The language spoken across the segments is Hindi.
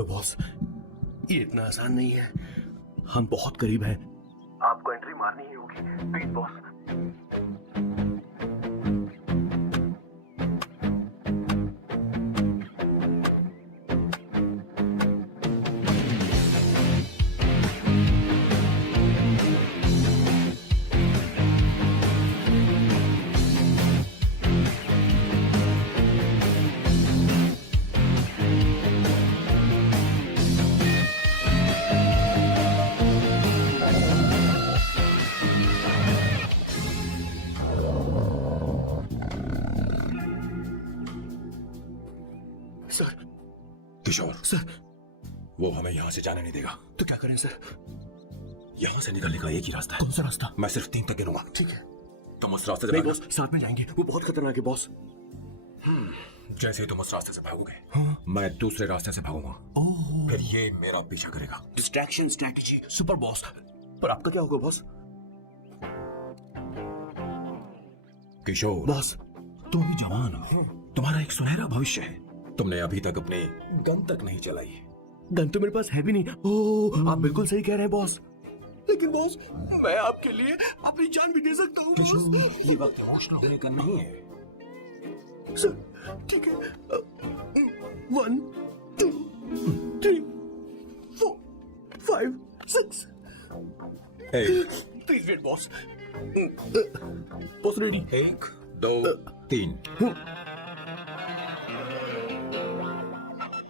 हेलो बॉस, ये इतना आसान नहीं है। हम बहुत करीब हैं। आपको एंट्री मारनी ही होगी please boss. Sir. Kishore, sir. वो हमें यहाँ से जाने नहीं देगा। तो क्या करें सर? यहाँ से निकलने का एक ही रास्ता है। कौन सा रास्ता? मैं सिर्फ 3 तक गिनूंगा। ठीक है। तुम उस रास्ते से नहीं भागना। बॉस, साथ में जाएंगे, वो बहुत खतरनाक है बॉस। जैसे ही तुम उस रास्ते से भागोगे, हाँ। मैं दूसरे रास्ते से भागूंगा। ओह, फिर ये मेरा पीछा करेगा। Distraction strategy super boss. पर आपका क्या होगा बॉस? किशोर बॉस तुम भी जवान हो, तुम्हारा एक सुनहरा भविष्य है। तुमने अभी तक अपने गन तक नहीं चलाई। गन तो मेरे पास है भी नहीं। ओह, आप बिल्कुल सही कह रहे हैं बॉस। लेकिन बॉस, मैं आपके लिए अपनी जान भी दे सकता हूँ बॉस। ये वक्त इमोशनल होने का नहीं है। सर ठीक है। 1 2 3 4 5 6। Please wait boss. Boss ready? 1 2 3।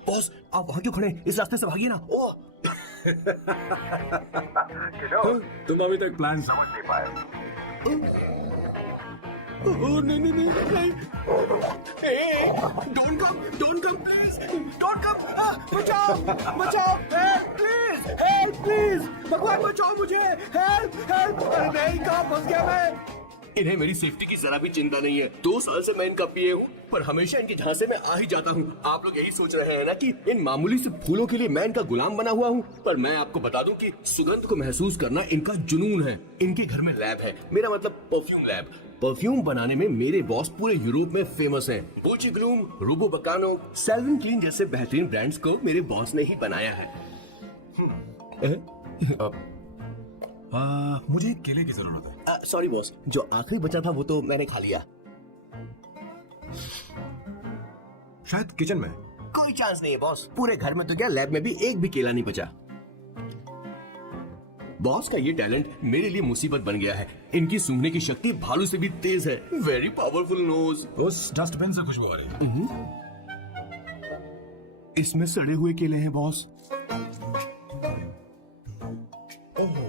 Boss आप वहां क्यों खड़े? इस रास्ते से भागिए ना। ओह तुम अभी तक प्लान ओह, नहीं नहीं नहीं नहीं। Don't come please, don't come. बचाओ बचाओ, हेल्प प्लीज, भगवान बचाओ मुझे, हेल्प। अरे नहीं, कहाँ फंस गया मैं? इन्हें मेरी सेफ्टी की जरा भी चिंता नहीं है। 2 साल से मैं इनका पिए हूँ, पर हमेशा इनके झांसे में आ ही जाता हूँ। आप लोग यही सोच रहे हैं ना कि इन मामूली से फूलों के लिए मैं इनका गुलाम बना हुआ हूँ, पर मैं आपको बता दूं कि सुगंध को महसूस करना इनका जुनून है। इनके घर में लैब है, मेरा मतलब परफ्यूम लैब। परफ्यूम बनाने में मेरे बॉस पूरे यूरोप में फेमस हैं। बूची ग्लूम, रूबो बकानो, सेल्विन क्लीन जैसे बेहतरीन ब्रांड्स को मेरे बॉस ने ही बनाया है। मुझे एक केले की जरूरत है। सॉरी बॉस, जो आखिरी बचा था वो तो मैंने खा लिया। शायद किचन में। कोई चांस नहीं है बॉस। पूरे घर में तो क्या, लैब में भी एक भी केला नहीं बचा। बॉस का ये टैलेंट मेरे लिए मुसीबत बन गया है। इनकी सूंघने की शक्ति भालू से भी तेज है। Very powerful nose. उस डस्टबिन से खुशबू आ रही है। इसमें सड़े हुए केले हैं बॉस।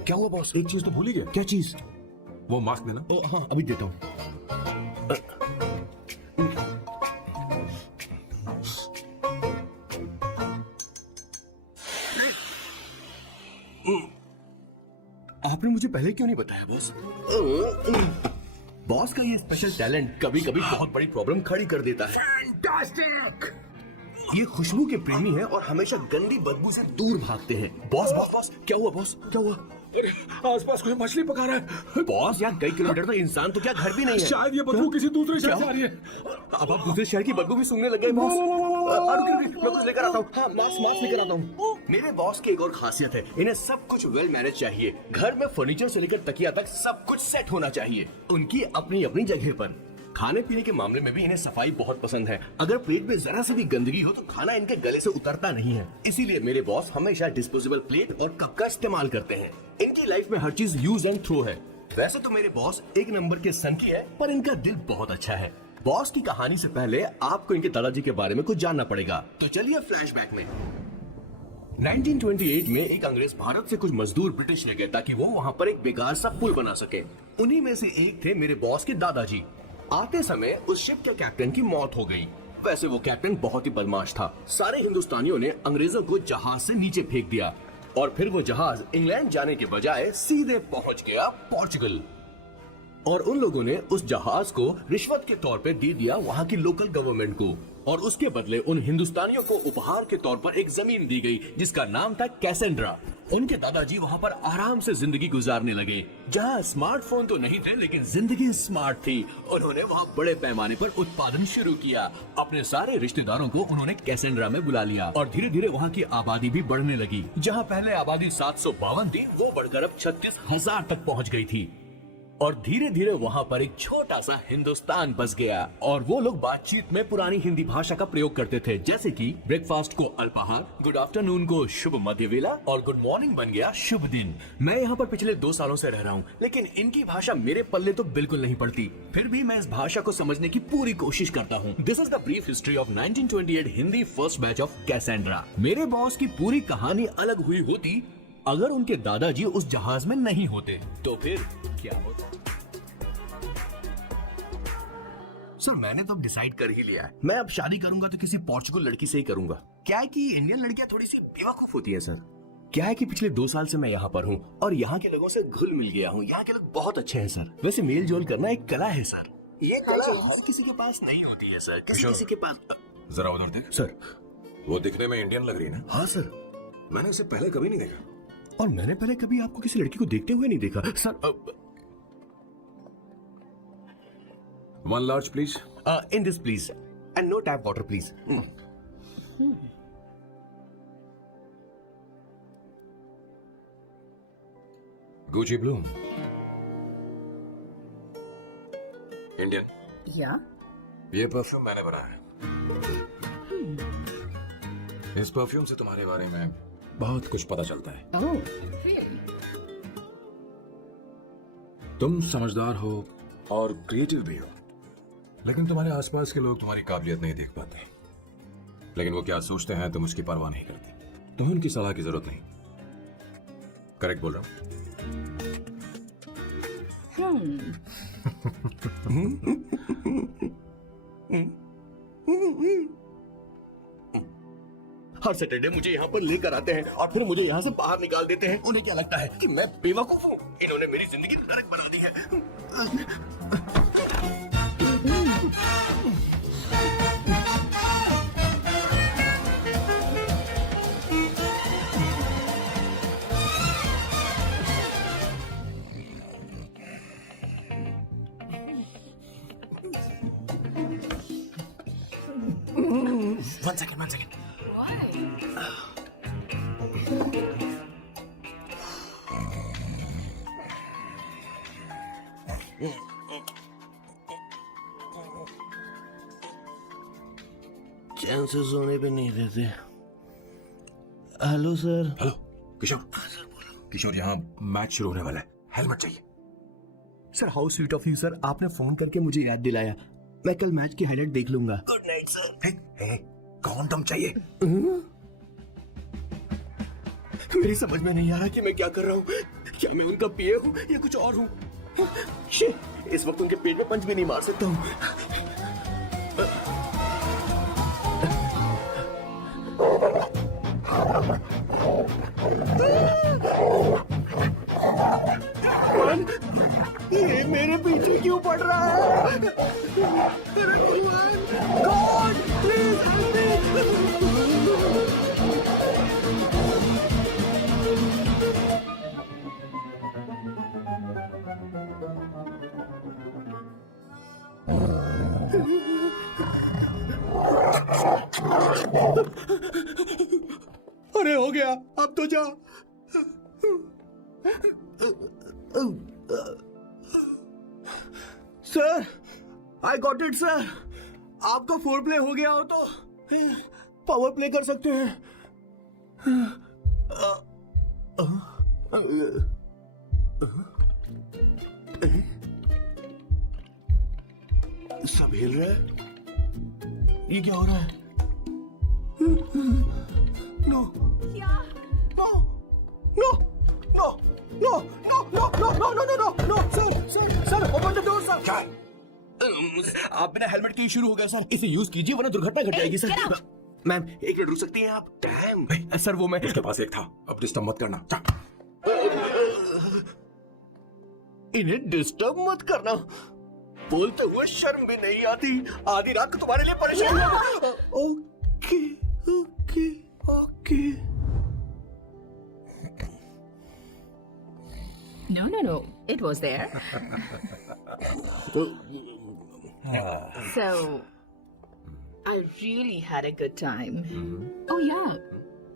क्या हुआ बॉस? एक चीज तो भूल ही गया। क्या चीज? वो मास्क देना। हाँ अभी देता हूँ। आपने मुझे पहले क्यों नहीं बताया बॉस? बॉस का ये स्पेशल टैलेंट कभी कभी बहुत बड़ी प्रॉब्लम खड़ी कर देता है। फैंटास्टिक! ये खुशबू के प्रेमी है और हमेशा गंदी बदबू से दूर भागते हैं। बॉस बॉस बॉस, क्या हुआ बॉस? क्या हुआ? अरे आसपास कोई मछली पका रहा है। बॉस यहाँ कई किलोमीटर तो इंसान तो क्या घर भी नहीं है। शायद ये बदबू किसी दूसरे शहर से आ रही है। अब आप दूसरे शहर की बदबू भी सूंघने लगे बॉस। रुकिए, मैं कुछ लेकर आता हूँ। हाँ, मास्क लेकर आता हूँ। मेरे बॉस की एक और खासियत है, इन्हें सब कुछ वेल मैनेज चाहिए। घर में फर्नीचर से लेकर तकिया तक सब कुछ सेट होना चाहिए, उनकी अपनी अपनी जगह पर। खाने पीने के मामले में भी इन्हें सफाई बहुत पसंद है। अगर प्लेट में जरा सी भी गंदगी हो तो खाना इनके गले से उतरता नहीं है। इसीलिए मेरे बॉस हमेशा डिस्पोजेबल प्लेट और कप का इस्तेमाल करते हैं। इनकी लाइफ में हर चीज यूज एंड थ्रो है। वैसे तो मेरे बॉस एक नंबर के सनकी है, पर इनका दिल बहुत अच्छा है। बॉस की कहानी से पहले आपको इनके दादाजी के बारे में कुछ जानना पड़ेगा। तो चलिए फ्लैशबैक में। 1928 में एक अंग्रेज भारत से कुछ मजदूर ब्रिटिश ले गए ताकि वो वहाँ पर एक बेकार सा पुल बना सके। उन्हीं में से एक थे मेरे बॉस के दादाजी। आते समय उस शिप के कैप्टन की मौत हो गई। वैसे वो कैप्टन बहुत ही बदमाश था। सारे हिंदुस्तानियों ने अंग्रेजों को जहाज से नीचे फेंक दिया और फिर वो जहाज इंग्लैंड जाने के बजाय सीधे पहुंच गया पोर्चुगल। और उन लोगों ने उस जहाज को रिश्वत के तौर पे दे दिया वहाँ की लोकल गवर्नमेंट को, और उसके बदले उन हिंदुस्तानियों को उपहार के तौर पर एक जमीन दी गई जिसका नाम था कैसेंड्रा। उनके दादाजी वहाँ पर आराम से जिंदगी गुजारने लगे, जहाँ स्मार्टफोन तो नहीं थे लेकिन जिंदगी स्मार्ट थी। उन्होंने वहाँ बड़े पैमाने पर उत्पादन शुरू किया। अपने सारे रिश्तेदारों को उन्होंने कैसेंड्रा में बुला लिया और धीरे धीरे वहाँ की आबादी भी बढ़ने लगी। जहाँ पहले आबादी 752 थी, वो बढ़कर अब 36,000 तक पहुँच गई थी। और धीरे धीरे वहाँ पर एक छोटा सा हिंदुस्तान बस गया, और वो लोग बातचीत में पुरानी हिंदी भाषा का प्रयोग करते थे, जैसे कि ब्रेकफास्ट को अल्पाहार, गुड आफ्टरनून को शुभ मध्य वेला और गुड मॉर्निंग बन गया शुभ दिन। मैं यहाँ पर पिछले 2 सालों से रह रहा हूँ, लेकिन इनकी भाषा मेरे पल्ले तो बिल्कुल नहीं पड़ती। फिर भी मैं इस भाषा को समझने की पूरी कोशिश करता हूँ। This is the brief history of 1928 Hindi first batch of Cassandra. मेरे बॉस की पूरी कहानी अलग हुई होती अगर उनके दादाजी उस जहाज में नहीं होते, तो फिर क्या होता? सर मैंने तो अब डिसाइड कर ही लिया है, मैं अब शादी करूंगा तो किसी पोर्चुगल लड़की से ही करूंगा। क्या है कि इंडियन लड़कियां थोड़ी सी बेवकूफ होती है सर। क्या है कि पिछले 2 साल से मैं यहाँ पर हूँ और यहाँ के लोगों से घुल मिल गया हूँ। यहाँ के लोग बहुत अच्छे हैं सर। वैसे मेल जोल करना एक कला है सर, ये कला हर किसी के पास नहीं होती है सर। किसी के पास। जरा उधर देख सर, वो दिखने में इंडियन लग रही है ना? हाँ सर, मैंने उसे पहले कभी नहीं देखा। और मैंने पहले कभी आपको किसी लड़की को देखते हुए नहीं देखा sir. 1 large please. In this please, and no tap water please. Gucci Bloom. Indian. या ये परफ्यूम मैंने बनाया है। इस परफ्यूम से तुम्हारे बारे में बहुत कुछ पता चलता है। Oh really? तुम समझदार हो और क्रिएटिव भी हो, लेकिन तुम्हारे आसपास के लोग तुम्हारी काबिलियत नहीं देख पाते। लेकिन वो क्या सोचते हैं तुम उसकी परवाह नहीं करते। तुम्हें उनकी सलाह की जरूरत नहीं। करेक्ट बोल रहा हूं? हर सैटरडे मुझे यहाँ पर लेकर आते हैं और फिर मुझे यहाँ से बाहर निकाल देते हैं। उन्हें क्या लगता है कि मैं बेवकूफ हूँ? इन्होंने मेरी जिंदगी नरक बना दी है। One second. चैन से सोने पे नहीं देते। Hello sir. हेलो किशोर। किशोर, यहाँ मैच शुरू होने वाला है, हेलमेट चाहिए। Sir how sweet of you sir, आपने फोन करके मुझे याद दिलाया। मैं कल मैच की हाईलाइट देख लूंगा। Good night sir. Hey, condom चाहिए। मेरी समझ में नहीं आ रहा कि मैं क्या कर रहा हूँ। क्या मैं उनका पीए हूँ या कुछ और हूँ? शिट, इस वक्त उनके पेट में पंच भी नहीं मार सकता हूँ। ये मेरे पीछे क्यों पड़ रहा है? अरे भगवान, गॉड प्लीज हेल्प मी। अरे हो गया, अब तो जा। Sir, I got it sir. आपका फोर प्ले हो गया हो तो पावर प्ले कर सकते हैं। सब हिल रहा है। ये क्या हो रहा है? No no no no no no no no no no no no sir open the door sir. आप बिना हेलमेट के ही शुरू हो गया सर। इसे यूज कीजिए वरना दुर्घटना घट जाएगी सर। मैम 1 मिनट रुक सकती हैं आप? डैम सर, वो मैं उसके पास एक था, अब डिस्टर्ब मत करना। इन्हें डिस्टर्ब मत करना। बोलते हुए शर्म भी नहीं आती। आधी रात को तुम्हारे लिए परेशान हूं। Okay okay okay. No. It was there. So, I really had a good time. Oh yeah,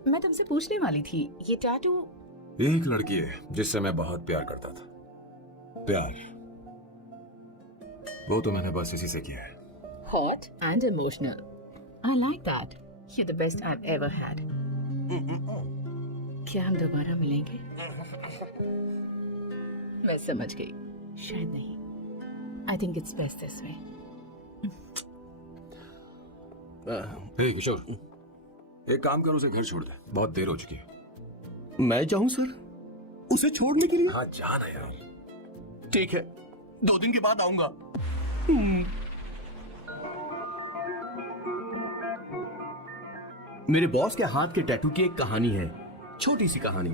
मैं तुमसे पूछने वाली थी, ये टैटू। एक लड़की है जिससे मैं बहुत प्यार करता था। प्यार वो तो मैंने बस इसी से किया है। Hot and emotional. I like that. You're the best I've ever had. क्या हम दोबारा मिलेंगे? मैं समझ गई, शायद नहीं। I think it's best this way. हे किशोर, एक काम कर, उसे घर छोड़ दे, बहुत देर हो चुकी है। मैं जाऊं सर उसे छोड़ने के लिए? हाँ जाना यार। ठीक है, 2 दिन के बाद आऊंगा। मेरे बॉस के हाथ के टैटू की एक कहानी है, छोटी सी कहानी।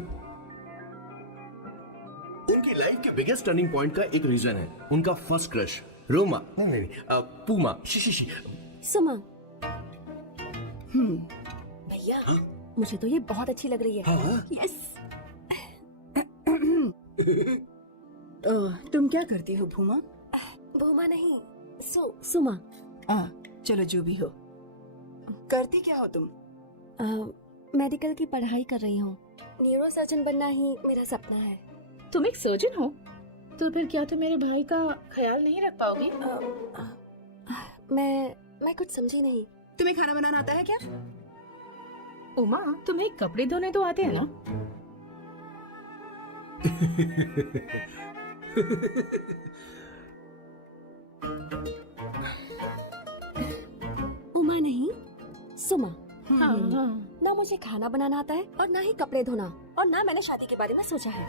उनकी लाइफ के बिगेस्ट टर्निंग पॉइंट का एक रीजन है उनका फर्स्ट क्रश रोमा, नहीं, पूमा, शी। सुमा। भैया, मुझे तो ये बहुत अच्छी लग रही है। यस। तुम क्या करती हो भूमा? भूमा नहीं, सुमा। चलो जो भी हो। करती क्या हो तुम? मेडिकल की पढ़ाई कर रही हूँ। न्यूरो सर्जन बनना ही मेरा सपना है। तुम एक सर्जन हो, तो फिर क्या तुम मेरे भाई का ख्याल नहीं रख पाओगी? मैं कुछ समझी नहीं। तुम्हें खाना बनाना आता है क्या? उमा, तुम्हें कपड़े धोने तो आते हैं ना? उमा नहीं, सुमा। हाँ। ना मुझे खाना बनाना आता है और ना ही कपड़े धोना, और ना मैंने शादी के बारे में सोचा है।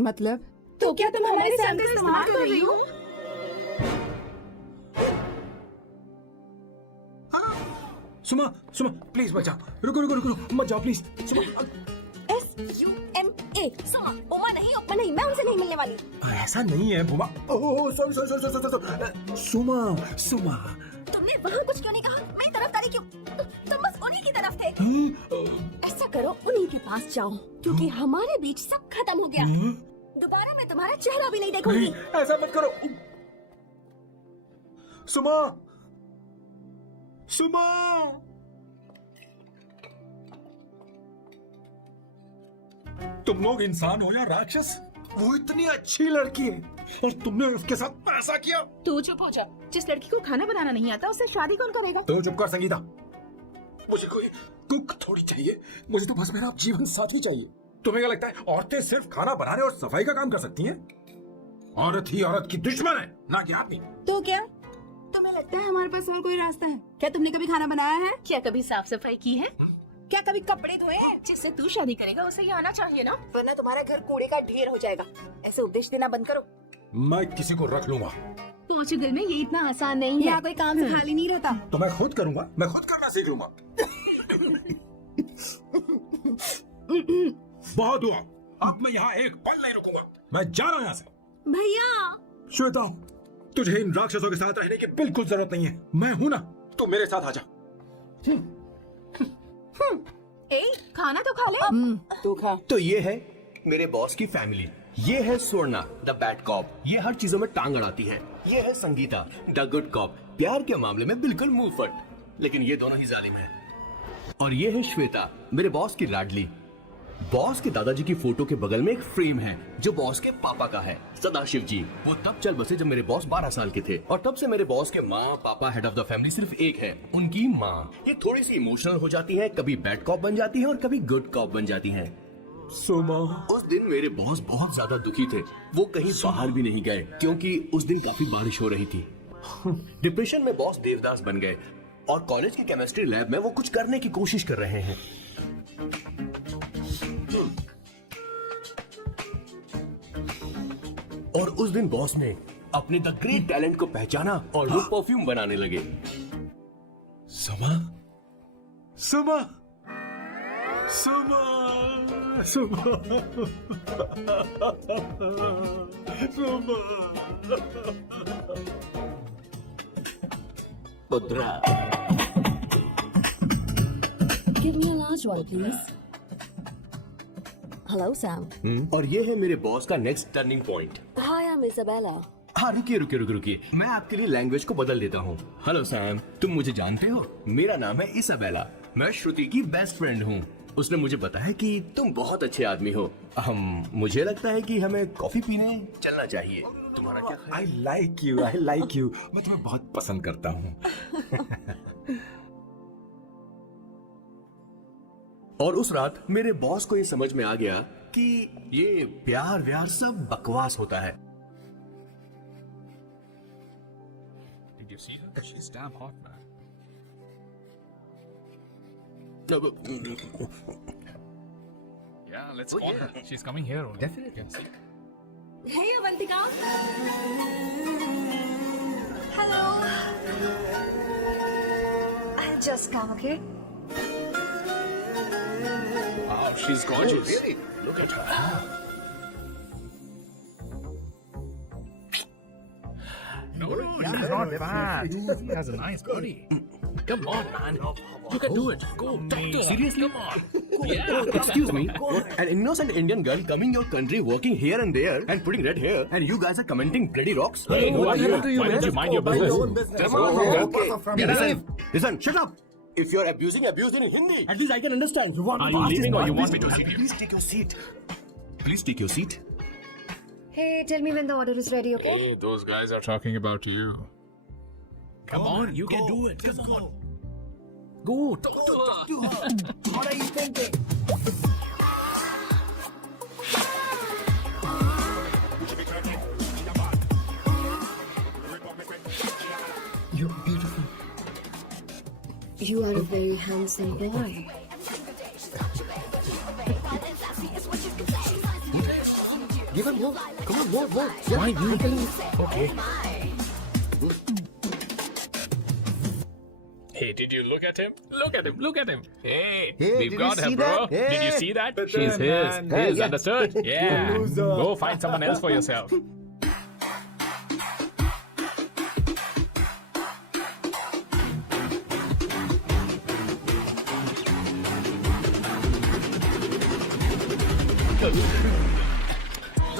मतलब? तो क्या तुम हमारे साथ का इस्तेमाल कर रही हो? सुमा प्लीज मत जाओ, रुको मत जाओ प्लीज। सुमा SUMA, सुमा। उमा नहीं, मैं उनसे नहीं मिलने वाली। ऐसा नहीं है भूमा। Oh sorry. सुमा तुमने वहाँ कुछ क्यों नहीं कहा? मेरी तरफदारी क्यों? तुम बस उन्हीं की तरफ थे। ऐसा करो, उन्हीं के पास जाओ, क्योंकि हमारे बीच सब खत्म हो गया। दोबारा मैं तुम्हारा चेहरा भी नहीं देखूंगी। ऐसा मत करो सुमा। तुम लोग इंसान हो या राक्षस? वो इतनी अच्छी लड़की है और तुमने उसके साथ ऐसा किया। तू चुप हो जा। जिस लड़की को खाना बनाना नहीं आता उससे शादी कौन करेगा? तो चुप कर संगीता। मुझे कोई कुक थोड़ी चाहिए, मुझे तो बस मेरा जीवन साथी चाहिए। तुम्हें क्या लगता है औरतें सिर्फ खाना बनाने और सफाई का काम कर सकती हैं? औरत ही औरत की दुश्मन है, ना कि आदमी। तो क्या तुम्हें लगता है हमारे पास और कोई रास्ता है? क्या तुमने कभी खाना बनाया है? क्या कभी साफ सफाई की है? क्या कभी कपड़े धोए हैं? जिससे तू शादी करेगा उसे ये आना चाहिए ना? वरना तुम्हारा घर कूड़े का ढेर हो जाएगा। ऐसे उपदेश देना बंद करो। मैं किसी को रख लूंगा। पोर्चुगल में ये इतना आसान नहीं है। यहाँ कोई काम से खाली नहीं रहता। तो मैं खुद करूंगा, मैं खुद करना सीख लूंगा। बहुत हुआ, अब मैं यहाँ एक पल नहीं रुकूंगा। मैं जा रहा हूँ यहाँ से। भैया, श्वेता, तुझे इन राक्षसों के साथ रहने की बिल्कुल जरूरत नहीं है। मैं हूं ना, तू मेरे साथ आ जा। खाना तो खा ले। तू खा। तो ये है मेरे बॉस की फैमिली। ये है स्वर्णा द बैड कॉप, ये हर चीजों में टांग अड़ाती है। ये है संगीता द गुड कॉप, प्यार के मामले में बिल्कुल मुंह फट, लेकिन ये दोनों ही जालिम हैं। और ये है श्वेता, मेरे बॉस की लाडली। बॉस के दादाजी की फोटो के बगल में एक फ्रेम है जो बॉस के पापा का है, सदाशिव जी। वो तब चल बसे जब मेरे बॉस 12 साल के थे, और तब से मेरे बॉस के माँ पापा हेड ऑफ द फैमिली सिर्फ एक है, उनकी माँ। ये थोड़ी सी इमोशनल हो जाती है, कभी बैड कॉप बन जाती है और कभी गुड कॉप बन जाती है। सुमा, उस दिन मेरे बॉस बहुत ज्यादा दुखी थे। वो कहीं बाहर भी नहीं गए क्योंकि उस दिन काफी बारिश हो रही थी। डिप्रेशन में बॉस देवदास बन गए और कॉलेज की केमिस्ट्री लैब में वो कुछ करने की कोशिश कर रहे हैं। और उस दिन बॉस ने अपने द ग्रेट टैलेंट को पहचाना और वो परफ्यूम बनाने लगे। सुमा, सुमा, सुमा। पुत्रा। Give me a large one, please. Hello, Sam. और ये है मेरे बॉस का next turning point. Hi, I'm Isabella. हाँ, रुकिए। मैं आपके लिए लैंग्वेज को बदल देता हूँ। हेलो सैम, तुम मुझे जानते हो? मेरा नाम है इसाबेला। मैं श्रुति की बेस्ट फ्रेंड हूँ। उसने मुझे बताया कि तुम बहुत अच्छे आदमी हो। मुझे लगता है कि हमें कॉफी पीने चलना चाहिए। तुम्हारा क्या ख्याल? I like you. मैं तुम्हें बहुत पसंद करता हूँ। और उस रात मेरे बॉस को ये समझ में आ गया कि ये प्यार व्यार सब बकवास होता है। Did you see her? She's damn hot, man. Yeah, let's call her. She's coming here only. Definitely. Yeah, see? Hey, Avantika. Hello. I'll just come, okay? Wow, she's gorgeous. Really? Look at her. No, she's not bad. She has a nice body. Come on, man. You can do it. Go, talk to her. Seriously? Come on. Yeah. Excuse me, an innocent Indian girl coming your country, working here and there, and putting red hair, and you guys are commenting bloody rocks. Hey, why don't you mind your business? Come on, okay. Listen, shut up. If you're abusing in Hindi. At least I can understand. You want Are you leaving or you want me to sit here? Please take your seat. Please take your seat. Hey, tell me when the order is ready, okay? Oh, those guys are talking about you. Come on, you can do it. Come on. Go, talk to her. What are you thinking? You're beautiful. You are a very handsome boy. Give her more. Come on, more. Why you? Okay. Hey, did you look at him? Look at him. Hey, we've did got you her, see bro. that? Hey. Did you see that? She's his. Understood? Yeah. Go find someone else for yourself.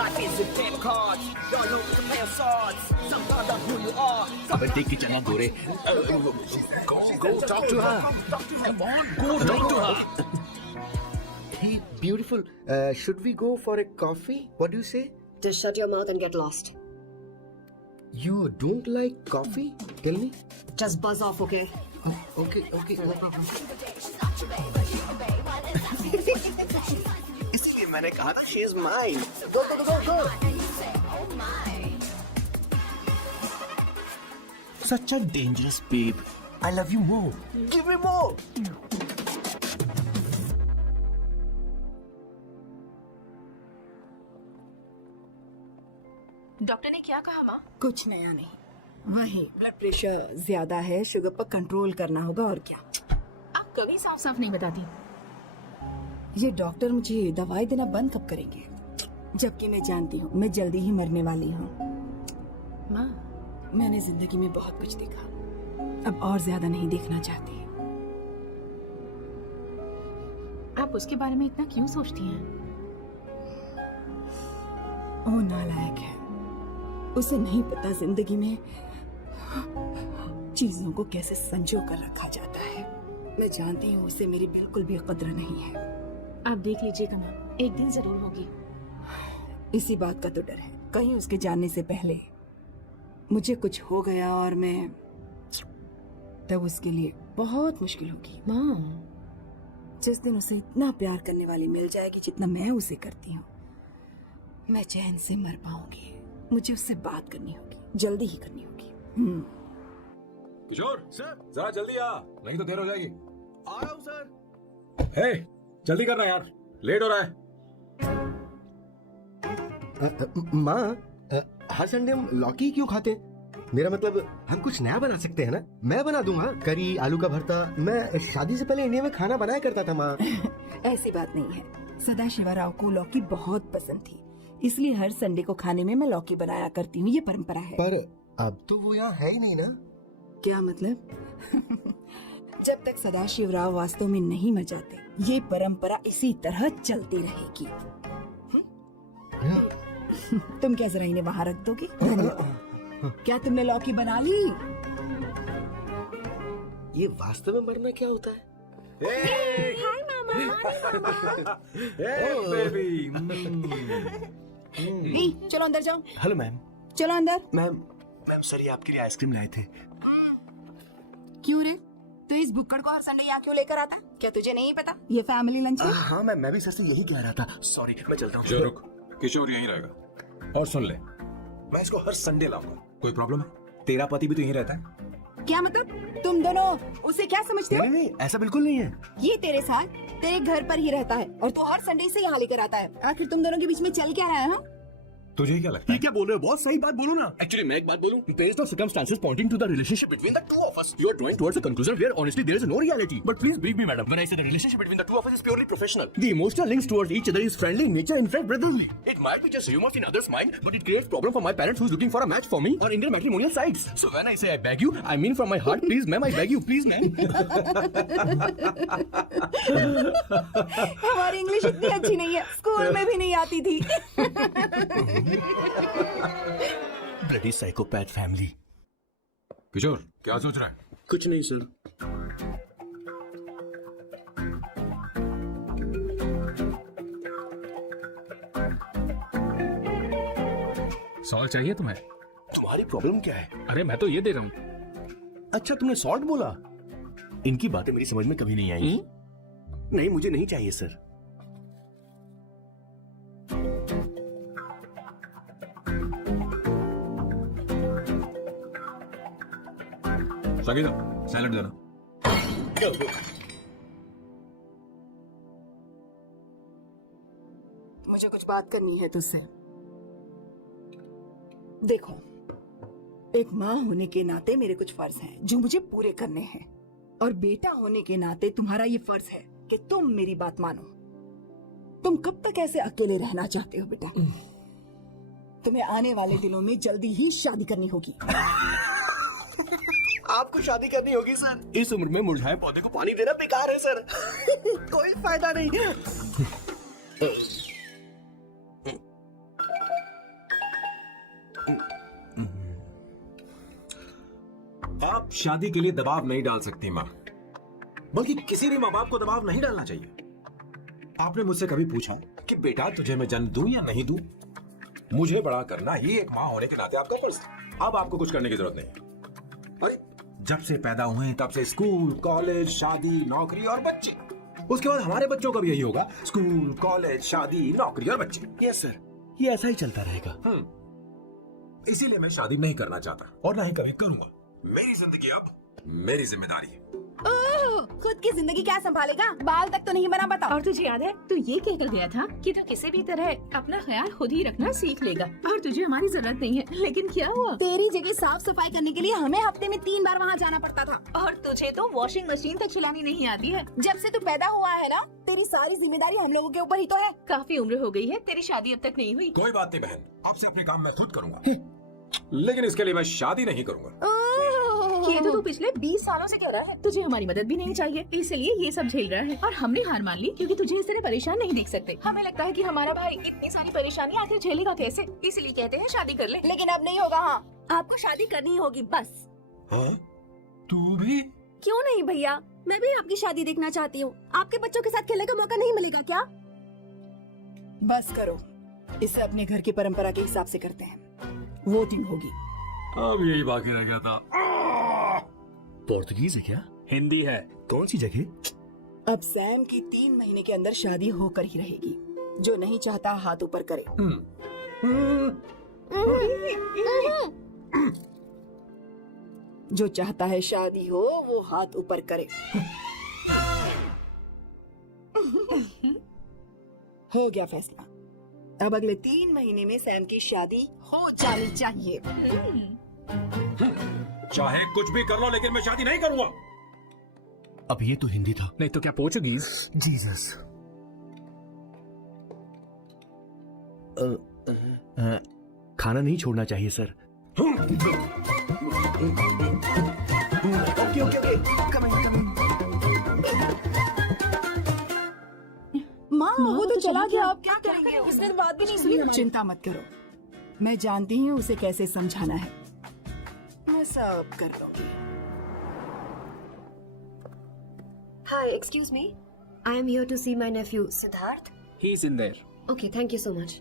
Life is a game of cards. Don't know to play swords. Sometimes not who you are. अबे देख के चला गोरे. Go talk to her. Come on, go talk to her. Hey, beautiful. Should we go for a coffee? What do you say? Just shut your mouth and get lost. You don't like coffee? Tell me. Just buzz off, okay? Oh, okay, no problem. इसलिए मैंने कहा था she is mine. Go. Such a dangerous babe. I love you more. Give me more. Doctor ने क्या कहा माँ? कुछ नया नहीं, वही ब्लड प्रेशर ज्यादा है, शुगर पर कंट्रोल करना होगा और क्या। आप कभी साफ साफ नहीं बताती। ये डॉक्टर मुझे दवाई देना बंद कब करेंगे, जबकि मैं जानती हूँ मैं जल्दी ही मरने वाली हूँ। माँ, मैंने जिंदगी में बहुत कुछ देखा, अब और ज्यादा नहीं देखना चाहती। आप उसके बारे में इतना क्यों सोचती हैं? वो नालायक है, उसे नहीं पता जिंदगी में चीजों को कैसे संजो कर रखा जाता है। मैं जानती हूँ उसे मेरी बिल्कुल भी कद्र नहीं है। आप देख लीजिएगा माँ, एक दिन जरूर होगी। इसी बात का तो डर है, कहीं उसके जानने से पहले मुझे कुछ हो गया और मैं तब उसके लिए बहुत मुश्किल होगी। माँ, जिस दिन उसे इतना प्यार करने वाली मिल जाएगी जितना मैं उसे करती हूँ, मैं चैन से मर पाऊंगी। मुझे उससे बात करनी होगी, जल्दी ही करनी होगी। किशोर सर, जरा जल्दी आ, नहीं तो देर हो जाएगी। आ रहा हूँ सर। हे, जल्दी करना यार, लेट हो रहा है। माँ, हर संडे हम लौकी क्यों खाते? मेरा मतलब हम कुछ नया बना सकते हैं ना? मैं बना दूंगा करी, आलू का भरता। मैं शादी से पहले इंडिया में खाना बनाया करता था माँ। ऐसी बात नहीं है, सदाशिवराव को लौकी बहुत पसंद थी, इसलिए हर संडे को खाने में मैं लौकी बनाया करती हूँ। ये परंपरा है। पर अब तो वो यहाँ है ही नहीं ना। क्या मतलब? जब तक सदाशिवराव वास्तव में नहीं मर जाते, ये परंपरा इसी तरह चलती रहेगी। तुम क्या जरा इन्हें वहां रख दोगे? क्या तुमने लौकी बना ली? ये वास्तव में मरना क्या होता है? चलो अंदर जाओ। Hello ma'am. चलो अंदर। मैम सर, ये आपके लिए आइसक्रीम लाए थे। क्यों रे? तो इस बुक्कड़ को हर संडे यहाँ क्यों लेकर आता? क्या तुझे नहीं पता ये फैमिली लंच है? हाँ मैम, मैं भी सर से यही कह रहा था। सॉरी, मैं चलता हूँ। जो रुक, किशोर यहीं रहेगा। और सुन ले, मैं इसको हर संडे लाऊंगा। कोई प्रॉब्लम है? तेरा पति भी तो यहीं रहता है। क्या मतलब? तुम दोनों उसे क्या समझते हो? नहीं, ऐसा बिल्कुल नहीं है। ये तेरे साथ तेरे घर पर ही रहता है और तू हर संडे से यहाँ लेकर आता है। आखिर तुम दोनों के बीच में चल क्या रहा है? तुझे क्या लगता है? क्या बोल रहे हो? बहुत सही बात बोलो ना। Actually, मैं एक बात बोलूं? Based on circumstances pointing to the relationship between the two of us, you are drawing towards a conclusion where honestly there is no reality. But please believe me, madam, when I say the relationship between the two of us is purely professional. The emotional links towards each other is friendly in nature, in fact brotherly. It might be just rumors in others' mind, but it creates problem for my parents who's looking for a match for me on Indian matrimonial sites. So when I say I beg you, I mean from my heart, please ma'am, I beg you, please ma'am. हमारी इंग्लिश इतनी अच्छी नहीं है, स्कूल में भी नहीं आती थी। Bloody psychopath family. किशोर, क्या सोच रहा है? कुछ नहीं सर। सॉल्ट चाहिए तुम्हें? तुम्हारी प्रॉब्लम क्या है? अरे मैं तो ये दे रहा हूँ। अच्छा, तुमने सॉल्ट बोला? इनकी बातें मेरी समझ में कभी नहीं आई। नहीं, मुझे नहीं चाहिए सर। सगीना, सैलेड देना। मुझे कुछ बात करनी है तुझसे। देखो, एक माँ होने के नाते मेरे कुछ फर्ज हैं जो मुझे पूरे करने हैं, और बेटा होने के नाते तुम्हारा ये फर्ज है कि तुम मेरी बात मानो। तुम कब तक ऐसे अकेले रहना चाहते हो बेटा? तुम्हें आने वाले दिनों में जल्दी ही शादी करनी होगी। आपको शादी करनी होगी सर। इस उम्र में मुरझाए पौधे को पानी देना बेकार है सर। कोई फायदा नहीं। आप शादी के लिए दबाव नहीं डाल सकती माँ, बल्कि किसी भी माँ बाप को दबाव नहीं डालना चाहिए। आपने मुझसे कभी पूछा कि बेटा तुझे मैं जन्म दूं या नहीं दूं? मुझे बड़ा करना ही एक माँ होने के नाते आपका फर्ज है। अब आपको कुछ करने की जरूरत नहीं है। अरे जब से पैदा हुए तब से स्कूल, कॉलेज, शादी, नौकरी और बच्चे। उसके बाद हमारे बच्चों का भी यही होगा, स्कूल, कॉलेज, शादी, नौकरी और बच्चे। यस सर, ये ऐसा ही चलता रहेगा। इसीलिए मैं शादी नहीं करना चाहता और ना ही कभी करूंगा। मेरी जिंदगी अब मेरी जिम्मेदारी है। ओह, खुद की जिंदगी क्या संभालेगा? बाल तक तो नहीं बना, बता। और तुझे याद है तू ये कहकर गया था कि तू किसी भी तरह अपना ख्याल खुद ही रखना सीख लेगा और तुझे हमारी जरूरत नहीं है, लेकिन क्या हुआ? तेरी जगह साफ सफाई करने के लिए हमें हफ्ते में 3 बार वहाँ जाना पड़ता था। और तुझे तो वॉशिंग मशीन तक चलानी नहीं आती है। जब से तू पैदा हुआ है ना, तेरी सारी जिम्मेदारी हम लोगों के ऊपर ही तो है। काफी उम्र हो गई है, तेरी शादी अब तक नहीं हुई। कोई बात नहीं बहन, आपसे अपने काम मैं खुद करूंगा, लेकिन इसके लिए मैं शादी नहीं करूंगा। ये तो तू पिछले 20 सालों से कह रहा है। तुझे हमारी मदद भी नहीं चाहिए, इसलिए ये सब झेल रहा है। और हमने हार मान ली क्योंकि तुझे इस तरह परेशान नहीं देख सकते। हमें लगता है कि हमारा भाई इतनी सारी परेशानी आखिर झेलेगा कैसे, इसलिए कहते हैं शादी कर ले। लेकिन अब नहीं होगा। हाँ, आपको शादी करनी होगी बस। हाँ? तू भी? क्यों नहीं भैया, मैं भी आपकी शादी देखना चाहती हूँ। आपके बच्चों के साथ खेलने का मौका नहीं मिलेगा क्या? बस करो, इसे अपने घर की परंपरा के हिसाब से करते हैं। वोटिंग होगी। अब यही बाकी रह गया था। पोर्तुगीज है क्या? हिंदी है। कौन सी जगह? अब सैम की 3 महीने के अंदर शादी होकर ही रहेगी। जो नहीं चाहता हाथ ऊपर करे। जो चाहता है शादी हो वो हाथ ऊपर करे। हो गया फैसला। अब अगले 3 महीने में सैम की शादी हो जानी चाहिए। चाहे कुछ भी कर लो, लेकिन मैं शादी नहीं करूंगा। अब ये तो हिंदी था। नहीं तो क्या पोर्चुगीज? जीसस। खाना नहीं छोड़ना चाहिए सर। ओके ओके ओके, माँ वो तो चला गया, आप क्या क्या करेंगे? करें? उसने बात भी नहीं सुनी। चिंता मत करो, मैं जानती हूँ उसे कैसे समझाना है, मैं सब कर लूंगी। Hi, excuse me. I am here to see my nephew, Siddharth. He's in there. Okay, thank you so much.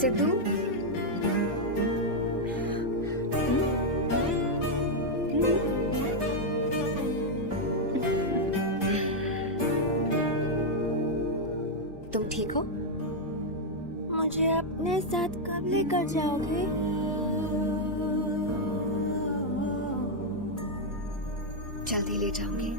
Sidhu, तुम ठीक हो? मुझे अपने साथ कब लेकर जाओगे? जल्दी ले जाऊंगी।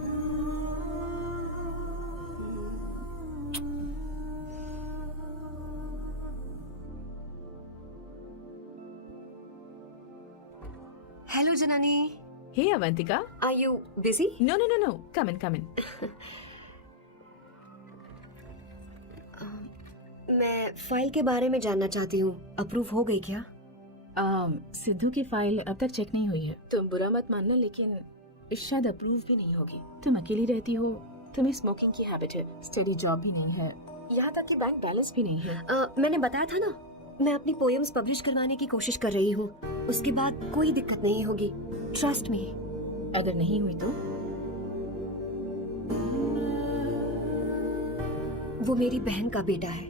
Hello Janani, Hey Avantika. Are you busy? No. Come in. मैं फाइल के बारे में जानना चाहती हूँ, अप्रूव हो गई क्या? सिद्धू की फाइल अब तक चेक नहीं हुई है। तुम बुरा मत मानना, लेकिन शायद अप्रूव भी नहीं होगी। तुम अकेली रहती हो, तुम्हें स्मोकिंग की हैबिट है, स्टडी जॉब भी नहीं है, यहाँ तक कि बैंक बैलेंस भी नहीं है। मैंने बताया था ना, मैं अपनी पोएम्स पब्लिश करवाने की कोशिश कर रही हूँ। उसके बाद कोई दिक्कत नहीं होगी, ट्रस्ट मी। अगर नहीं हुई तो? वो मेरी बहन का बेटा है,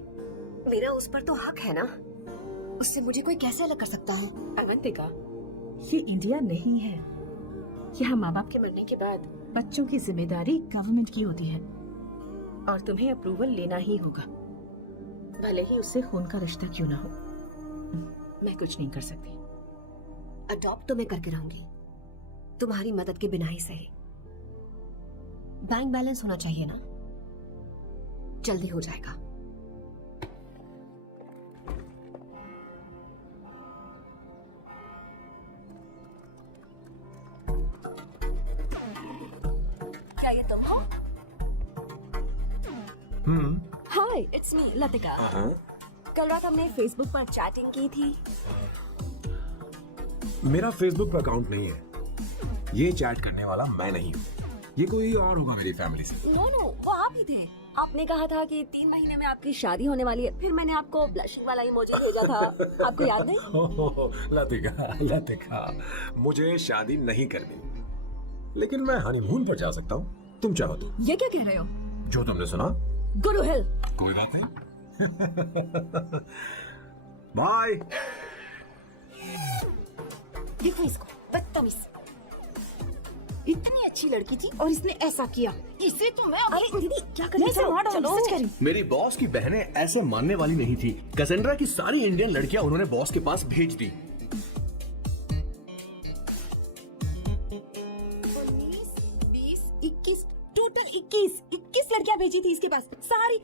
मेरा उस पर तो हक है ना। उससे मुझे कोई कैसे अलग कर सकता है? अवंतिका, ये इंडिया नहीं है। यहाँ माँ बाप के मरने के बाद बच्चों की जिम्मेदारी गवर्नमेंट की होती है और तुम्हें अप्रूवल लेना ही होगा, भले ही उससे खून का रिश्ता क्यों ना हो। मैं कुछ नहीं कर सकती। अडॉप्ट तो मैं करके रहूंगी, तुम्हारी मदद के बिना ही सही। बैंक बैलेंस होना चाहिए ना, जल्दी हो जाएगा। क्या ये तुम हो? हाय, इट्स मी लतिका। कल रात हमने फेसबुक पर चैटिंग की थी। मेरा फेसबुक पर अकाउंट नहीं है, ये चैट करने वाला मैं नहीं हूँ, ये कोई और होगा मेरी फैमिली से। नो, वो आप ही थे। आपने कहा था कि 3 महीने में आपकी शादी होने वाली है, फिर मैंने आपको ब्लशिंग वाला इमोजी भेजा था, आपको याद नहीं? लतिका, मुझे शादी नहीं करनी, लेकिन मैं हनीमून पर जा सकता हूँ, तुम चाहो तो। ये क्या कह रहे हो? जो तुमने सुना। Go to hell. कोई बात नहीं। बाय। देखो इसको, बदतमीज। इतनी अच्छी लड़की थी और इसने ऐसा किया। इसे तो मैं अरे दीदी, क्या कर मैं रही इसे मार डालूंगी, चलो। सच कह रही हूँ। मेरी बॉस की बहनें ऐसे मानने वाली नहीं थी। कैसेंड्रा की सारी इंडियन लड़कियां उन्होंने बॉस के पास भेज दी। 19, 20, 21, टोटल 21 लड़कियां भेजी थी इसके पास। सारी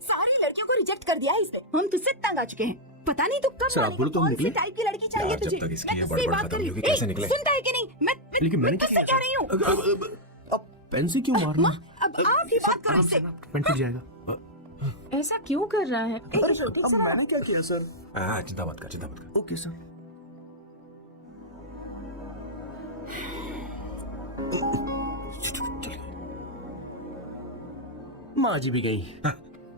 लड़कियों को रिजेक्ट कर दिया है इसने। हम तुझसे तंग आ चुके हैं। पता नहीं तो कब सर, आप बोलो तो हम कौन सी निकले? टाइप की लड़की चाहिए यार, जब तुझे? तक इसकी मैं ये तुझसे बड़बड़ बात खत्म कर रही नहीं हूँ। होगी, कैसे ए, निकले? सुनता है कि नहीं? लेकिन मैं मैंने तुझसे कह रही हूँ। अब पेन से क्यों मारना? अब आप ही बात करो इससे। पेन टूट जाएगा। ऐसा क्यों कर रहा है? अब मैंने क्या किया सर? चिंता मत कर। Okay sir. माँ जी भी गई।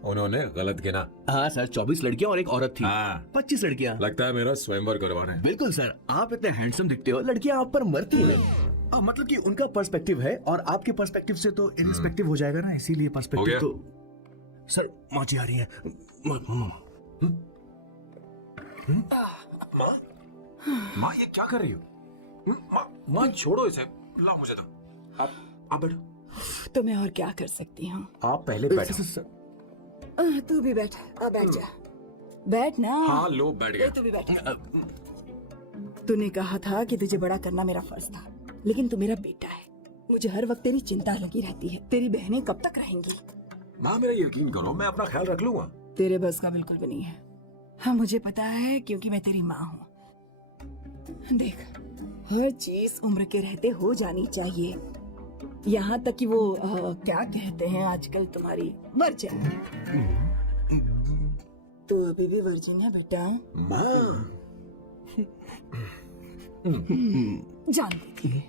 उन्होंने गलत गिना। हाँ सर, 24 लड़कियां और एक औरत थी। हाँ। 25 लड़कियां। लगता है मेरा स्वयंवर करवाना है। बिल्कुल सर, आप इतने हैंडसम दिखते हो, लड़कियां आप पर मरती हैं। मतलब कि उनका पर्सपेक्टिव है और आपके पर्सपेक्टिव से तो इनरिस्पेक्टिव हो जाएगा ना, इसीलिए हो पर्सपेक्टिव गया? तो। सर, माँ जी आ रही है। माँ ये क्या कर रही हो? माँ छोड़ो इसे, लाओ मुझे दो। आप बैठो। तो मैं और क्या कर सकती हूँ? आप पहले बैठो। तू भी बैठ। अब बैठ जा। बैठ ना। हाँ लो, बैठ ए, गया। तू भी बैठ। तूने कहा था कि तुझे बड़ा करना मेरा फर्ज था, लेकिन तू मेरा बेटा है। मुझे हर वक्त तेरी चिंता लगी रहती है। तेरी बहनें कब तक रहेंगी? माँ मेरा यकीन करो, मैं अपना ख्याल रख लूंगा। तेरे बस का बिल्कुल भी नहीं है। हाँ मुझे पता है क्योंकि मैं तेरी माँ हूँ। देख, हर चीज उम्र के रहते हो जानी चाहिए, यहाँ तक कि वो क्या कहते हैं आजकल तुम्हारी वर्जिन। तो अभी भी वर्जिन है बेटा? माँ जानती थी।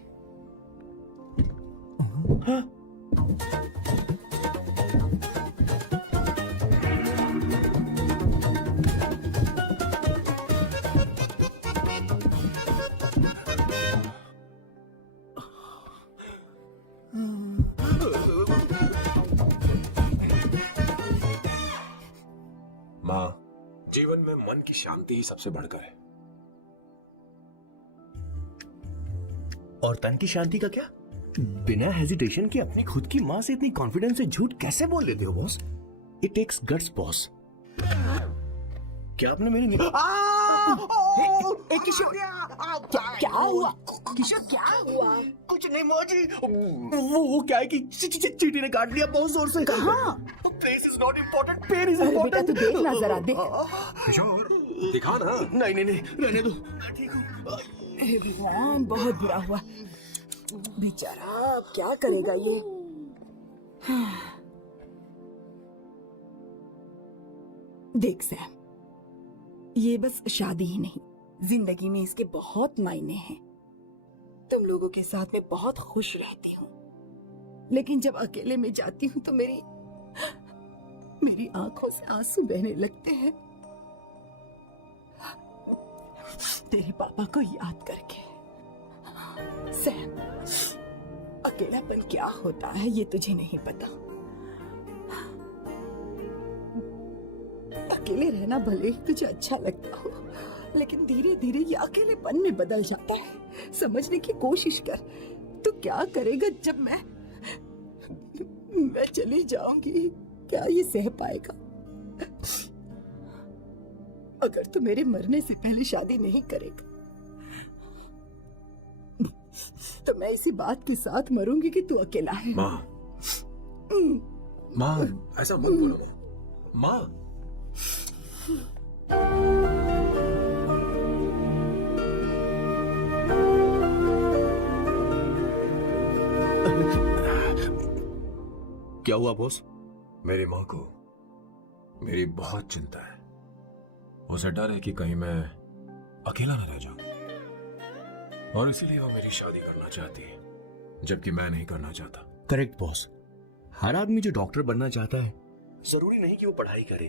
माँ, जीवन में मन की शांति ही सबसे बढ़कर है। और तन की शांति का क्या? बिना हेजिटेशन के अपनी खुद की माँ से इतनी कॉन्फिडेंस से झूठ कैसे बोल लेते हो boss? It takes guts boss. क्या आपने मेरी किशोर, क्या हुआ? किशोर क्या हुआ? कुछ नहीं मौजी, वो क्या है कि चींटी ने काट लिया बहुत जोर से। कहाँ? Place is not important, pain is अरे बेटा इम्पोर्टेंट। तू देख ना जरा, देख। किशोर, दिखा ना। नहीं नहीं नहीं, रहने दो, मैं ठीक हूँ। हे भगवान, बहुत बुरा हुआ बेचारा, अब क्या करेगा ये? देख सैम, ये बस शादी ही नहीं, जिंदगी में इसके बहुत मायने हैं। तुम लोगों के साथ में बहुत खुश रहती हूँ, लेकिन जब अकेले में जाती हूँ तो मेरी आंखों से आंसू बहने लगते हैं, तेरे पापा को याद करके। सैम, अकेलापन क्या होता है ये तुझे नहीं पता। अकेले रहना भले ही तुझे अच्छा लगता हो, लेकिन धीरे धीरे ये अकेलेपन में बदल जाता है। समझने की कोशिश कर, तो क्या करेगा जब मैं चली जाऊंगी? क्या ये सह पाएगा? अगर तू मेरे मरने से पहले शादी नहीं करेगा तो मैं इसी बात के साथ मरूंगी कि तू अकेला है। माँ, माँ ऐसा मत बोलो माँ। क्या हुआ बॉस? मेरी माँ को मेरी बहुत चिंता है। उसे डर है कि कहीं मैं अकेला न रह जाऊं, और इसीलिए वो मेरी शादी करना चाहती है, जबकि मैं नहीं करना चाहता। Correct boss. हर आदमी जो डॉक्टर बनना चाहता है, जरूरी नहीं कि वो पढ़ाई करे।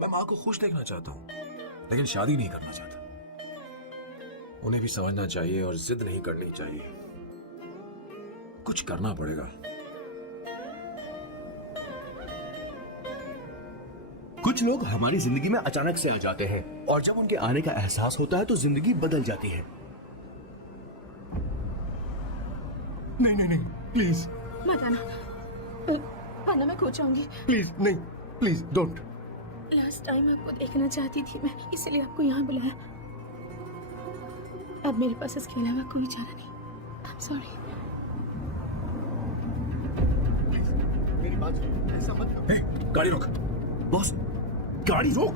मैं माँ को खुश देखना चाहता हूँ, लेकिन शादी नहीं करना चाहता। उन्हें भी समझना चाहिए और जिद नहीं करनी चाहिए। कुछ करना पड़ेगा। कुछ लोग हमारी जिंदगी में अचानक से आ जाते हैं, और जब उनके आने का एहसास होता है तो जिंदगी बदल जाती है। नहीं नहीं नहीं, प्लीज मत आना, वरना मैं खो जाऊंगी। प्लीज नहीं, प्लीज डोंट। लास्ट टाइम आपको देखना चाहती थी मैं, इसलिए आपको यहाँ बुलाया। अब मेरे पास इसके अलावा कोई चारा नहीं। आई एम सॉरी। मेरी बात सुनो, ऐसा मत करो। गाड़ी रोक। बॉस, गाड़ी रोक।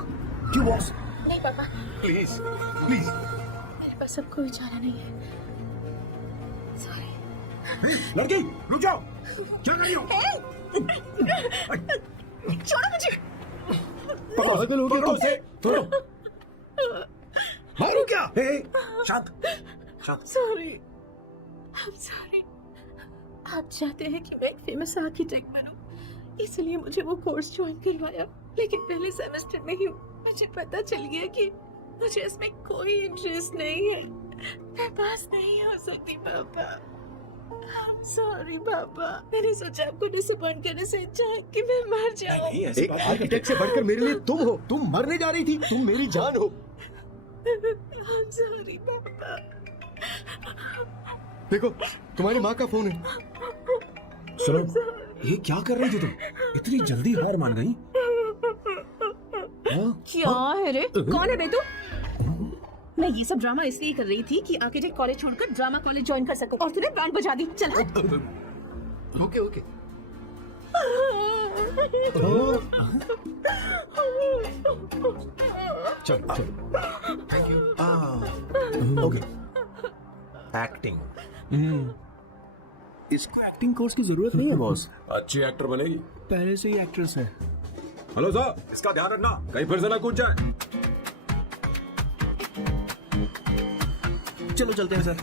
क्यों बॉस? नहीं पापा, प्लीज प्लीज। मेरे पास अब कोई चारा नहीं है। सॉरी। लड़की रुक जाओ, क्या कर रही हो? छोड़ो मुझे। पागल हो गया उसे छोड़ो। मारो क्या? शांत शांत। Sorry, I am sorry. आप चाहते हैं कि मैं एक फेमस आर्किटेक्ट बनूं, इसलिए मुझे वो कोर्स ज्वाइन करवाया, लेकिन पहले सेमेस्टर में ही मुझे पता चल गया कि मुझे इसमें कोई इंटरेस्ट नहीं है। मैं पास नहीं हो सकती पापा। सॉरी पापा, मैंने सोचा आपको डिसअपॉइंट करने से अच्छा है कि मैं मर जाऊं। नहीं, ऐसी एक बात नहीं आर्किटेक्ट से बढ़कर मेरे लिए तुम हो। तुम मरने जा रही थी, तुम मेरी जान हो। सॉरी पापा। देखो, तुम्हारी माँ का फोन है। सुनो, ये क्या कर रही थी तुम? इतनी जल्दी हार मान गई? क्या है रे? कौन है बे तू? मैं ये सब ड्रामा इसलिए कर रही थी कि आर्किटेक्ट कॉलेज छोड़कर ड्रामा कॉलेज ज्वाइन कर सकूं, और तूने बैंड बजा दी। चला। Okay okay. चल चल ओके एक्टिंग इसको एक्टिंग कोर्स की जरूरत नहीं है बॉस, अच्छी एक्टर बनेगी। पहले से ही एक्ट्रेस है। हेलो सर, इसका ध्यान रखना कहीं फिर से ना कूद जाए। चलो चलते हैं सर।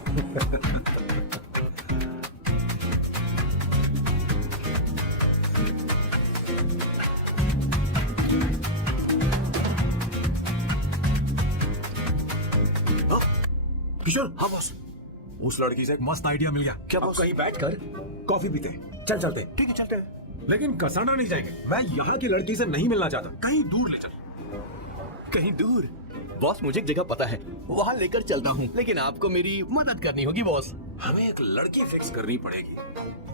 किशोर, हाँ बॉस, उस लड़की से एक मस्त आइडिया मिल गया। क्या अब बॉस? कहीं बैठकर कॉफी पीते हैं। चल चलते हैं। ठीक है चलते हैं। लेकिन कसरना नहीं जाएंगे। मैं यहाँ की लड़की से नहीं मिलना चाहता, कहीं दूर ले चल। कहीं दूर? बॉस मुझे एक जगह पता है, वहाँ लेकर चलता हूँ, लेकिन आपको मेरी मदद करनी होगी बॉस। हमें एक लड़की फिक्स करनी पड़ेगी,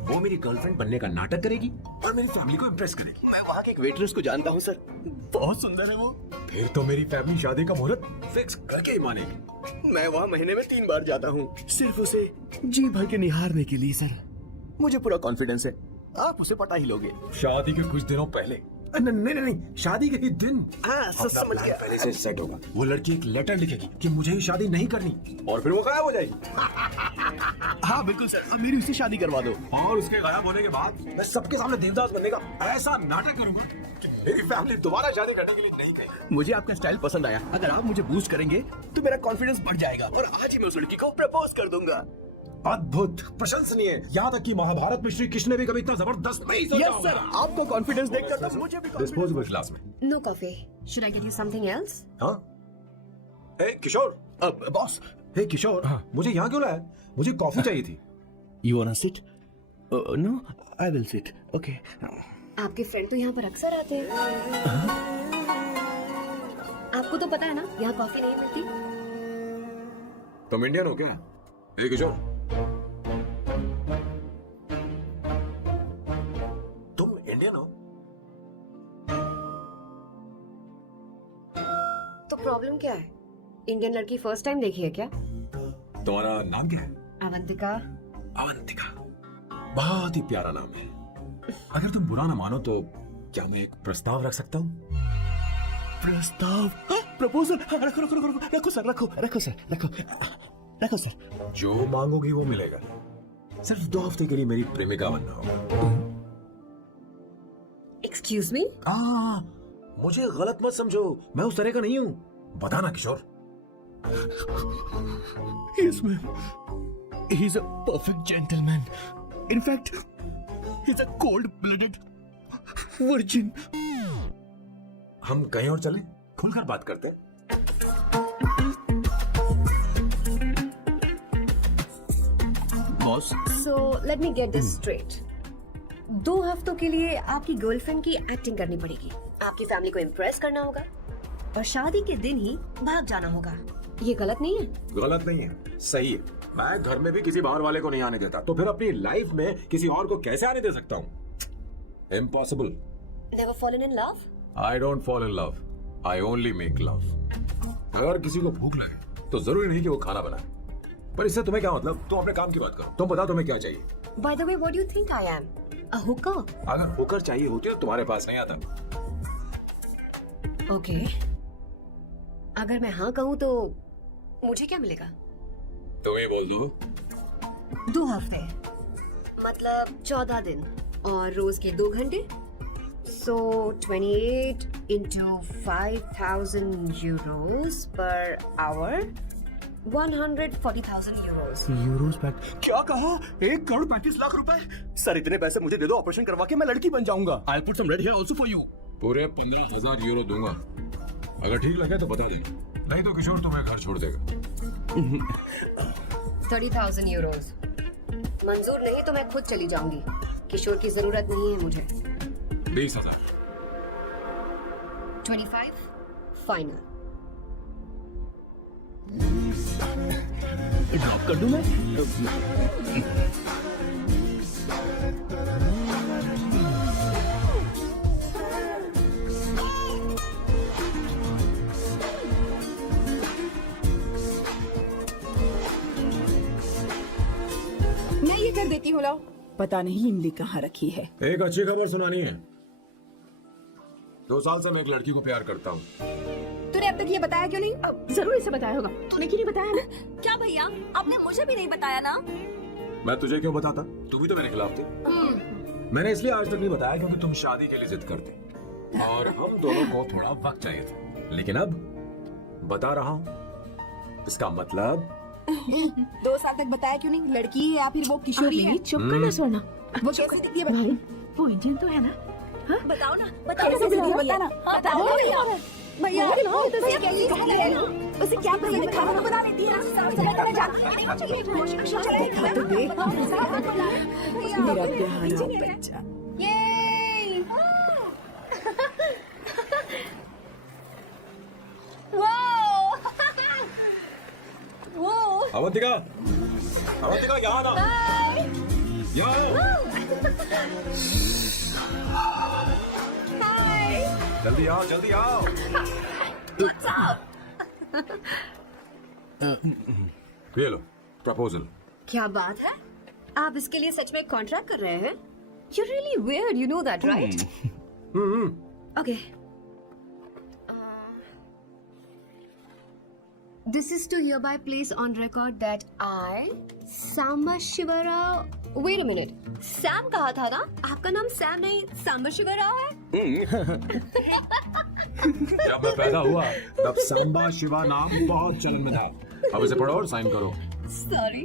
वो मेरी गर्लफ्रेंड बनने का नाटक करेगी और मेरी फैमिली को इम्प्रेस करेगी। मैं वहाँ के एक वेटरेस को जानता हूँ सर, बहुत सुंदर है वो। फिर तो मेरी फैमिली शादी का मुहूर्त फिक्स करके ही मानेगी। मैं वहाँ महीने में 3 बार जाता हूँ, सिर्फ उसे जी भर के निहारने के लिए सर। मुझे पूरा कॉन्फिडेंस है आप उसे पटा ही लोगे। शादी के कुछ दिनों पहले, नहीं, शादी के ही दिन हाँ अपना समझ प्लान गया। पहले से सेट होगा। वो लड़की एक लेटर लिखेगी कि मुझे ही शादी नहीं करनी, और फिर वो गायब हो जाएगी। हाँ बिल्कुल सर, अब मेरी उससे शादी करवा दो। और उसके गायब होने के बाद मैं सबके सामने देवदास बनने का ऐसा नाटक करूंगा कि मेरी फैमिली दोबारा शादी करने के लिए नहीं कहेगी। मुझे आपका स्टाइल पसंद आया, अगर आप मुझे बूस्ट करेंगे तो मेरा कॉन्फिडेंस बढ़ जाएगा और आज ही मैं उस लड़की को प्रपोज कर दूंगा। अद्भुत, प्रशंसनीय। यहाँ तक कि महाभारत में श्री कृष्ण ने भी कभी इतना जबरदस्त नहीं सोचा यस सर, आपको कॉन्फिडेंस देखकर तो मुझे भी डिस्पोजेबल ग्लास में। No coffee. Should I get you something else? हाँ? ए किशोर, बॉस, हे किशोर, हाँ, मुझे यहाँ क्यों लाया? मुझे कॉफी चाहिए थी। You want to sit? No, I will sit. Okay. आपके फ्रेंड तो यहाँ पर अक्सर आते हैं। आपको तो पता है ना, यहाँ कॉफी नहीं मिलती। तुम इंडियन हो क्या? हे किशोर, तुम इंडियन हो? तो प्रॉब्लम क्या है? इंडियन लड़की फर्स्ट टाइम देखी है क्या? तुम्हारा नाम क्या है? अवंतिका। अवंतिका, बहुत ही प्यारा नाम है। अगर तुम बुरा ना मानो तो क्या मैं एक प्रस्ताव रख सकता हूँ? प्रस्ताव? प्रपोजल? रखो रखो रखो रखो रखो सर, रखो रखो सर, रखो रखो सर। जो मांगोगी वो मिलेगा। सिर्फ 2 हफ्ते के लिए मेरी प्रेमिका बनना होगा। Excuse me? मुझे गलत मत समझो, मैं उस तरह का नहीं हूँ। बताना किशोर। Yes, ma'am. He's a perfect gentleman. In fact, he's a cold-blooded virgin. हम कहीं और चलें, खुलकर बात करते हैं। Boss, So let me get this straight. 2 हफ्तों के लिए आपकी गर्लफ्रेंड की एक्टिंग करनी पड़ेगी, आपकी फैमिली को इम्प्रेस करना होगा और शादी के दिन ही भाग जाना होगा। ये गलत नहीं है? गलत नहीं है, सही है। मैं घर में भी किसी बाहर वाले को नहीं आने देता, तो फिर अपनी लाइफ में किसी और को कैसे आने दे सकता हूँ? Impossible. Never fallen in love? I don't fall in love, I only make love. अगर किसी को भूख लगे तो जरूरी नहीं कि वो खाना बनाए, पर इससे तुम्हें क्या मतलब? तुम अपने काम की बात करो। तुम बताओ तुम्हें क्या चाहिए? By the way, what do you think I am? A hooker? अगर होकर चाहिए होती तो तुम्हारे पास नहीं आता। Okay. अगर मैं हाँ कहूँ तो मुझे क्या मिलेगा? तुम ही बोल दो। 2 हफ्ते मतलब 14 दिन और रोज के 2 घंटे। So 28 into 5,000 euros per hour, 140,000 euros. Euros pack? क्या कहा? 1 करोड़ 35 लाख रुपए? सर इतने पैसे मुझे दे दो, ऑपरेशन करवा के मैं लड़की बन जाऊंगा। I'll put some red hair also for you. पूरे 15,000 यूरो दूंगा। अगर ठीक लगे तो बता देना, नहीं तो किशोर तुम्हें घर छोड़ देगा। 30,000 euros. मंजूर नहीं तो मैं खुद चली जाऊंगी। किशोर की जरूरत नहीं है मुझे। 20,000। 25 फाइनल। ड्रॉप कर दूं मैं? मैं ये कर देती हूँ, लाओ। पता नहीं इमली कहाँ रखी है। एक अच्छी खबर सुनानी है। 2 साल से मैं एक लड़की को प्यार करता हूँ। तूने अब तक ये बताया क्यों नहीं? जरूर इसे बताया होगा, तूने क्यों नहीं बताया हमें? क्या भैया, आपने मुझे भी नहीं बताया ना? मैं तुझे क्यों बताता? तू भी तो मेरे खिलाफ थी। मैंने इसलिए आज तक नहीं बताया क्योंकि तुम शादी के लिए जिद करते और हम दोनों को थोड़ा वक्त चाहिए था। लेकिन अब बता रहा हूँ। इसका मतलब 2 साल तक बताया क्यों नहीं? लड़की है या फिर वो किशोरी है? अरे चुप करना स्वर्णा। वो कैसी दिखती है? भाई वो इंडियन तो है ना? बताओ ना, बताओ कैसी दिखती है? बताना। बताओ ना भैया। भैया भैया कैसी दिखती है? उसे क्या पसंद है? खाना तो बना लेती है ना? देखा तो देख, मेरा प्यारा बच्चा। अवंतिका, अवंतिका यहाँ ना। यहाँ। जल्दी आओ, जल्दी आओ। ये लो प्रपोजल। क्या बात है? आप इसके लिए सच में कॉन्ट्रैक्ट कर रहे हैं? You're really weird, you know that, right? Okay. This is to hereby place on record that I, Samba Shivarao. Wait a minute. Sam कहा था ना? आपका नाम सैम नहीं सांबा शिवराव है? जब मैं पैदा हुआ तब सांबा शिवा नाम बहुत चलन में था। अब इसे पढ़ो और साइन करो। Sorry.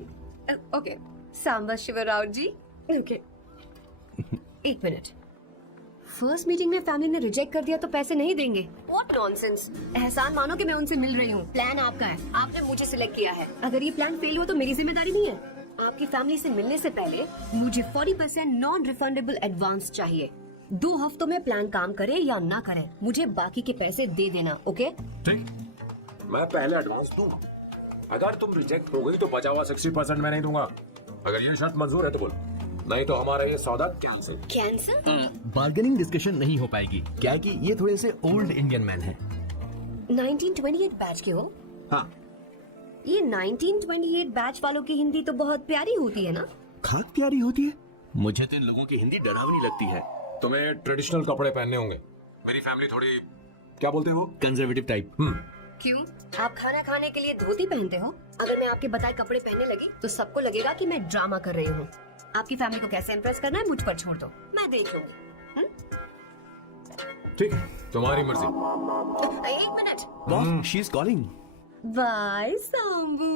Okay. सांबा शिवराव जी. Okay. 1 मिनट। फर्स्ट मीटिंग में फैमिली ने रिजेक्ट कर दिया तो पैसे नहीं देंगे? What nonsense! एहसान मानो कि मैं उनसे मिल रही हूँ। प्लान आपका है, आपने मुझे सिलेक्ट किया है। अगर ये प्लान फेल हुआ तो मेरी जिम्मेदारी नहीं है। आपकी फैमिली से मिलने से पहले मुझे 40% नॉन रिफंडेबल एडवांस चाहिए। 2 हफ्तों में प्लान काम करे या ना करे, मुझे बाकी के पैसे दे देना, ओके? ठीक, मैं पहले एडवांस दूंगा। अगर तुम रिजेक्ट हो गई तो बचा हुआ 60% मैं नहीं दूंगा। अगर ये शर्त मंजूर है तो बोल, नहीं तो हमारा ये सौदा कैंसिल। कैंसर? बार्गेनिंग डिस्कशन नहीं हो पाएगी। क्या है कि ये थोड़े से ओल्ड इंडियन मैन हैं। 1928 बैच के हो? हाँ। ये 1928 बैच वालों की हिंदी तो बहुत प्यारी होती है ना? खाक प्यारी होती है। मुझे तो इन लोगों की हिंदी डरावनी लगती है। तुम्हें ट्रेडिशनल कपड़े पहनने होंगे। मेरी फैमिली थोड़ी, क्या बोलते हो, कंजर्वेटिव टाइप। क्यों? आप खाना खाने के लिए धोती पहनते हो? अगर मैं आपके बताए कपड़े पहनने लगी तो सबको लगेगा कि मैं ड्रामा कर रही हूँ। आपकी फैमिली को कैसे इम्प्रेस करना है मुझ पर छोड़ दो, मैं देख लूंगी। ठीक है, तुम्हारी मर्जी। 1 minute. Boss, she is calling. Bye Sambu.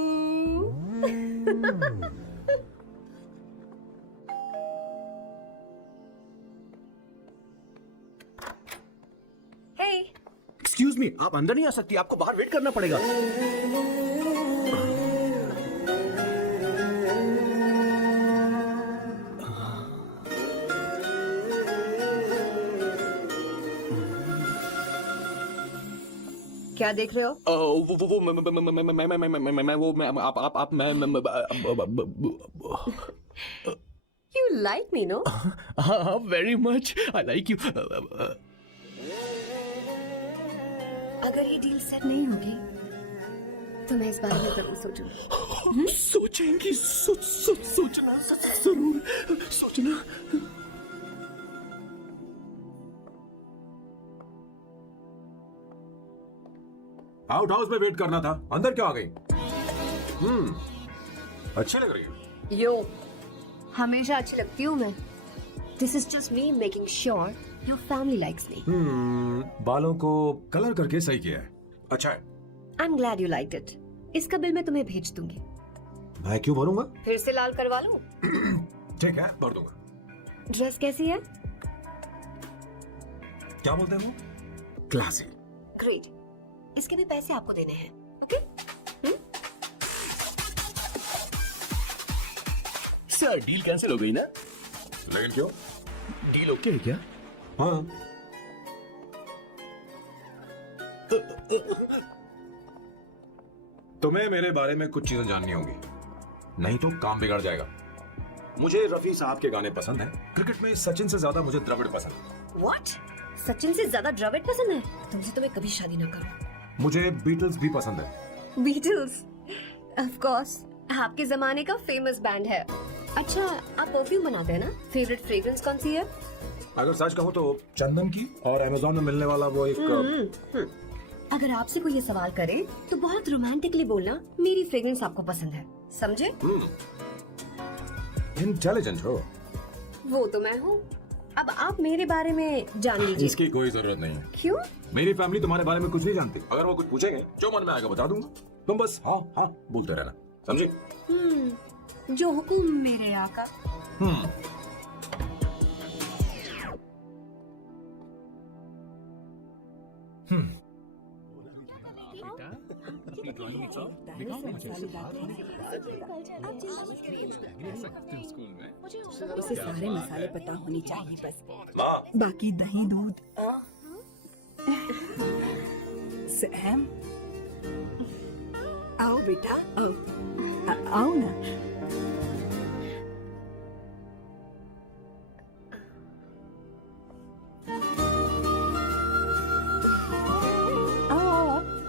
Hey, excuse me, आप अंदर नहीं आ सकती, आपको बाहर वेट करना पड़ेगा। क्या देख रहे हो? वो मैं आप You like me, no? हाँ, very much, I like you. अगर ये डील सेट नहीं होगी तो मैं इस बारे में जरूर सोचूंगी। सोचेंगी, सोचना जरूर सोचना। आउट हाउस में वेट करना था, अंदर क्यों आ गई? अच्छी लग रही है। यो, हमेशा अच्छी लगती हूँ मैं। This is just me making sure your family likes me. बालों को कलर करके सही किया है, अच्छा है। I'm glad you liked it. इसका बिल मैं तुम्हें भेज दूंगी। मैं क्यों भरूंगा? फिर से लाल करवा लूं? ठीक है, भर दूंगा। ड्रेस कैसी है? क्या बोलते हो? क्लासिक। ग्रेट। इसके भी पैसे आपको देने हैं, ओके? सर, डील कैंसिल हो गई ना? लेकिन क्यों? डील ओके है क्या? हाँ। तुम्हें मेरे बारे में कुछ चीजें जाननी होंगी, नहीं तो काम बिगड़ जाएगा। मुझे रफी साहब के गाने पसंद हैं। क्रिकेट में सचिन से ज्यादा मुझे द्रविड़ पसंद है। What? सचिन से ज्यादा द्रविड़ पसंद है? तुमसे तो मैं कभी शादी ना करूं। मुझे बीटल्स भी पसंद है। बीटल्स? ऑफ कोर्स, आपके जमाने का फेमस बैंड है। अच्छा, आप परफ्यूम बनाते हैं ना? फेवरेट फ्रेग्रेंस कौन सी है? अगर सच कहूँ तो चंदन की, और अमेजोन में मिलने वाला वो एक अगर आपसे कोई ये सवाल करे तो बहुत रोमांटिकली बोलना मेरी फ्रेग्रेंस आपको पसंद है, समझे? इंटेलिजेंट हो। वो तो मैं हूँ। अब आप मेरे बारे में जान लीजिए। इसकी कोई जरूरत नहीं है। क्यों? मेरी फैमिली तुम्हारे बारे में कुछ नहीं जानती। अगर वो कुछ पूछेंगे जो मन में आएगा बता दूंगा, तुम बस हाँ हाँ बोलते रहना, समझे? जो हुकुम मेरे आका। उसे सारे मसाले पता होने चाहिए बस। माँ, बाकी दही दूध। सैम, आओ बेटा, आओ ना।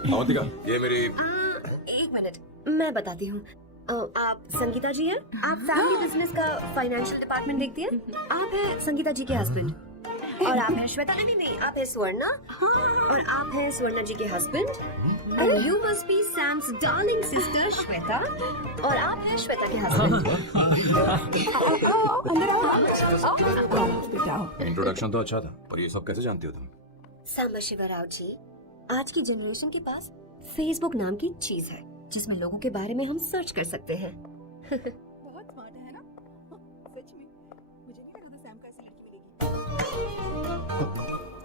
अवंतिका, ये मेरी एक मिनट, मैं बताती हूँ। आप संगीता जी हैं? आप फैमिली बिजनेस का फाइनेंशियल डिपार्टमेंट देखती हैं? आप हैं संगीता जी के हस्बैंड। और आप हैं श्वेता। नहीं, आप हैं स्वर्णा। और आप हैं स्वर्णा जी के हस्बैंड। और you must be Sam's darling sister Shweta. और आप हैं श्वेता के हस्बैंड। आओ, अंदर आओ बेटा, आओ। इंट्रोडक्शन तो अच्छा था, पर ये सब कैसे जानती हो तुम? सांबा शिवराव जी, आज की जनरेशन के पास फेसबुक नाम की चीज है जिसमें लोगों के बारे में हम सर्च कर सकते हैं। बहुत स्मार्ट है ना? सच में मुझे नहीं लगा था सैम को ऐसी लड़की मिलेगी।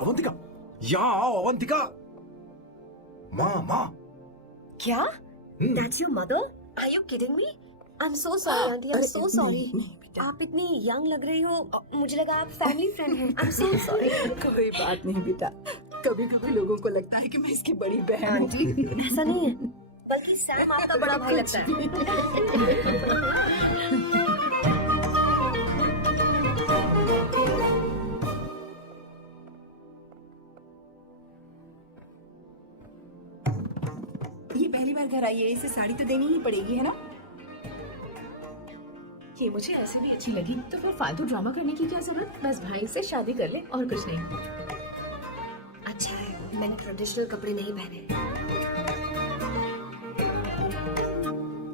अवंतिका, यहाँ आओ अवंतिका। माँ। क्या? That's your mother? Are you kidding me? I'm so sorry, auntie. I'm so sorry. नहीं बेटा, आप इतनी यंग लग रही हो। मुझे लगा आप फैमिली फ्रेंड हैं। I'm so sorry. कोई बात नहीं बेटा। कभी कभी लोगों को लगता है कि मैं इसकी बड़ी बहन हूँ। आंटी, ऐसा नहीं है, बल्कि सैम आपका बड़ा भाई लगता है। ये पहली बार घर आई है, इसे साड़ी तो देनी ही पड़ेगी, है ना? ये मुझे ऐसे भी अच्छी लगी, तो फिर फालतू ड्रामा करने की क्या जरूरत? बस भाई से शादी कर ले और कुछ नहीं। अच्छा है, मैंने ट्रेडिशनल कपड़े नहीं पहने।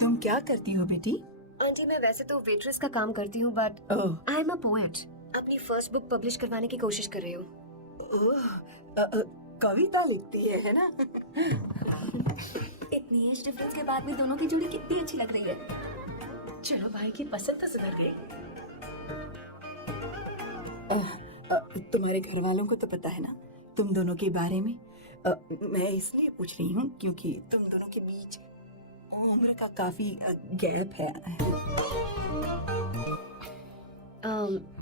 तुम क्या करती हो बेटी? आंटी, मैं वैसे तो वेट्रेस का काम करती हूँ, but oh, I am a poet. अपनी फर्स्ट बुक पब्लिश करवाने की कोशिश कर रही हूँ। कविता लिखती है ना? इतनी एज डिफरेंस के बाद में दोनों की जोड़ी कितनी अच्छी लग रही है। चलो, भाई की पसंद तो सुधर गई। तुम्हारे घर वालों को तो पता है ना तुम दोनों के बारे में? मैं इसलिए पूछ रही हूँ क्योंकि तुम दोनों के बीच उम्र का काफी गैप है।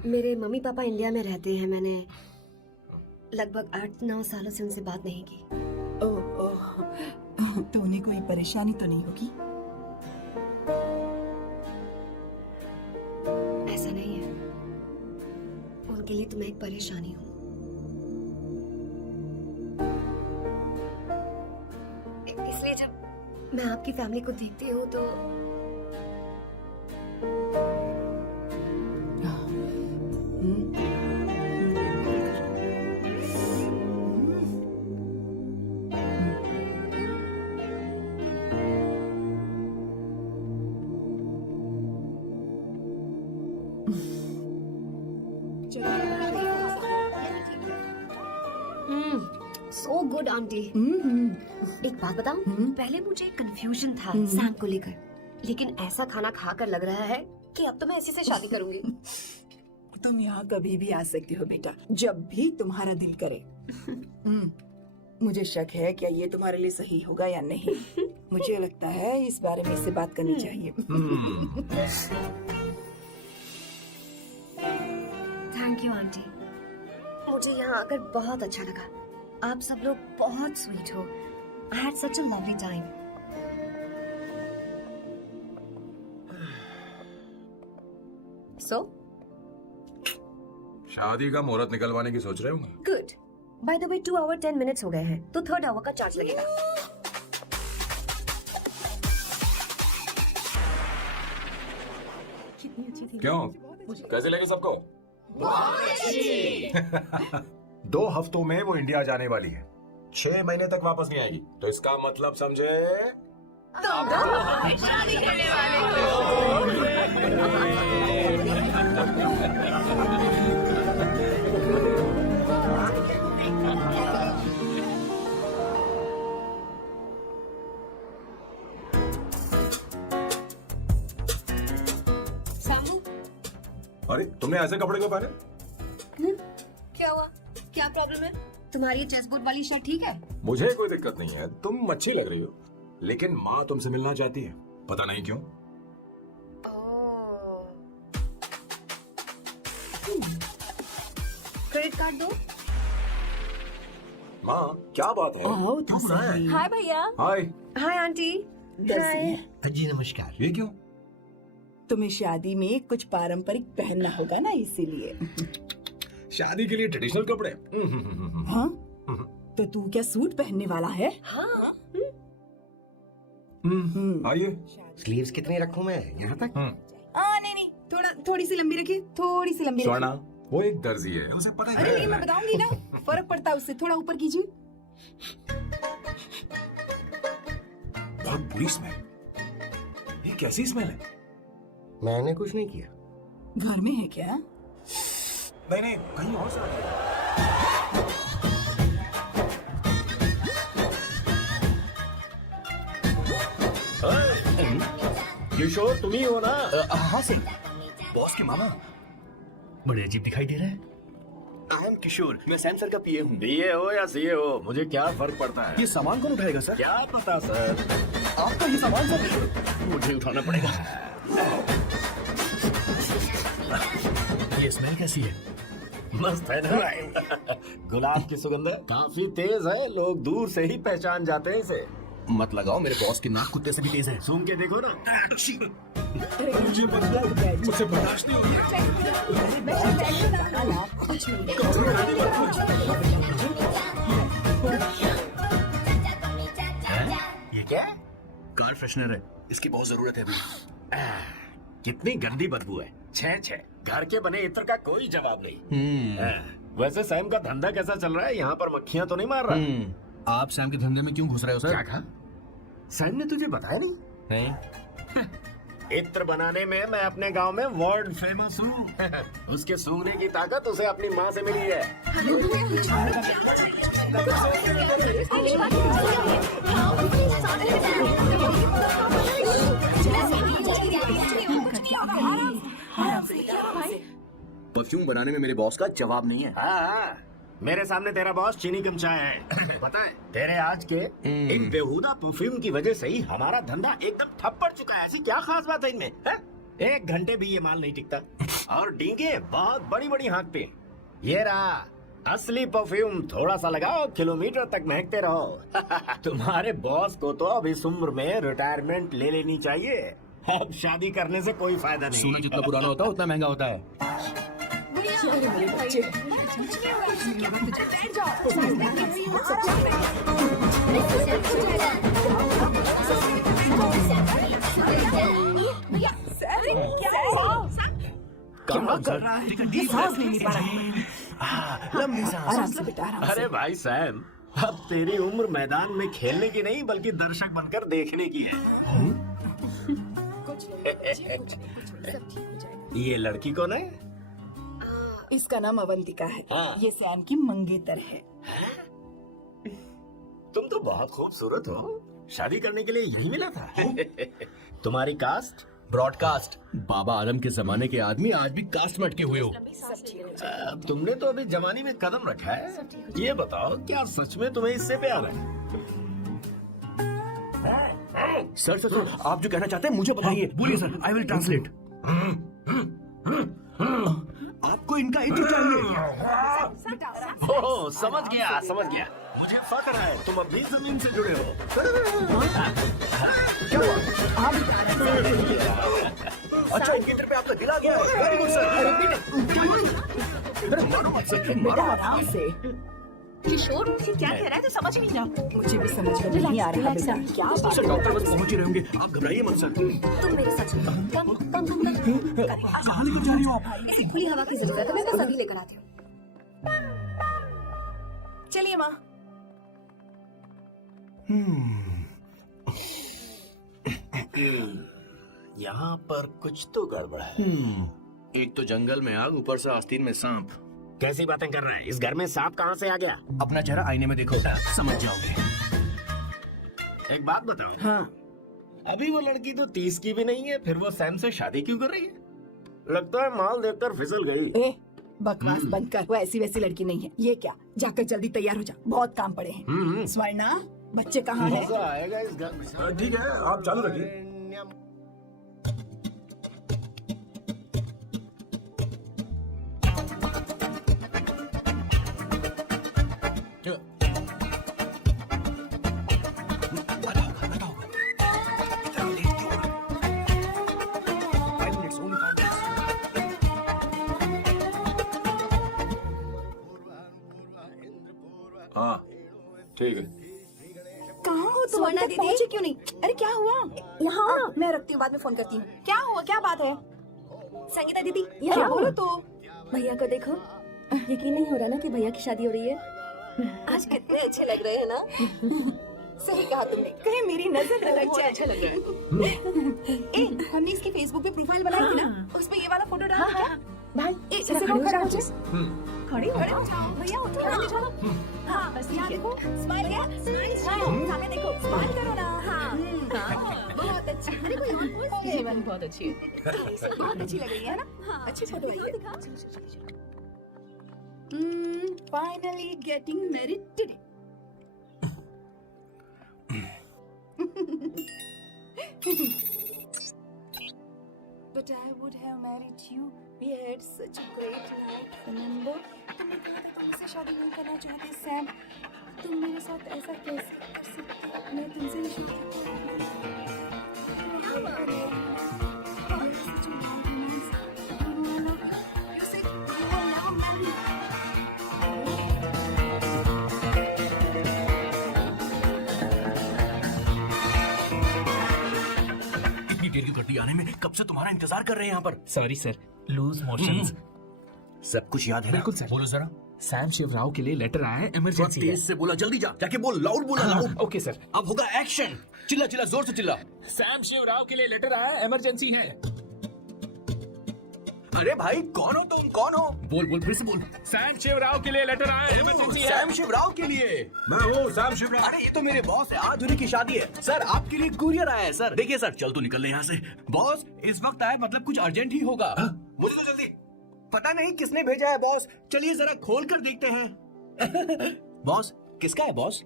मेरे मम्मी पापा इंडिया में रहते हैं। मैंने लगभग 8-9 सालों से उनसे बात नहीं की। ओह, तो उन्हें कोई परेशानी तो नहीं होगी? ऐसा नहीं है, उनके लिए तो मैं एक परेशानी हूँ। इसलिए जब मैं आपकी फैमिली को देखती हूँ तो सो गुड आंटी। एक बात बताऊं, पहले मुझे कंफ्यूजन था सैम को लेकर, लेकिन ऐसा खाना खाकर लग रहा है कि अब तो मैं इसी से शादी करूंगी। तुम यहाँ कभी भी आ सकती हो बेटा, जब भी तुम्हारा दिल करे। मुझे शक है क्या ये तुम्हारे लिए सही होगा या नहीं। मुझे लगता है इस बारे में इससे बात करनी चाहिए। थैंक यू आंटी, मुझे यहाँ आकर बहुत अच्छा लगा। आप सब लोग बहुत स्वीट हो। I had such a lovely time. So? शादी का मुहूर्त निकलवाने की सोच रहे होंगे? Good. By the way, 2 hour 10 minutes हो गए हैं, तो 3rd hour का चार्ज लगेगा। कितनी अच्छी थी क्यों कैसे लगे सबको? 2 हफ्तों में वो इंडिया जाने वाली है, 6 महीने तक वापस नहीं आएगी, तो इसका मतलब समझे? साहू, अरे तुमने ऐसे कपड़े क्यों पहने? क्या हुआ? क्या प्रॉब्लम है? तुम्हारी ये चेस्ट बोर्ड वाली शर्ट ठीक है? मुझे कोई दिक्कत नहीं है, तुम अच्छी लग रही हो, लेकिन माँ तुमसे मिलना चाहती है, पता नहीं क्यों। क्रेडिट कार्ड दो। माँ क्या बात है? आओ तो सही। हाय भैया। हाय। Hi aunty. कैसी है? जी नमस्कार। ये क्यों? तुम्हें शादी में कुछ पारंपरिक पहनना होगा ना, इसीलिए। शादी के लिए ट्रेडिशनल कपड़े? हाँ? तो तू क्या सूट पहनने वाला है? हाँ। आइए। स्लीव्स कितनी रखूं मैं? यहाँ तक? नहीं, थोड़ी सी लंबी रखिए, थोड़ी सी लंबी स्वर्णा, रखिए। वो एक दर्जी है, उसे पता ही अरे नहीं, मैं बताऊंगी ना, फर्क पड़ता है उससे। थोड़ा ऊपर कीजिए। बहुत बुरी स्मेल। ये कैसी स्मेल है? मैंने कुछ नहीं किया। घर में है क्या? नहीं, कहीं और से आ रही है। किशोर तुम ही हो ना? हाँ सही। बॉस के मामा बड़े अजीब दिखाई दे रहे हैं। आई एम किशोर, मैं सैम सर का पीए हूँ। बीए हो या सीए हो, मुझे क्या फर्क पड़ता है? ये सामान कौन उठाएगा सर? क्या पता सर। आपका ये सामान सर मुझे उठाना पड़ेगा। ये स्मेल कैसी है? मस्त है ना? गुलाब की सुगंध काफी तेज है, लोग दूर से ही पहचान जाते हैं इसे। मत लगाओ, मेरे बॉस की नाक कुत्ते से भी तेज है। सूंघ के देखो ना। मुझे मुझसे बर्दाश्त नहीं ये क्या? कार फ्रेशनर है, इसकी बहुत जरूरत है अभी। कितनी गंदी बदबू है। छे घर के बने इत्र का कोई जवाब नहीं। वैसे सैम का धंधा कैसा चल रहा है? यहाँ पर मक्खियाँ तो नहीं मार रहा? आप सैम के धंधे में क्यों घुस रहे हो सर? क्या कहा? सैम ने तुझे बताया नहीं? नहीं। इत्र बनाने में मैं अपने गांव में वर्ल्ड फेमस हूँ। उसके सूंघने की ताकत उसे अपनी माँ से मिली है। परफ्यूम बनाने में मेरे बॉस का जवाब नहीं है। हाँ, मेरे सामने तेरा बॉस चीनी कम चाय है। पता है तेरे आज के इन बेहुदा परफ्यूम की वजह से ही हमारा धंधा एकदम ठप पड़ चुका है। ऐसी क्या खास बात है इनमें? 1 घंटे भी ये माल नहीं टिकता और डींगे बहुत बड़ी बड़ी हाँकते। ये रहा असली परफ्यूम, थोड़ा सा लगाओ, किलोमीटर तक महकते रहो। तुम्हारे बॉस को तो अब इस उम्र में रिटायरमेंट ले लेनी चाहिए। अब शादी करने से कोई फायदा नहीं। सोना जितना पुराना होता है उतना महंगा होता है। मेरे बच्चे। क्या कर रहा है? सांस नहीं ले पा रहा है। लंबी सांस। आराम से बेटा, आराम से। अरे भाई सैम, अब तेरी उम्र मैदान में खेलने की नहीं बल्कि दर्शक बनकर देखने की है। ये लड़की कौन है? इसका नाम अवंतिका है। हाँ। ये सैम की मंगेतर है। तुम तो बहुत खूबसूरत हो, शादी करने के लिए यही मिला था। तुम्हारी कास्ट? ब्रॉडकास्ट। बाबा आलम के जमाने के आदमी आज भी कास्ट में अटके हुए हो। तुमने तो अभी जवानी में कदम रखा है। ये बताओ क्या सच में तुम्हें इससे प्यार है? सर सर सर, आप जो कहना चाहते हैं मुझे बताइए। बोलिए सर, आई विल ट्रांसलेट। आपको इनका इत्र चाहिए। ओह, समझ गया। मुझे फक्र है तुम अभी जमीन से जुड़े हो। क्या हुआ? अच्छा, इनके इत्र पे आपका दिल आ गया है। Very good sir. बेटा आराम से। किशोर ये क्या कह रहा है तो समझ ही नहीं रहा। मुझे भी समझ में नहीं आ रहा बेटा, क्या बात सर डॉक्टर बस पहुंच ही रहे होंगे, आप घबराइए मत सर। तुम मेरे साथ चलो। कम कहाँ लेकर जा रही हो आप? इसे खुली हवा की जरूरत है, मैं बस अभी लेकर आती हूँ। चलिए माँ। यहाँ पर कुछ तो गड़बड़ है। एक तो जंगल में आग, ऊपर से आस्तीन में सांप। कैसी बातें कर रहा है? इस घर में सांप कहाँ से आ गया? अपना चेहरा आईने में देखो, समझ जाओगे। एक बात बताओ। हाँ। अभी वो लड़की तो 30 की भी नहीं है, फिर वो सैम से शादी क्यों कर रही है? लगता है माल देखकर फिसल गई। ए, बकवास बंद कर, वो ऐसी वैसी लड़की नहीं है। ये क्या, जाकर जल्दी तैयार हो जा, बहुत काम पड़े हैं। स्वर्णा, बच्चे कहाँ हैं? मजा आएगा इस घर में। ठीक है, आप चालू रखिए। हाँ, ठीक है। कहाँ हो तुम? स्वर्णा अब तक दीदी? पहुंची क्यों नहीं? अरे क्या हुआ? यहाँ मैं रखती हूँ, बाद में फोन करती हूँ। क्या हुआ, क्या बात है? संगीता दीदी क्या यहाँ बोलो तो। भैया को देखो, यकीन नहीं हो रहा ना कि भैया की शादी हो रही है। आज कितने अच्छे लग रहे हैं ना। सही कहा तुमने, कहीं मेरी नजर न लग बहुत जाए। अच्छा लग रहा है। ए, हमने इसकी फेसबुक पे प्रोफाइल बनाई थी ना, उस पे ये वाला फोटो डाल क्या? भाई ए, जरा इसे खड़े हो खड़ा जाओ। हो जाओ। खड़े हो खड़े जाओ। हो जाओ, भैया उठो ना। हाँ बस ठीक है। स्माइल या स्माइल, सामने देखो, स्माइल करो ना। हाँ, बहुत अच्छा। अरे कोई और पोज ये वाली बहुत अच्छी है। बहुत अच्छी लग रही है ना। अच्छी फोटो आई है। Finally getting married today. But I would have married you. We had such a great night. Remember? तुमने कहा था तुम मुझसे शादी नहीं करना चाहते सैम। तुम मेरे साथ ऐसा कैसे कर सकते? मैं तुमसे शादी इतनी देर क्यों कर दी आने में? कब से तुम्हारा इंतजार कर रहे हैं यहाँ पर। Sorry sir, loose motions. सब कुछ याद है ना? बिल्कुल सर। बोलो जरा। सैम शिवराव के लिए लेटर आया है, इमरजेंसी है। तेज से बोला, जल्दी जा, जाके बोल, लाउड बोला, लाउड। Okay sir. अब होगा एक्शन। चिल्ला चिल्ला, जोर से चिल्ला। सैम शिवराव के लिए लेटर आया है, इमरजेंसी है। अरे भाई, कौन हो तुम, कौन हो? बोल बोल, फिर से बोल। सैम शिवराव के लिए लेटर आया है, इमरजेंसी है। सैम शिवराव के लिए। मैं हूँ सैम शिवराव। अरे ये तो मेरे बॉस है, आज उन्हीं की शादी है। सर आपके लिए कुरियर आया है सर। देखिए सर, चल तो निकल ले यहाँ से। बॉस इस वक्त आया, मतलब कुछ अर्जेंट ही होगा। मुझे तो जल्दी पता नहीं किसने भेजा है बॉस। चलिए जरा खोल कर देखते हैं। बॉस किसका है बॉस?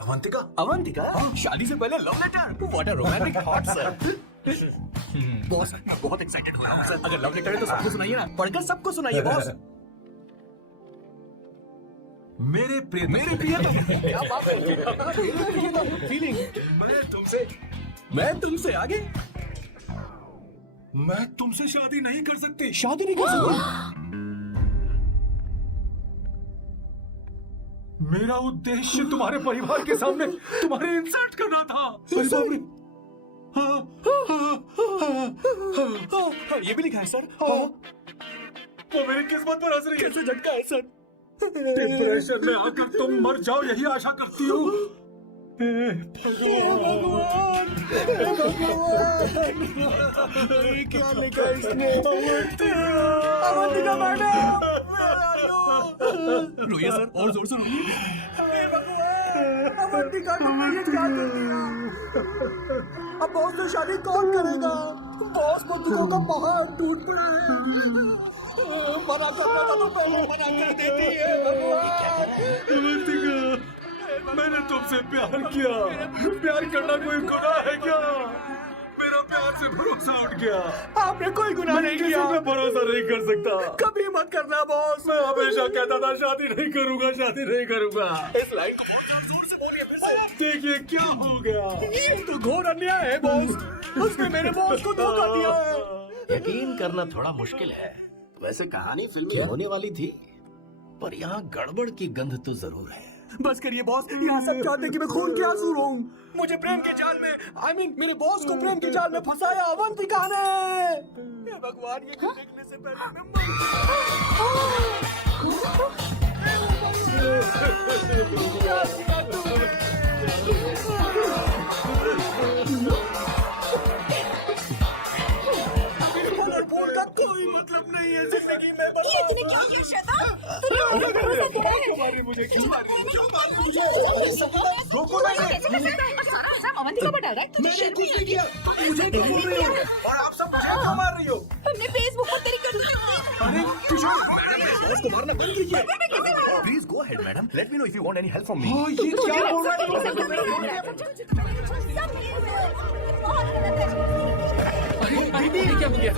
अवंतिका। अवंतिका? शादी से पहले love letter. What a romantic thought sir. Boss मैं बहुत एक्साइटेड हो रहा हूँ सर। अगर लव लेटर है तो सबको सुनाइए ना, पढ़कर सबको सुनाइए बॉस। मेरे प्रिय, मेरे प्रिय तो क्या बात है। मेरे प्रिय तो फीलिंग। मैं तुमसे आगे। मैं तुमसे शादी नहीं कर सकती। शादी नहीं कर सकते? मेरा उद्देश्य तुम्हारे परिवार के सामने तुम्हारे इंसल्ट करना था। परिवार में? ये भी लिखा है सर। वो मेरी किस्मत पर हंस रही है। कैसे झटका है सर? डिप्रेशन में आकर तुम मर जाओ, यही आशा करती हूँ। क्या लिखा इसने? अवंतिका मैडम, रोइए सर, और जोर से रोइए। अवंतिका को ये क्या कर दिया? अब बॉस से शादी कौन करेगा? बॉस को दुखों का पहाड़ टूट पड़ा है। मना करना था तो पहले मना कर देती है। अवंतिका, मैंने तुमसे प्यार किया। प्यार करना कोई गुनाह है क्या? मेरा प्यार से भरोसा उठ गया। आपने कोई गुनाह नहीं किसी किया। पे भरोसा नहीं कर सकता। कभी मत करना बॉस। मैं हमेशा कहता था शादी नहीं करूंगा, शादी नहीं करूंगा। इस लाइन को जोर से बोलिए फिर से। देखिए क्या हो गया। ये तो घोर अन्याय है बॉस। उसने मेरे बॉस को धोखा दिया है। यकीन करना थोड़ा मुश्किल है। वैसे कहानी फिल्मी होने वाली थी, पर यहाँ गड़बड़ की गंध तो जरूर है। बस करिए बॉस, यहाँ सब चाहते हैं कि मैं खून के आंसू रोऊं। मुझे प्रेम के जाल में, मेरे बॉस को प्रेम के जाल में फंसाया अवंतिका ने। हे भगवान, ये देखने से पहले मैं मर बोल का कोई मतलब नहीं है, जिंदगी में बस ये तूने क्या किया शैतान? तूने मुझे भरोसा दिया है। मारे मुझे, क्यों मारे मुझे? रोको सारा सब अवंतिका पर डाल रहा है, तुझे मैंने शर्म कुछ नहीं नहीं आती? किया, मुझे क्यों बोल रही हो? और आप सब मुझे क्यों मार रही हो? हमने फेसबुक पर तेरी करतूतें अरे किशोर, मैडम ने बॉस को मारना बंद कीजिए। Please go ahead madam, let me know if you want any help from me. ये क्या बोल रहा है? ये क्या हो गया?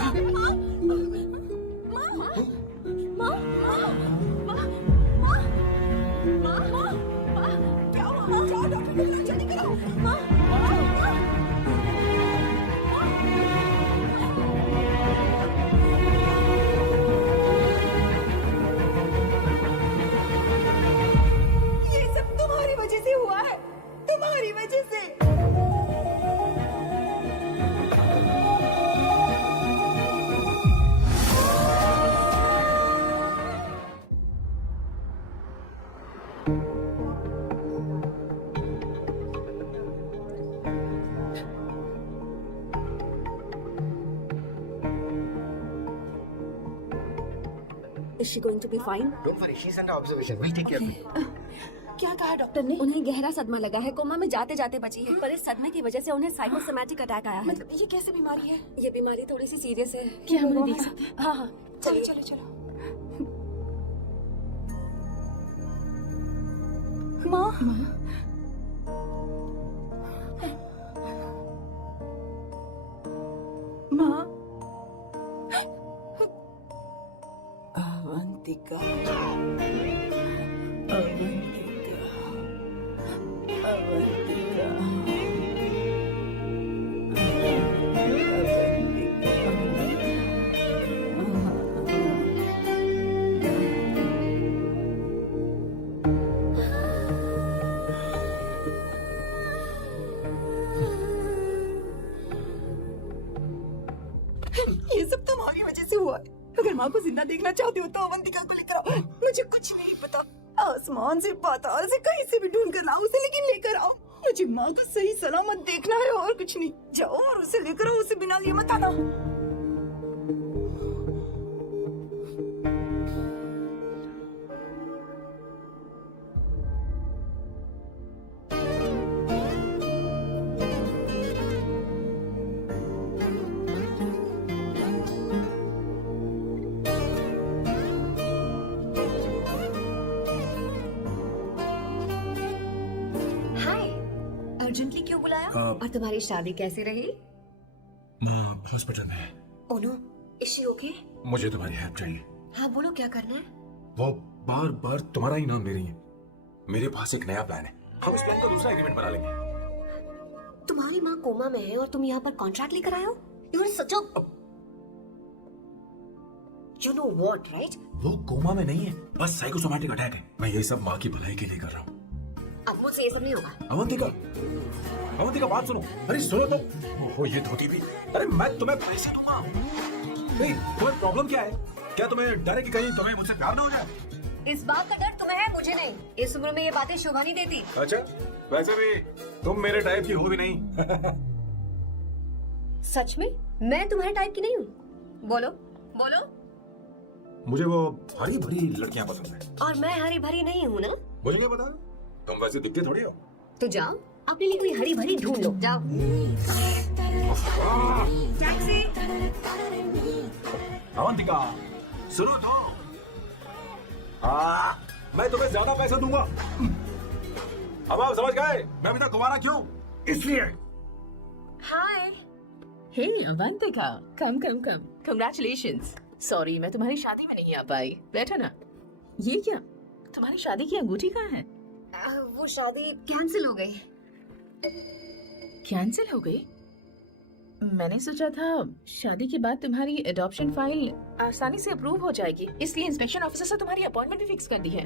ये सब तुम्हारी वजह से हुआ है, तुम्हारी वजह से। Is she going to be fine? Don't worry, she's under observation. We'll take care of her. क्या कहा डॉक्टर ने? उन्हें गहरा सदमा लगा है, कोमा में जाते जाते बची है, पर इस सदमे की वजह से उन्हें साइकोसोमैटिक अटैक आया है। मतलब ये कैसे बीमारी है? ये बीमारी थोड़ी सी सीरियस है। क्या हम उन्हें देख सकते हैं? हाँ हाँ, चलो चलो चलो। माँ, माँ, अवंतिका, अवंतिका, अवंतिका, ये सब तुम्हारी वजह से हुआ है। अगर माँ को जिंदा देखना चाहते हो तो अवंतिका को लेकर आओ। मुझे कुछ नहीं पता, आसमान से पाताल से कहीं से भी ढूंढ कर लाओ उसे, लेकिन लेकर आओ। मुझे माँ को सही सलामत देखना है और कुछ नहीं। जाओ और उसे लेकर आओ, उसे बिना लिए मत आना। हाय, अर्जेंटली क्यों बुलाया? और तुम्हारी शादी कैसे रही? माँ हॉस्पिटल में है। Oh no, is she okay? मुझे तुम्हारी हेल्प चाहिए। हाँ बोलो, क्या करना है? वो बार बार तुम्हारा ही नाम ले रही है। मेरे पास एक नया प्लान है, हम उस प्लान का दूसरा एग्रीमेंट बना लेंगे। तुम्हारी माँ कोमा में है और तुम यहाँ पर कॉन्ट्रैक्ट लेकर आए हो? You are such a you know what, right? वो कोमा में नहीं है, बस साइकोसोमैटिक अटैक है। मैं ये सब माँ की भलाई के लिए कर रहा हूँ। अब मुझसे ये सब नहीं होगा। अवंतिका, अवंतिका बात सुनो। अरे सुनो तो। ओहो ये धोती भी। अरे मैं तुम्हें पैसे दूंगा। नहीं, तुम्हें प्रॉब्लम क्या है? क्या तुम्हें डर है कि कहीं तुम्हें मुझसे प्यार ना हो जाए? इस बात का डर तुम्हें है, मुझे नहीं। इस उम्र में ये बातें शोभा नहीं देती। अच्छा, वैसे भी तुम मेरे टाइप की हो भी नहीं। सच में मैं तुम्हारे टाइप की नहीं हूँ। बोलो बोलो। मुझे वो हरी भरी लड़कियां पसंद है। और मैं हरी भरी नहीं हूँ ना? मुझे क्या पता, तुम वैसे दिखते थोड़ी हो। तो जाओ अपने लिए कोई हरी भरी ढूंढ लो, जाओ। टैक्सी। अवंतिका सुनो तो। मैं तुम्हें ज्यादा पैसा दूंगा। अब आप समझ गए मैं अभी तक कुंवारा क्यों? इसलिए। हाय। हे अवंतिका, कम कम कम, कंग्रेचुलेशंस। सॉरी मैं तुम्हारी शादी में नहीं आ पाई। बैठो ना। ये क्या, तुम्हारी शादी की अंगूठी कहाँ है? वो शादी कैंसिल हो गई। कैंसिल हो गई? मैंने सोचा था शादी के बाद तुम्हारी एडॉप्शन फाइल आसानी से अप्रूव हो जाएगी, इसलिए इंस्पेक्शन ऑफिसर से तुम्हारी अपॉइंटमेंट भी फिक्स कर दी है।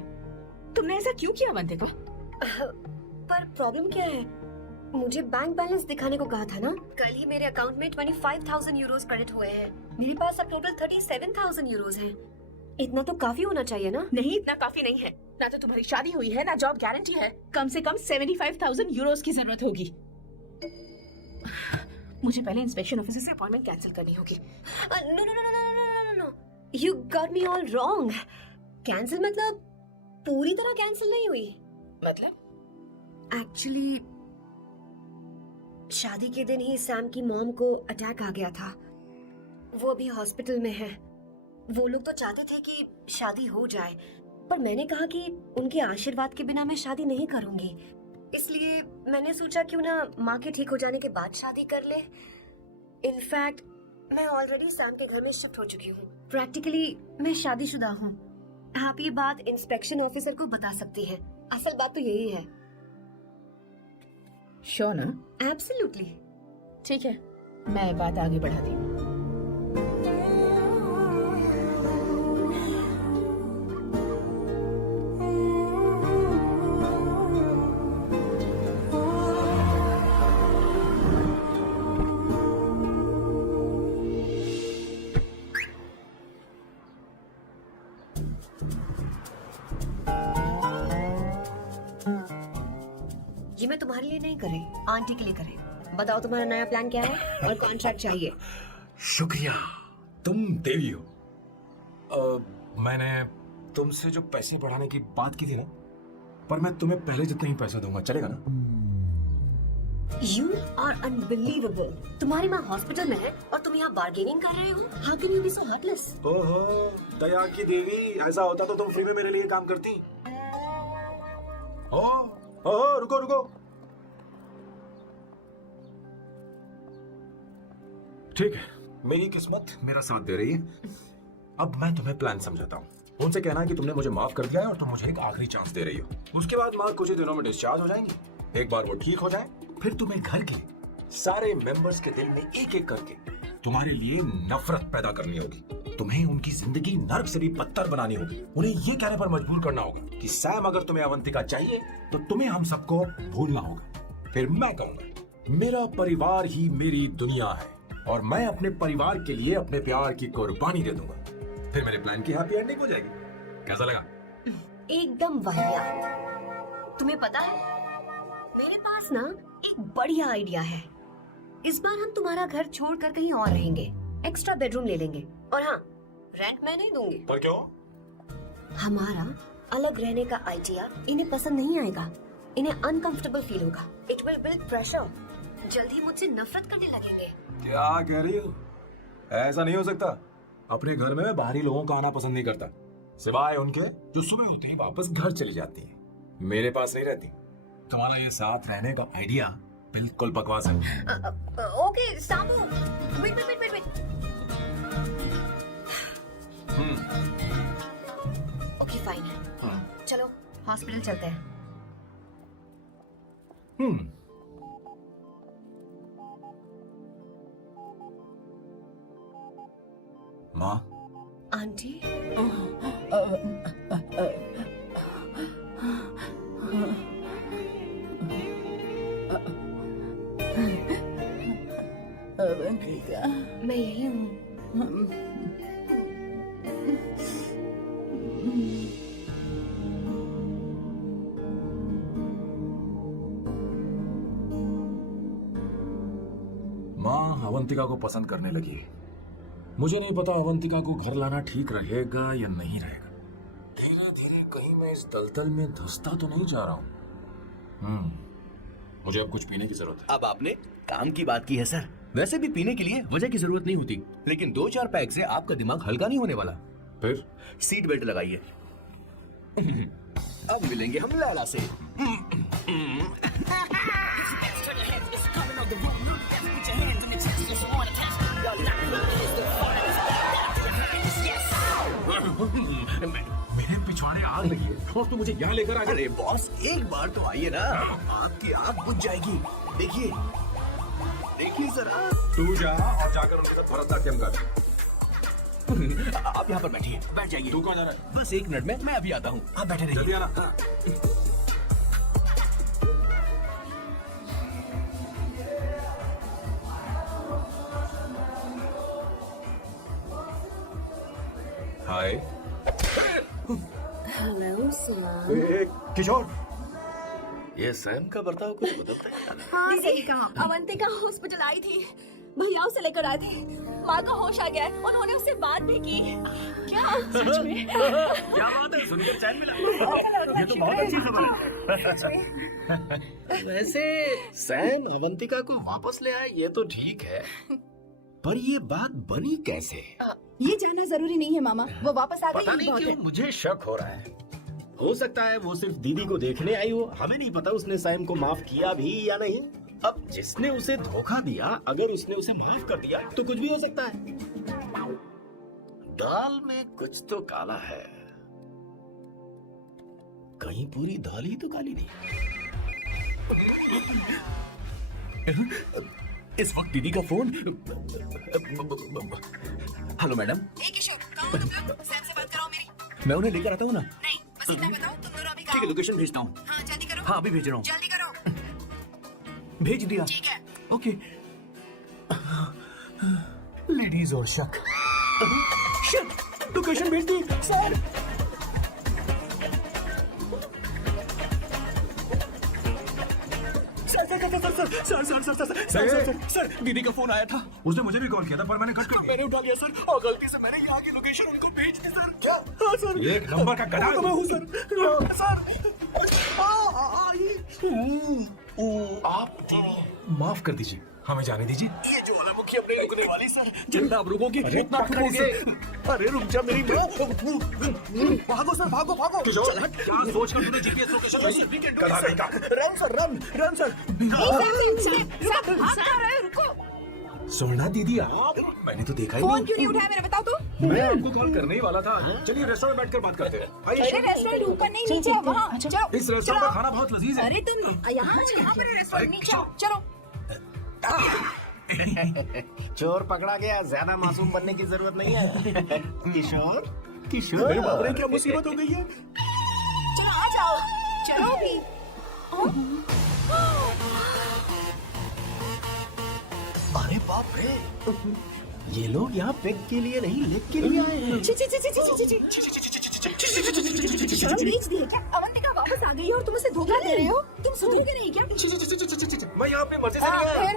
तुमने ऐसा क्यों किया अवंतिका? पर प्रॉब्लम क्या है? मुझे बैंक बैलेंस दिखाने को कहा था ना। कल ही मेरे अकाउंट में 25,000 यूरोस क्रेडिट हुए हैं। मेरे पास अब टोटल 37,000 यूरोस हैं। इतना तो काफी होना चाहिए ना? नहीं, इतना काफी नहीं है। ना तो तुम्हारी शादी हुई है, ना जॉब गारंटी है। कम से कम 75,000 यूरोस की जरूरत होगी। मुझे पहले इंस्पेक्शन ऑफिसर से अपॉइंटमेंट कैंसिल करनी होगी। No no no no no no no, you got me all wrong. Cancel मतलब पूरी तरह कैंसिल नहीं हुई। मतलब? एक्चुअली शादी के दिन ही सैम की मॉम को अटैक आ गया था। वो अभी हॉस्पिटल में है। वो लोग तो चाहते थे कि शादी हो जाए, पर मैंने कहा कि उनके आशीर्वाद के बिना मैं शादी नहीं करूंगी। इसलिए मैंने सोचा क्यों ना माँ के ठीक हो जाने के बाद शादी कर ले। इनफैक्ट मैं ऑलरेडी सैम के घर में शिफ्ट हो चुकी हूँ। प्रैक्टिकली मैं शादीशुदा हूँ। आप ये बात इंस्पेक्शन ऑफिसर को बता सकती हैं। असल बात तो यही है। श्योर ना? एब्सोल्युटली। ठीक है, मैं बात आगे बढ़ाती हूँ। ये मैं तुम्हारे लिए नहीं कर रही, आंटी के लिए कर रही हूँ। बताओ तुम्हारा नया प्लान क्या है और कॉन्ट्रैक्ट चाहिए। शुक्रिया, तुम देवी हो। मैंने तुमसे जो पैसे बढ़ाने की बात की थी ना, पर मैं तुम्हें पहले जितना ही पैसा दूंगा, चलेगा ना? You are unbelievable। तुम्हारी माँ हॉस्पिटल में है और तुम यहाँ बार्गेनिंग कर रहे हो। How can you be so heartless? ओहो, दया की देवी, ऐसा होता तो तुम फ्री में मेरे लिए काम करती। ओह, रुको रुको। ठीक है, मेरी किस्मत मेरा साथ दे रही है। अब मैं तुम्हें प्लान समझाता हूँ। उनसे कहना है कि तुमने मुझे माफ कर दिया है और तुम मुझे एक आखिरी चांस दे रही हो। उसके बाद माँ कुछ ही दिनों में डिस्चार्ज हो जाएंगी। एक बार वो ठीक हो जाए, फिर तुम्हें घर के सारे मेंबर्स के दिल में एक एक करके तुम्हारे लिए नफरत पैदा करनी होगी। तुम्हें उनकी जिंदगी नर्क से भी बदतर बनानी होगी। उन्हें ये कहने पर मजबूर करना होगा कि सैम, अगर तुम्हें अवंतिका चाहिए तो तुम्हें हम सबको भूलना होगा। फिर मैं कहूंगा, मेरा परिवार ही मेरी दुनिया है और मैं अपने परिवार के लिए अपने प्यार की कुर्बानी दे दूंगा। फिर मेरे प्लान की हैप्पी एंडिंग हो जाएगी। कैसा लगा? एकदम वाहियात। तुम्हें पता है, मेरे पास ना एक बढ़िया आइडिया है। इस बार हम तुम्हारा घर छोड़कर कहीं और रहेंगे। एक्स्ट्रा बेडरूम ले लेंगे। और हाँ, रेंट मैं नहीं दूंगी। पर क्यों? हमारा अलग रहने का आइडिया इन्हें पसंद नहीं आएगा। इन्हें अनकंफर्टेबल फील होगा। It will build pressure. जल्दी मुझसे नफरत करने लगेंगे। क्या कह रही हो? ऐसा नहीं हो सकता। अपने घर में मैं बाहरी लोगों का आना पसंद नहीं करता, सिवाय उनके जो सुबह होते ही वापस घर चली जाती हैं। मेरे पास नहीं रहती। तुम्हारा ये साथ रहने का आइडिया बिल्कुल बकवास है। Okay Samu, wait wait wait wait. Okay fine है। चलो हॉस्पिटल चलते हैं। माँ, आंटी, अवंतिका, मैं यही हूँ। माँ अवंतिका को पसंद करने लगी है। मुझे नहीं पता अवंतिका को घर लाना ठीक रहेगा या नहीं रहेगा। धीरे धीरे कहीं मैं इस दलदल में धंसता तो नहीं जा रहा हूँ। मुझे अब कुछ पीने की जरूरत है। अब आपने काम की बात की है सर। वैसे भी पीने के लिए वजह की जरूरत नहीं होती, लेकिन 2-4 पैक से आपका दिमाग हल्का नहीं होने वाला। फिर सीट बेल्ट लगाइए। अब मिलेंगे हम लैला से। मेरे पिछवाड़े आग लगी है और तुम मुझे यहाँ लेकर आ गए। अरे बॉस, एक बार तो आइए ना, आपकी आग बुझ जाएगी। देखिए देखिए जरा। तू जा और जाकर उनके साथ भरतनाट्यम कर। आप यहाँ पर बैठिए, बैठ जाइए। तू कौन जा रहा है? बस 1 मिनट में मैं अभी आता हूँ, आप बैठे रहिए। जल्दी आना। हाय। Hello sir. किशोर, ये सैम का बर्ताव कुछ बदलता है? हाँ सही कहा। अवंतिका हॉस्पिटल आई थी, भैया उसे लेकर आए थे। माँ का होश आ गया है, उन्होंने उससे बात भी की। क्या सच में? क्या बात है, सुनकर चैन मिला। ये तो बहुत अच्छी खबर है। वैसे सैम अवंतिका को वापस ले आए, ये तो ठीक है, पर ये बात बनी कैसे? ये जानना जरूरी नहीं है मामा, वो वापस आ गई पता यही नहीं बहुत क्यों है। मुझे शक हो रहा है। हो सकता है वो सिर्फ दीदी को देखने आई हो, हमें नहीं पता उसने सैम को माफ किया भी या नहीं। अब जिसने उसे धोखा दिया, अगर उसने उसे माफ कर दिया तो कुछ भी हो सकता है। दाल में कुछ तो काला है, कहीं पूरी दाल ही तो काली नहीं। इस वक्त दीदी का फोन। हेलो मैडम, ए किशोर, कहाँ हो तुम लोग? सैम से बात कराओ मेरी। मैं उन्हें लेकर आता हूँ ना। नहीं, बस इतना बताओ तुम दोनों अभी ठीक कहाँ है, हो? लोकेशन भेजता हूँ। हाँ जल्दी करो। हाँ अभी भेज रहा हूँ। जल्दी करो। भेज दिया। ठीक है। ओके। लेडीज और शक। शक, लोकेशन भेज दी सर। सर दीदी का फोन आया था। उसने मुझे भी कॉल किया था पर मैंने कट कर दिया। मैंने उठा लिया सर, और गलती से मैंने यहाँ की लोकेशन उनको भेज दी सर। क्या? हाँ सर। ये एक नंबर का गधा है। तो मैं हूँ सर। आप माफ कर दीजिए, हमें जाने दीजिए। ये जो वाला मुखी अपने रुकने वाली सर, जितना आप रुकोगे अरे इतना पकड़ ठुकोगे। इसे। अरे रुक जा मेरी। भागो सर, भागो भागो। किशोर, चल, हट। क्या सोचकर तूने जीपीएस लोकेशन भेजी? We can do गधा this, नहीं sir. Run sir, run sir. Sir, आप कहाँ रहे? रुको। सोना दीदी आप, मैंने तो देखा ही फोन नहीं। क्यों नहीं उठाया मेरा बताओ तो? मैं आपको कॉल करने ही वाला था। चलिए रेस्टोरेंट में बैठकर बात करते हैं। अरे आइए। रेस्टोरेंट ऊपर नहीं, नीचे है वहाँ। जाओ। इस रेस्टोरेंट का खाना बहुत लजीज है। अरे तुम यहाँ पर है रेस्टोरेंट, नीचे आओ। चलो। चोर पकड़ा गया, ज्यादा मासूम बनने की जरूरत नहीं है। किशोर, किशोर, अरे बाप रे, क्या मुसीबत हो गई है। चलो आ जाओ। चलो भी। अरे बाप रे, ये लोग यहाँ पेग के लिए नहीं, लेग के लिए आए हैं। ची ची ची ची ची ची ची। शर्म बेच दी है क्या? अवंतिका वापस आ गई है और तुम उसे धोखा दे रहे हो? तुम सुधरोगे नहीं क्या? मैं यहाँ पे मजे से नहीं आया। फिर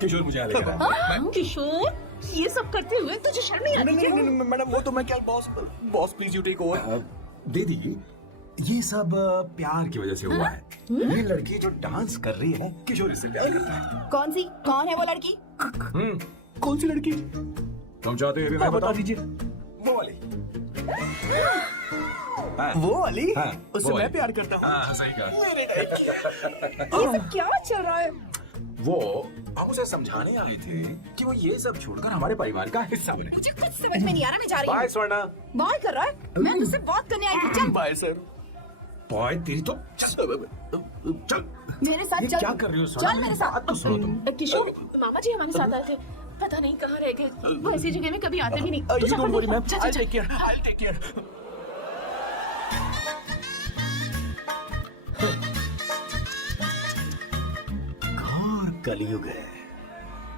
किशोर मुझे यहाँ लेकर आया। किशोर, ये सब करते हुए तुझे शर्म नहीं आती? नहीं मैडम, वो तो मैं क्या, boss please you take over. दीदी, ये सब प्यार की वजह से हुआ है। ये लड़की जो डांस कर रही है, किशोर इससे प्यार करता है। कौन है वो लड़की? कौन सी लड़की? हम चाहते हैं हाँ, बता दीजिए। वो वाली। वो वाली? हाँ, उससे वो मैं वाली। प्यार करता हूँ। हाँ, सही कहा। मेरे टाइप की। ये सब क्या चल रहा है? वो हम उसे समझाने आए थे कि वो ये सब छोड़कर हमारे परिवार का हिस्सा बने। मुझे कुछ समझ में नहीं आ रहा, मैं जा रही बाय हूँ। स्वर्णा। बाय कर रहा है? मैं तुझसे बात करने आई थी। चल बाय सर। बाय तेरी तो चल। मेरे साथ ये चल। क्या कर रही हो स्वर्णा? चल मेरे साथ। बात तो सुनो तुम। किशोर, मामा जी हमारे साथ आए थे, पता नहीं कहाँ रह गए। वो ऐसी जगह में कभी आते भी नहीं। तू You जा, don't worry, ma'am. जा, जा, I'll जा। take care. I'll take care. घोर कलयुग है।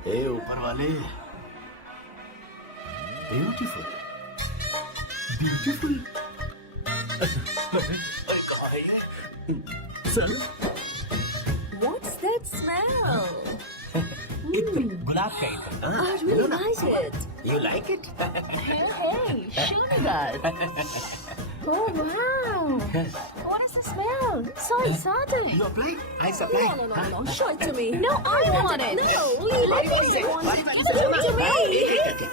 ए ऊपर वाले, beautiful, beautiful. What's that smell? इत्र, गुलाब का इत्र। I really like it. You like it? Hey, Shunagad. Oh wow. What is the smell? So exciting. You apply? I supply. No. Show it to me. No, I want it. No, you let me. Give it to me.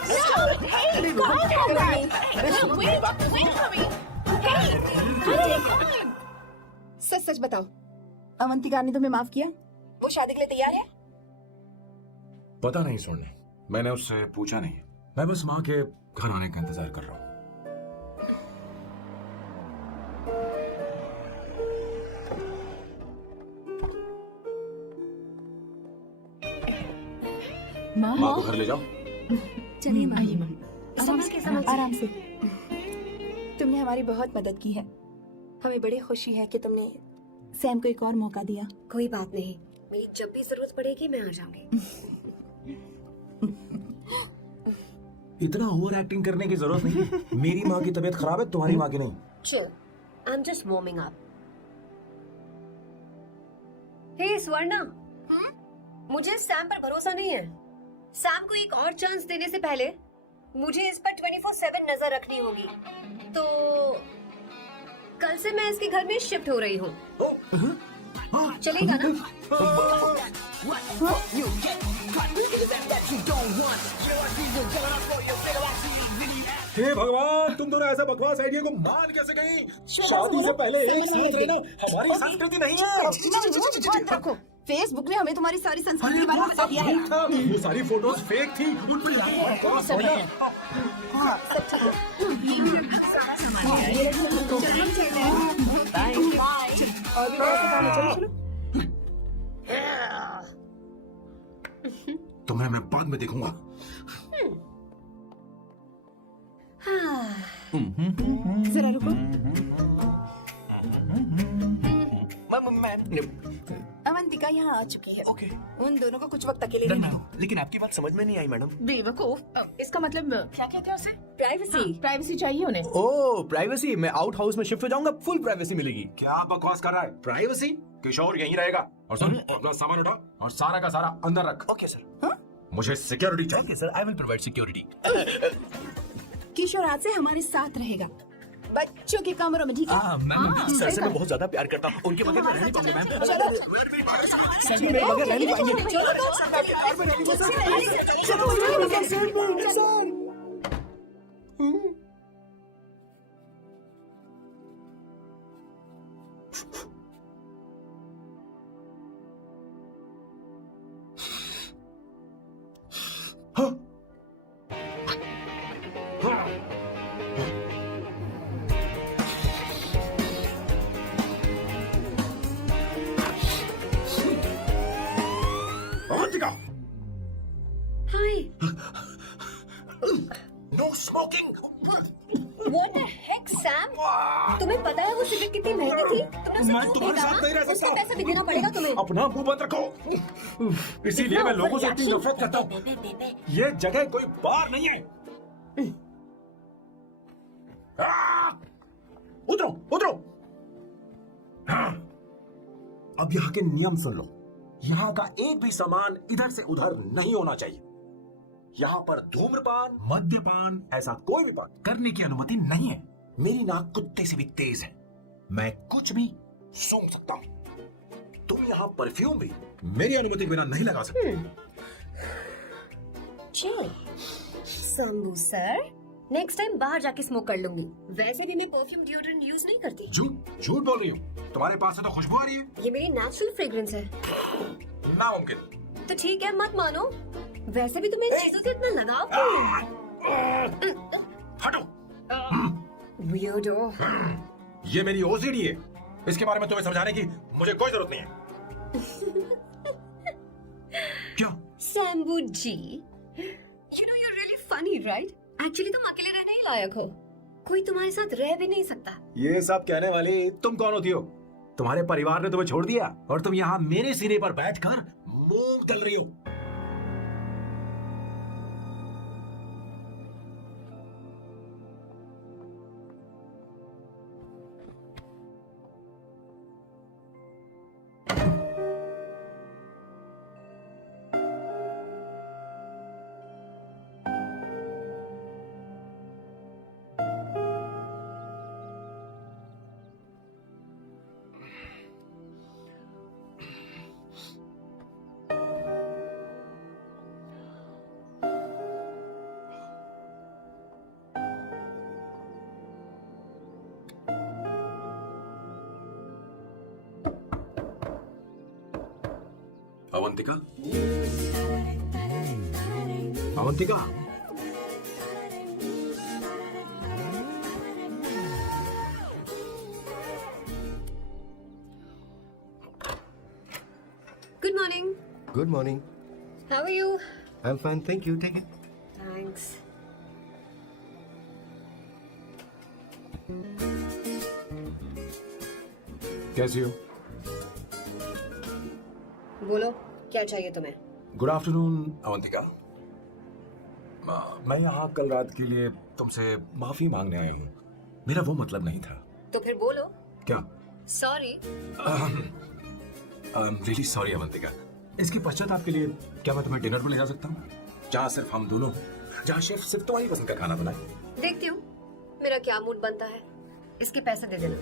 No, hey, come on, No, wait for me. Hey, take time. सच सच बताओ, अवंतिका ने तुम्हें माफ किया? वो शादी के लिए तैयार है? पता नहीं स्वर्णा, मैंने उससे पूछा नहीं। मैं बस माँ के घर आने का इंतजार कर रहा हूँ। माँ को घर ले जाओ। चलिए माँ। आइए माँ। आराम से। तुमने हमारी बहुत मदद की है। हमें बड़ी खुशी है कि तुमने सैम को एक और मौका दिया। कोई बात नहीं, मेरी जब भी जरूरत पड़ेगी मैं आ जाऊंगी। इतना ओवर एक्टिंग करने की जरूरत नहीं है। मेरी माँ की तबीयत खराब है, तुम्हारी माँ की नहीं। Chill. I'm just warming up. Hey Swarna, मुझे सैम पर भरोसा नहीं है। सैम को एक और चांस देने से पहले मुझे इस पर 24/7 नजर रखनी होगी। तो कल से मैं इसके घर में शिफ्ट हो रही हूँ। चलेगा ना? हे भगवान, तुम दोनों ऐसा बकवास आइडिया को मान कैसे गई? शादी से पहले एक साथ रहना हमारी संस्कृति नहीं है। बंद रखो। फेसबुक ने हमें तुम्हारी सारी संस्कृति के बारे में बता दिया है। वो सारी फोटोज फेक थी, उन पर बकवास हो गया। तुम्हें मैं बाद में देखूंगा। जरा रुको। अवंतिका यहाँ आ चुकी है। ओके। उन दोनों को कुछ वक्त अकेले रहना हो। लेकिन आपकी बात समझ में नहीं आई मैडम। बेवकूफ, इसका मतलब क्या कहते हैं उसे? प्राइवेसी। प्राइवेसी चाहिए उन्हें। ओह प्राइवेसी, मैं आउट हाउस में शिफ्ट हो जाऊंगा, फुल प्राइवेसी मिलेगी। क्या बकवास कर रहा है? प्राइवेसी? किशोर यहीं रहेगा। और सुन, अपना सामान उठा और सारा का सारा अंदर रख। Okay sir. मुझे सिक्योरिटी चाहिए। Okay sir, I will provide security. Kishore आज से हमारे साथ रहेगा, बच्चों के कमरों में। ठीक है? मैम सर से मैं बहुत ज्यादा प्यार करता हूँ, उनके बगैर मैं रह नहीं पाऊंगा मैम। चलो सच में मेरे बगैर रह नहीं पाएंगे। Hi. No smoking. What the heck, Sam? तुम्हें पता है वो सिगरेट कितनी महंगी थी? तुमने उसे मैं क्यों तुम्हारे खरीदा? साथ नहीं रह सकता। उसके पैसे भी देना पड़ेगा तुम्हें। अपना मुंह बंद रखो। इसीलिए मैं लोगों से इतनी नफरत करता हूँ। ये जगह कोई बार नहीं है। उतरो उतरो। हाँ। अब यहाँ के नियम सुन लो। यहाँ का एक भी सामान इधर से उधर नहीं होना चाहिए। यहाँ पर धूम्रपान, मद्यपान, ऐसा कोई भी पान करने की अनुमति नहीं है। मेरी नाक कुत्ते से भी तेज है, मैं कुछ भी सूंघ सकता हूँ। तुम यहाँ परफ्यूम भी मेरी अनुमति के बिना नहीं लगा सकते। चल, संगू सर, नेक्स्ट टाइम बाहर जाके स्मोक कर लूंगी। वैसे भी मैं परफ्यूम डिओड्रेंट यूज नहीं करती। झूठ बोल रही हूँ। तुम्हारे पास से तो खुशबू आ रही है। ये मेरी नेचुरल फ्रेग्रेंस है। नामुमकिन। तो ठीक है, मत मानो। वैसे भी तुम्हें इन चीजों से इतना लगाव क्यों है? हटो। Weirdo। ये मेरी ओसीडी है। इसके बारे में तुम्हें समझाने की मुझे कोई जरूरत नहीं है। क्या? Sambu ji, you know you're really funny, right? Actually तुम अकेले रहने ही लायक हो। कोई तुम्हारे साथ रह भी नहीं सकता। ये सब कहने वाली तुम कौन होती हो? तुम्हारे परिवार ने तुम्हें छोड़ दिया और तुम यहाँ मेरे सिरे पर बैठकर मूंग तल रही हो। Avantika, Avantika, Good morning. Good morning. How are you? I am fine, thank you. Take it. Thanks. कैसी हो? बोलो, क्या चाहिए तुम्हें? Good afternoon Avantika. मैं यहाँ कल रात के लिए तुमसे माफी मांगने आया हूँ। मेरा वो मतलब नहीं था। तो फिर बोलो क्या? सॉरी। Really sorry Avantika. इसके पश्चाताप के लिए क्या मैं तुम्हें डिनर पर ले जा सकता हूँ, जहाँ सिर्फ हम दोनों, जहाँ शेफ सिर्फ तुम्हारी पसंद का खाना बनाए? देखती हूँ मेरा क्या मूड बनता है। इसके पैसे दे देना।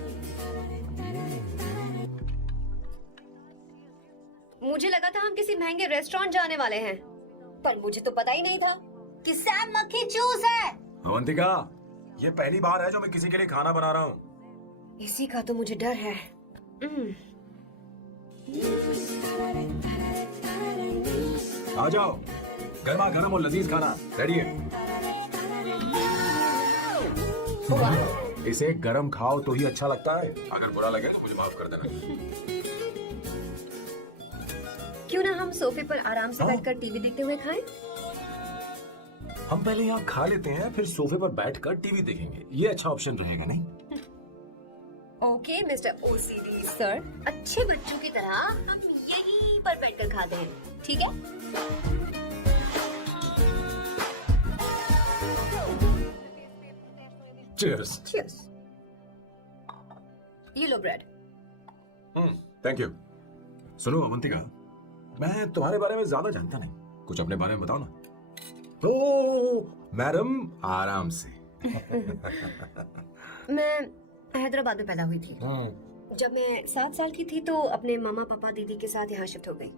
मुझे लगा था हम किसी महंगे रेस्टोरेंट जाने वाले हैं, पर मुझे तो पता ही नहीं था कि सैम मक्खी चूज है। अवंतिका, ये पहली बार है जो मैं किसी के लिए खाना बना रहा हूँ। इसी का तो मुझे डर है। आ जाओ, गर्मा गर्म और लजीज खाना रेडी है। इसे गरम खाओ तो ही अच्छा लगता है। अगर बुरा लगे तो मुझे माफ कर देना। क्यों ना हम सोफे पर आराम से बैठकर टीवी देखते हुए खाएं? हम पहले यहाँ खा लेते हैं, फिर सोफे पर बैठकर टीवी देखेंगे। ये अच्छा ऑप्शन रहेगा नहीं? ओके मिस्टर ओसीडी सर, अच्छे बच्चों की तरह हम यहीं पर बैठकर खाते हैं, ठीक है? चीयर्स। Cheers. ये लो ब्रेड। Thank you. सुनो अवंतिका, मैं तुम्हारे बारे में ज्यादा जानता नहीं, कुछ अपने बारे में बताओ ना। ओ मैडम, आराम से। मैं हैदराबाद में पैदा हुई थी। जब मैं 7 साल की थी तो अपने मामा पापा दीदी के साथ यहाँ शिफ्ट हो गई।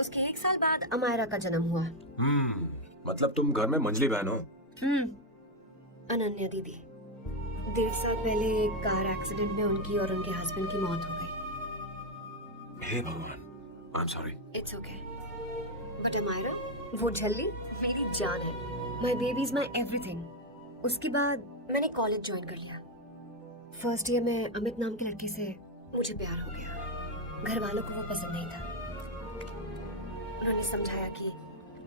उसके 1 साल बाद अमायरा का जन्म हुआ। मतलब तुम घर में मंझली बहन हो? अनन्या दीदी। 1.5 साल पहले एक कार एक्सीडेंट में उनकी और उनके हस्बैंड की मौत हो गई। हे भगवान, I am sorry. It's okay. But Amaira, वो झल्ली मेरी जान है। My baby is my everything. उसके बाद मैंने कॉलेज ज्वाइन कर लिया। फर्स्ट ईयर में अमित नाम के लड़के से मुझे प्यार हो गया। घर वालों को वो पसंद नहीं था। उन्होंने समझाया कि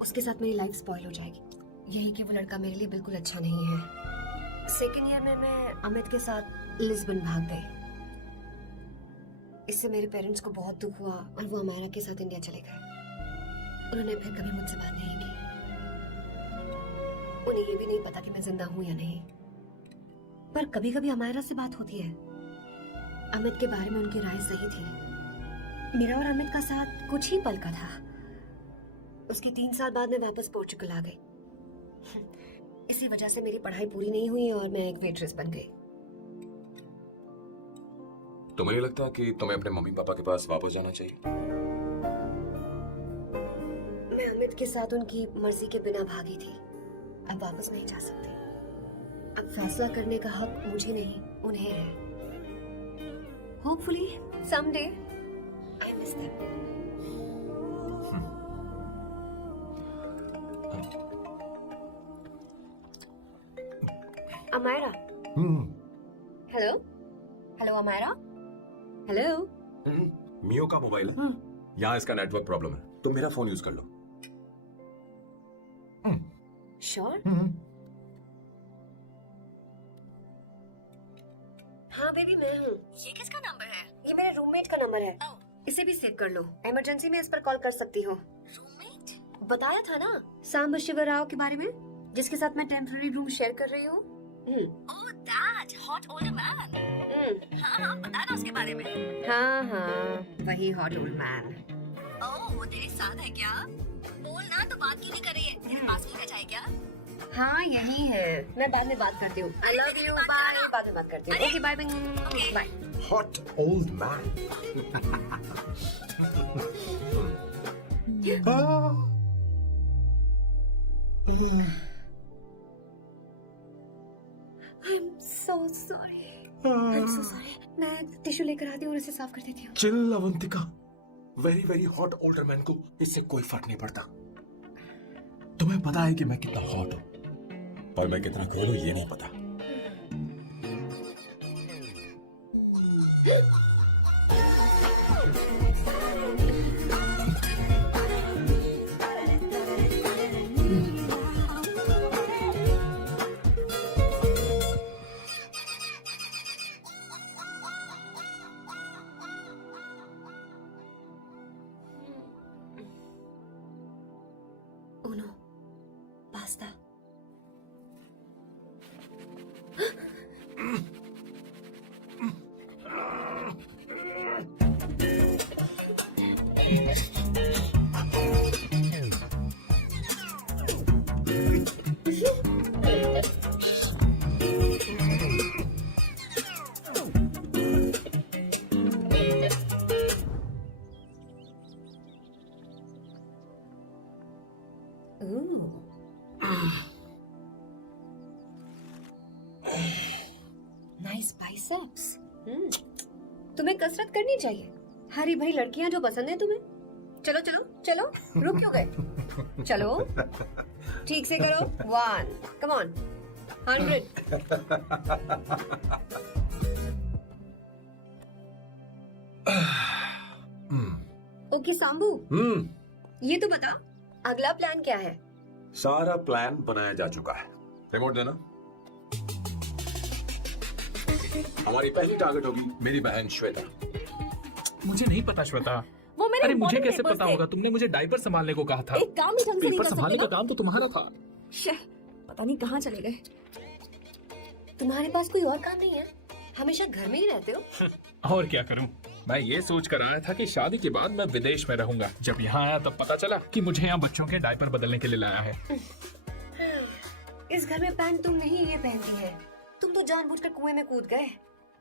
उसके साथ मेरी लाइफ स्पॉइल हो जाएगी, यही कि वो लड़का मेरे लिए बिल्कुल अच्छा नहीं है। सेकेंड ईयर में मैं अमित के साथ लिस्बन भाग गई। इससे मेरे पेरेंट्स को बहुत दुख हुआ और वो अमायरा के साथ इंडिया चले गए। उन्होंने फिर कभी मुझसे बात नहीं की। उन्हें ये भी नहीं पता कि मैं जिंदा हूं या नहीं। पर कभी कभी अमायरा से बात होती है। अमित के बारे में उनकी राय सही थी। मेरा और अमित का साथ कुछ ही पल का था। उसके 3 साल बाद मैं वापस पोर्चुगल आ गई। इसी वजह से मेरी पढ़ाई पूरी नहीं हुई और मैं एक वेट्रेस बन गई। तुम्हें नहीं लगता कि तुम्हें अपने मम्मी पापा के पास वापस जाना चाहिए? मैं अमित के साथ उनकी मर्जी के बिना भागी थी। अब वापस नहीं जा सकती। अब फैसला करने का हक मुझे नहीं, उन्हें है। Hopefully someday I miss them. Amaira. Hello hello Amaira. Hello. मियो का मोबाइल है। यहाँ इसका नेटवर्क प्रॉब्लम है, तुम मेरा फोन यूज कर लो। श्योर? हाँ बेबी, मैं हूँ। ये किसका नंबर है? ये मेरे रूममेट का नंबर है। इसे भी सेव कर लो। इमरजेंसी में इस पर कॉल कर सकती हो। रूममेट? बताया था ना, सांब शिव राव के बारे में, जिसके साथ मैं टेम्पररी रूम शेयर कर रही हूँ। Oh, that hot older man. हाँ, बता ना उसके बारे में। हाँ, वही हॉट ओल्ड मैन। Oh, वो तेरे साथ है क्या? बोल ना, तो बात क्यों नहीं कर रही है? तेरे पास नहीं बैठा है क्या? हाँ, यही है। मैं बाद में बात करती हूँ। I love you, bye। बाद में बात करती हूँ। Okay, bye bye. Bye. Hot old man. I'm so sorry. I'm so sorry. मैं टिश्यू लेकर आती हूँ और इसे साफ कर देती हूँ। Chill Avantika, very very hot older man को इससे कोई फर्क नहीं पड़ता। तुम्हें पता है कि मैं कितना हॉट हूँ, पर मैं कितना कूल हूँ ये नहीं पता। Uno, pasta, nice biceps. तुम्हें कसरत करनी चाहिए। हरी भरी लड़कियां जो पसंद है तुम्हें। चलो चलो चलो, रुक क्यों गए? चलो ठीक से करो। 1 कम ऑन 100। ओके सांबू, ये तो बता अगला प्लान क्या है? सारा प्लान बनाया जा चुका है। रिमोट देना। हमारी पहली टारगेट होगी मेरी बहन श्वेता। मुझे नहीं पता श्वेता। वो मेरे अरे मुझे important कैसे papers पता थे। होगा? तुमने मुझे डायपर संभालने को कहा था। एक काम ही ढंग से नहीं पेपर कर संभालने सकते का ना? काम तो तुम्हारा था। शे, पता नहीं कहाँ चले गए। तुम्हारे पास कोई और काम नहीं है? हमेशा घर में ही रहते हो। और क्या करूं? मैं ये सोच कर आया था कि शादी के बाद मैं विदेश में रहूंगा। जब यहाँ आया तब पता चला कि मुझे यहाँ बच्चों के डायपर बदलने के लिए लाया है। इस घर में पैंट तुम नहीं ये पहनती है। तुम तो जानबूझकर कुएं में कूद गए।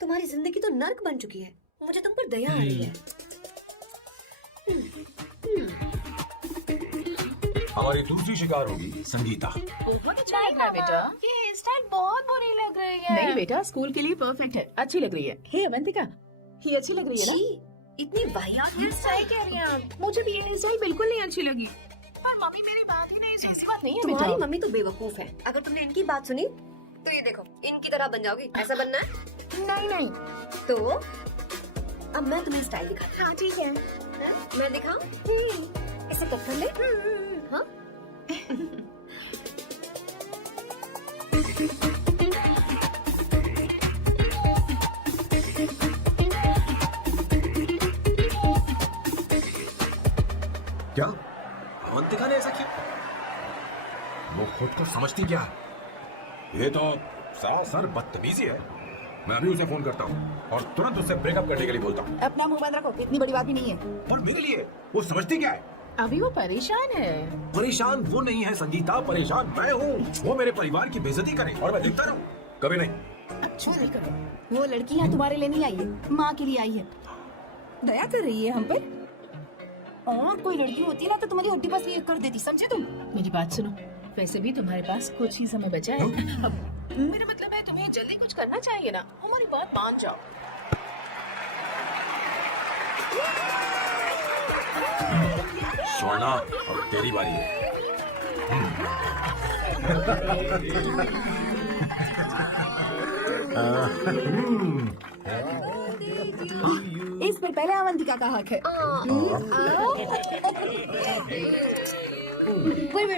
तुम्हारी जिंदगी तो नर्क बन चुकी है। मुझे तुम पर दया आ रही है। हमारी दूसरी शिकार होगी संगीता। बहुत अच्छा लग रहा है बेटा। ये हेयर स्टाइल बहुत बुरी लग रही है। नहीं बेटा, स्कूल के लिए परफेक्ट है, अच्छी लग रही है। हे अवंतिका, ये अच्छी लग रही है ना? छी, इतनी वाहियात हेयर स्टाइल कह रही हैं आप। मुझे भी ये हेयर स्टाइल बिल्कुल नहीं अच्छी लगी। पर मम्मी मेरी बात ही नहीं सुनी। ऐसी बात नहीं है तुम्हारी बेटा। मम्मी तो बेवकूफ है। अगर तुमने इनकी बात सुनी तो ये देखो इनकी तरह बन जाओगी। ऐसा बनना है? नहीं नहीं। तो अब मैं तुम्हें स्टाइल दिखाती हाँ ठीक है। हूँ। मैं दिखाऊं? इसे कट कर ले। हाँ? क्या अवंतिका ने ऐसा किया? वो खुद को समझती क्या है? ये तो सरासर बदतमीजी है। मैं अभी उसे फोन करता हूँ और तुरंत उससे ब्रेकअप करने के लिए बोलता हूँ। अपना मुंह बंद रखो, इतनी बड़ी बात भी नहीं है। और मेरे लिए वो समझती क्या है? अभी वो परेशान है। परेशान वो नहीं है संगीता, परेशान मैं हूँ। वो मेरे परिवार की बेइज्जती करे और मैं देखता रहूं? कभी नहीं। अच्छा नहीं करो। वो लड़की यहाँ तुम्हारे लिए नहीं आई है, माँ के लिए आई है। दया कर रही है हम पर। और कोई लड़की होती ना तो तुम्हारी हड्डी बस ये कर देती, समझे तुम? मेरी बात सुनो, वैसे भी तुम्हारे पास कुछ ही समय बचा है। अब मेरा मतलब है तुम्हें जल्दी कुछ करना चाहिए ना। हमारी बात मान जाओ। स्वर्णा, और तेरी बारी है। इस पर पहले अवंतिका का हक है। Wait.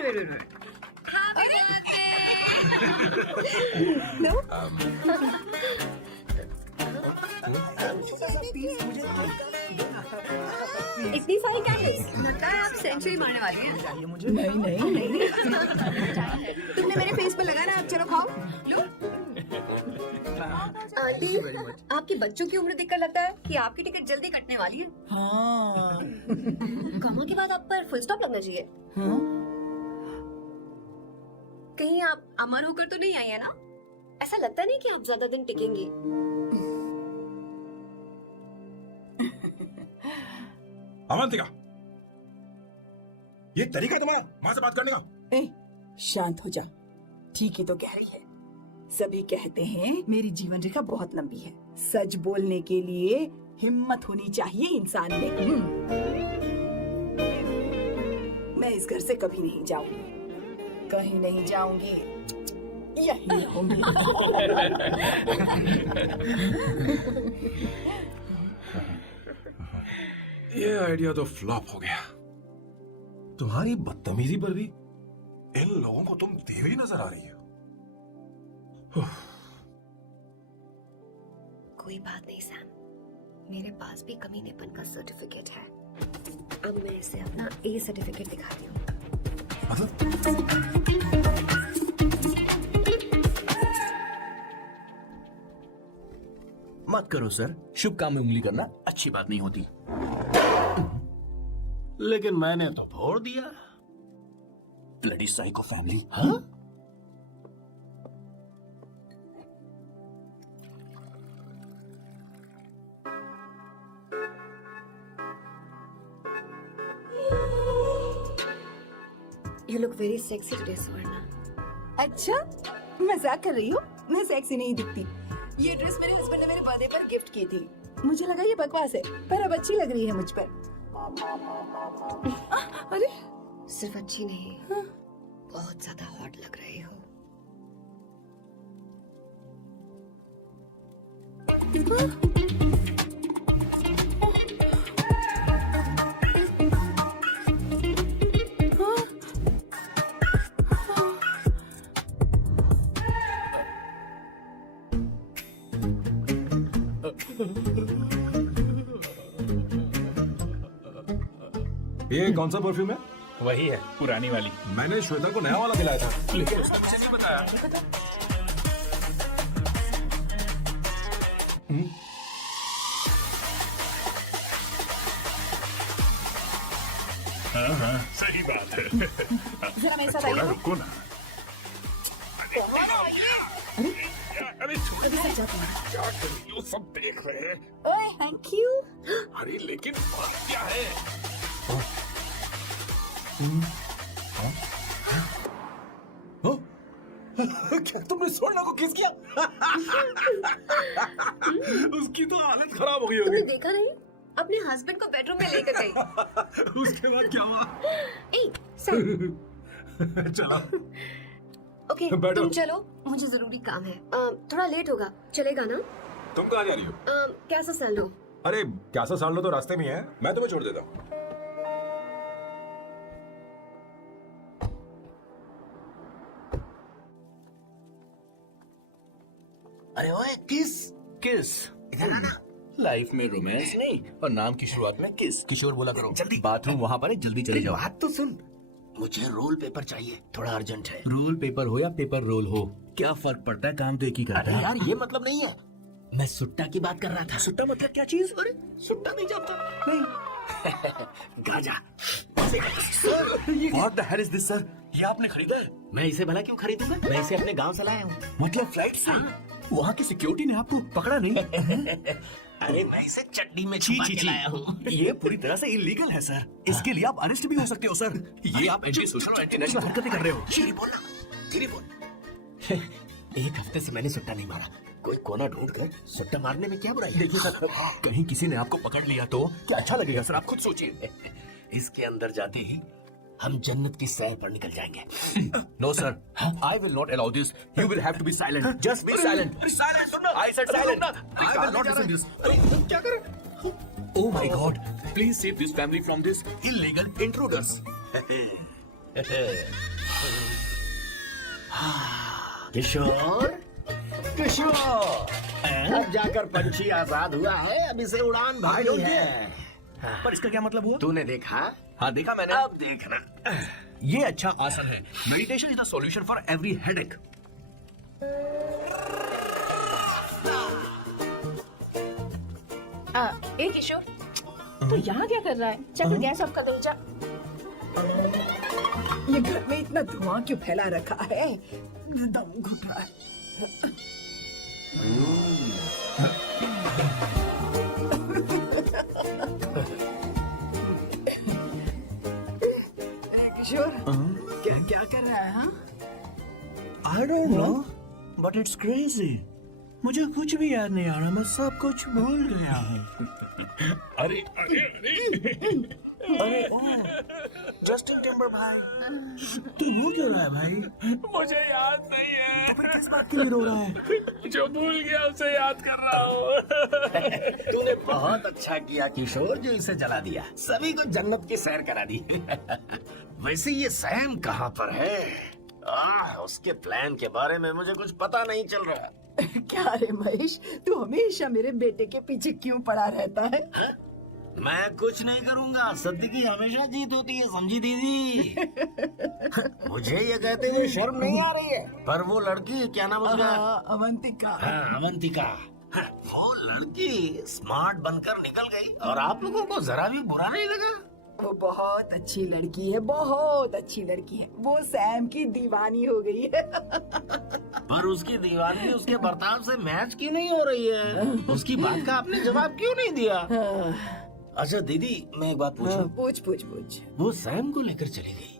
इतनी सारी कैंडल्स, लगता है आप सेंचुरी मारने वाली हैं। नहीं नहीं नहीं। तुमने मेरे फेस पे लगाना, अब चलो खाओ। आंटी, आपके बच्चों की उम्र देखकर लगता है कि आपकी टिकट जल्दी कटने वाली है। हाँ। कमा के बाद आप पर फुल स्टॉप लगना चाहिए। हाँ? कहीं आप अमर होकर तो नहीं आई है ना? ऐसा लगता नहीं कि आप ज्यादा दिन टिकेंगी। अवंतिका, ये तरीका तुम्हारा माँ से बात करने का? ए, शांत हो जा। ठीक ही तो कह रही है। सभी कहते हैं मेरी जीवन रेखा बहुत लंबी है। सच बोलने के लिए हिम्मत होनी चाहिए इंसान में। मैं इस घर से कभी नहीं जाऊंगी, कहीं नहीं जाऊंगी, यही रहूंगी। ये आइडिया तो फ्लॉप हो गया। तुम्हारी बदतमीजी पर भी इन लोगों को तुम देवी नजर आ रही हो। कोई बात नहीं सैम, मेरे पास भी कमीनेपन का सर्टिफिकेट है। अब मैं इसे अपना ए सर्टिफिकेट दिखाती हूँ। मत करो सर, शुभ काम में उंगली करना अच्छी बात नहीं होती। लेकिन मैंने तो भोर दिया। Bloody psycho family. हाँ? You look very sexy today, Suvarna. अच्छा, मजाक कर रही हो? मैं सेक्सी नहीं दिखती। ये ड्रेस मेरे हस्बैंड ने मेरे बर्थडे पर गिफ्ट की थी। मुझे लगा ये बकवास है, पर अब अच्छी लग रही है मुझ पर। अरे सिर्फ अच्छी नहीं, बहुत ज्यादा हॉट लग रही हो। ये कौन सा परफ्यूम है? वही है, पुरानी वाली। मैंने श्वेता को नया वाला दिलाया था, लेकिन उसने मुझे नहीं बताया। हाँ, सही बात है। जरा मेरे साथ थोड़ा आइए। रुको ना। अरे छोड़, क्या कर रही हो? सब देख रहे हैं। ओए, थैंक यू। अरे लेकिन बात क्या है? क्या तुमने सोना को किस किया? उसकी तो हालत खराब हो गई तुमने होगी। देखा नहीं? अपने हस्बैंड को बेडरूम में लेकर गई। उसके बाद क्या हुआ? ए, सर। चला। ओके, बैठो। तुम चलो, मुझे जरूरी काम है। थोड़ा लेट होगा, चलेगा ना? तुम कहाँ जा रही हो? कैसा सैल लो? अरे कैसा साल लो तो रास्ते में ही है, मैं तुम्हें छोड़ देता हूँ। अरे ओए किस किस इधर आना। लाइफ में रोमांस नहीं और नाम की शुरुआत में किस। किशोर बोला करो। जल्दी, बाथरूम वहाँ पर है, जल्दी चले जाओ। बात तो सुन, मुझे रोल पेपर चाहिए, थोड़ा अर्जेंट है। रोल पेपर हो या पेपर रोल हो, क्या फर्क पड़ता है, काम तो एक ही करता है। यार ये मतलब नहीं है, मैं सुट्टा की बात कर रहा था। सुट्टा मतलब क्या चीज? अरे सुट्टा नहीं जानता? नहीं। Gaza. What the hell is this, sir? ये आपने खरीदा है? मैं इसे भला क्यों खरीदूंगा? मैं इसे अपने गांव से लाया हूँ। मतलब फ्लाइट से? वहाँ की सिक्योरिटी ने आपको पकड़ा नहीं? अरे मैं इसे चड्डी में छुपा के लाया हूँ। ये पूरी तरह से इलीगल है सर। इसके लिए आप अरेस्ट भी हो सकते हो सर। ये आप एंटी सोशल और एंटी नेशनल हरकतें कर रहे हो। धीरे बोलना, धीरे बोल। एक हफ्ते से मैंने सुट्टा नहीं मारा। कोई कोना ढूंढ कर सुट्टा मारने में क्या बुराई है? देखिए सर, कहीं किसी ने आपको पकड़ लिया तो क्या अच्छा लगेगा सर? आप खुद सोचिए। इसके अंदर जाते ही हम जन्नत की सैर पर निकल जाएंगे। No sir, I will not allow this. You will have to be silent. Just be silent. Silent सुनना। I said silent. I will not listen this. अरे क्या कर रहे हो? Oh my god, please save this family from this illegal intruders. Kishore, Kishore, अब जाकर पंछी आजाद हुआ है, अब इसे उड़ान भरनी है। पर इसका क्या मतलब हुआ? तूने देखा? हाँ देखा मैंने। अब देखना। ये अच्छा आसन है। Meditation is the solution for every headache. ए किशोर, तो यहाँ क्या कर रहा है? चल गैस ऑफ कर दो जा। ये घर में इतना धुआं क्यों फैला रखा है? दम घुट रहा है। किशोर, क्या क्या कर रहा है? हाँ? I don't know, but it's crazy. मुझे कुछ भी याद नहीं आ रहा, मैं सब कुछ भूल गया हूँ। अरे अरे अरे अरे जस्टिन टिम्बर भाई, तू रो क्यों रहा है भाई? मुझे याद नहीं है। तो फिर किस बात के लिए रो रहा है? जो भूल गया उसे याद कर रहा हूँ। तूने बहुत अच्छा किया किशोर, जो इसे जला दिया, सभी को जन्नत की सैर करा दी। वैसे ये सैम कहाँ पर है? उसके प्लान के बारे में मुझे कुछ पता नहीं चल रहा। क्या रे महेश, तू हमेशा मेरे बेटे के पीछे क्यों पड़ा रहता है? हा? मैं कुछ नहीं करूंगा, सत्य की हमेशा जीत होती है, समझी दीदी? मुझे ये कहते हुए शर्म नहीं आ रही है, पर वो लड़की, क्या नाम उसका? अवंतिका। हाँ, अवंतिका। हाँ, वो लड़की स्मार्ट बनकर निकल गई और आप लोगों को जरा भी बुरा नहीं लगा? वो बहुत अच्छी लड़की है, बहुत अच्छी लड़की है। वो सैम की दीवानी हो गई है। पर उसकी दीवानी उसके बर्ताव से मैच क्यों नहीं हो रही है? उसकी बात का आपने जवाब क्यों नहीं दिया? अच्छा दीदी, मैं एक बात पूछूं? पूछ पूछ पूछ। वो सैम को लेकर चली गई,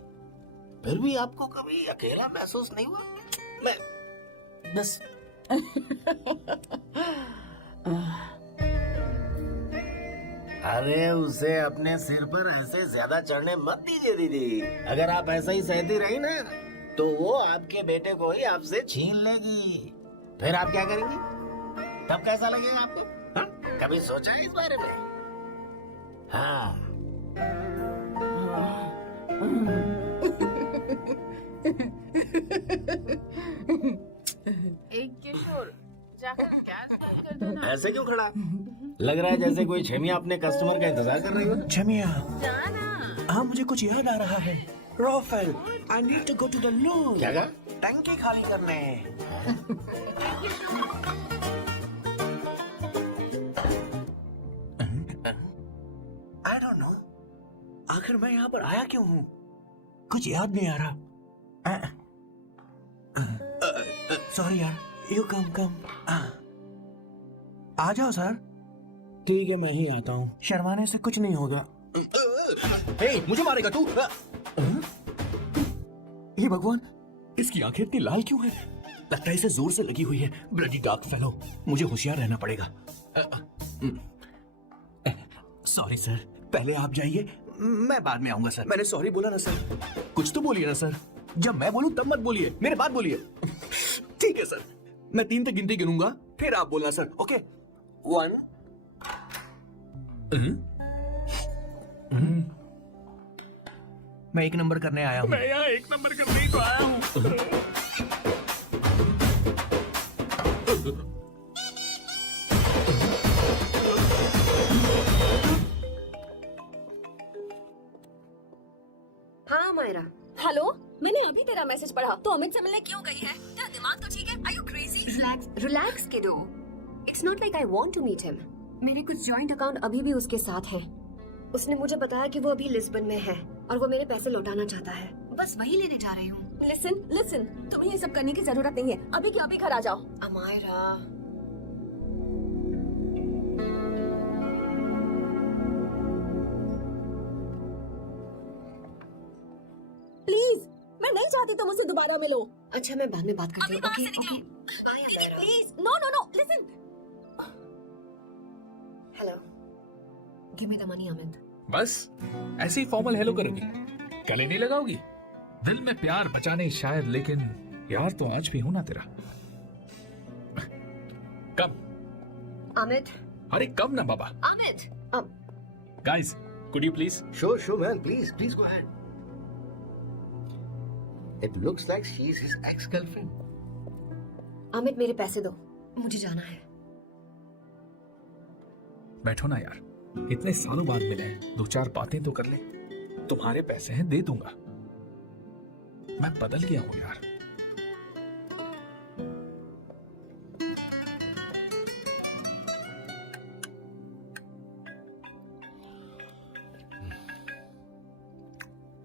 फिर भी आपको कभी अकेला महसूस नहीं हुआ? मैं बस अरे उसे अपने सिर पर ऐसे ज्यादा चढ़ने मत दीजिए दीदी। अगर आप ऐसा ही सहती रही ना तो वो आपके बेटे को ही आपसे छीन लेगी। फिर आप क्या करेंगी? तब कैसा लगेगा आपको? हाँ? कभी सोचा है इस बारे में? हाँ। एक किशोर जाकर गैस बंद कर देना। ऐसे क्यों खड़ा? लग रहा है जैसे कोई छमिया अपने कस्टमर का इंतजार कर रही हो। छमिया, जाना। हाँ मुझे कुछ याद आ रहा है। Rafael, I need to go to the loo। क्या कहा? टंकी खाली करने। I don't know। आखिर मैं यहाँ पर आया क्यों हूँ? कुछ याद नहीं आ रहा। सॉरी यार। You come. आ जाओ सर। ठीक है मैं ही आता हूँ। शर्माने से कुछ नहीं होगा। हे, मुझे मारेगा तू? हे भगवान, इसकी आंखें इतनी लाल क्यों है? लगता है इसे जोर से लगी हुई है। ब्लडी डार्क फेलो, मुझे होशियार रहना पड़ेगा। सॉरी सर, पहले आप जाइए, मैं बाद में आऊंगा सर। मैंने सॉरी बोला ना सर। कुछ तो बोलिए ना सर। जब मैं बोलूं तब मत बोलिए, मेरे बाद बोलिए। ठीक है सर, मैं 3 तक गिनती गिनूंगा, फिर आप बोलना सर। ओके 1। मैं 1 नंबर करने आया हूँ। मैं यहाँ 1 नंबर करने ही तो आया हूँ। हाँ मायरा। हेलो, मैंने अभी तेरा मैसेज पढ़ा। तो अमित से मिलने क्यों गई है? तेरा दिमाग तो ठीक है? Are you crazy? Relax kiddo. It's not like I want to meet him. मेरे कुछ जॉइंट अकाउंट अभी भी उसके साथ हैं। उसने मुझे बताया कि वो अभी लिस्बन में है और वो मेरे पैसे लौटाना चाहता है। बस वही लेने जा रही हूँ। लिसन, तुम्हें ये सब करने की जरूरत नहीं है। अभी के अभी घर आ जाओ। अमायरा, प्लीज, मैं नहीं चाहती तुम मुझसे दोबारा मिलो। अच्छा मैं बाद में बात करती अभी हूँ। बाहर से ओके निकलो। बाय दीदी Amaira. Please, no, listen. Hello, give me the money Amit. बस ऐसे ही फॉर्मल हेलो करोगी, गले नहीं लगाओगी? दिल में प्यार बचा नहीं शायद, लेकिन यार तो आज भी हूं ना तेरा। कम। अमित, अरे कम ना बाबा। अमित, अब guys, could you please? Sure, man. Please go ahead. It looks like she's his ex-girlfriend. Amit मेरे पैसे दो, मुझे जाना है। बैठो ना यार, इतने सालों बाद मिले हैं, 2-4 बातें तो कर ले। तुम्हारे पैसे हैं, दे दूंगा। मैं बदल गया हूं यार।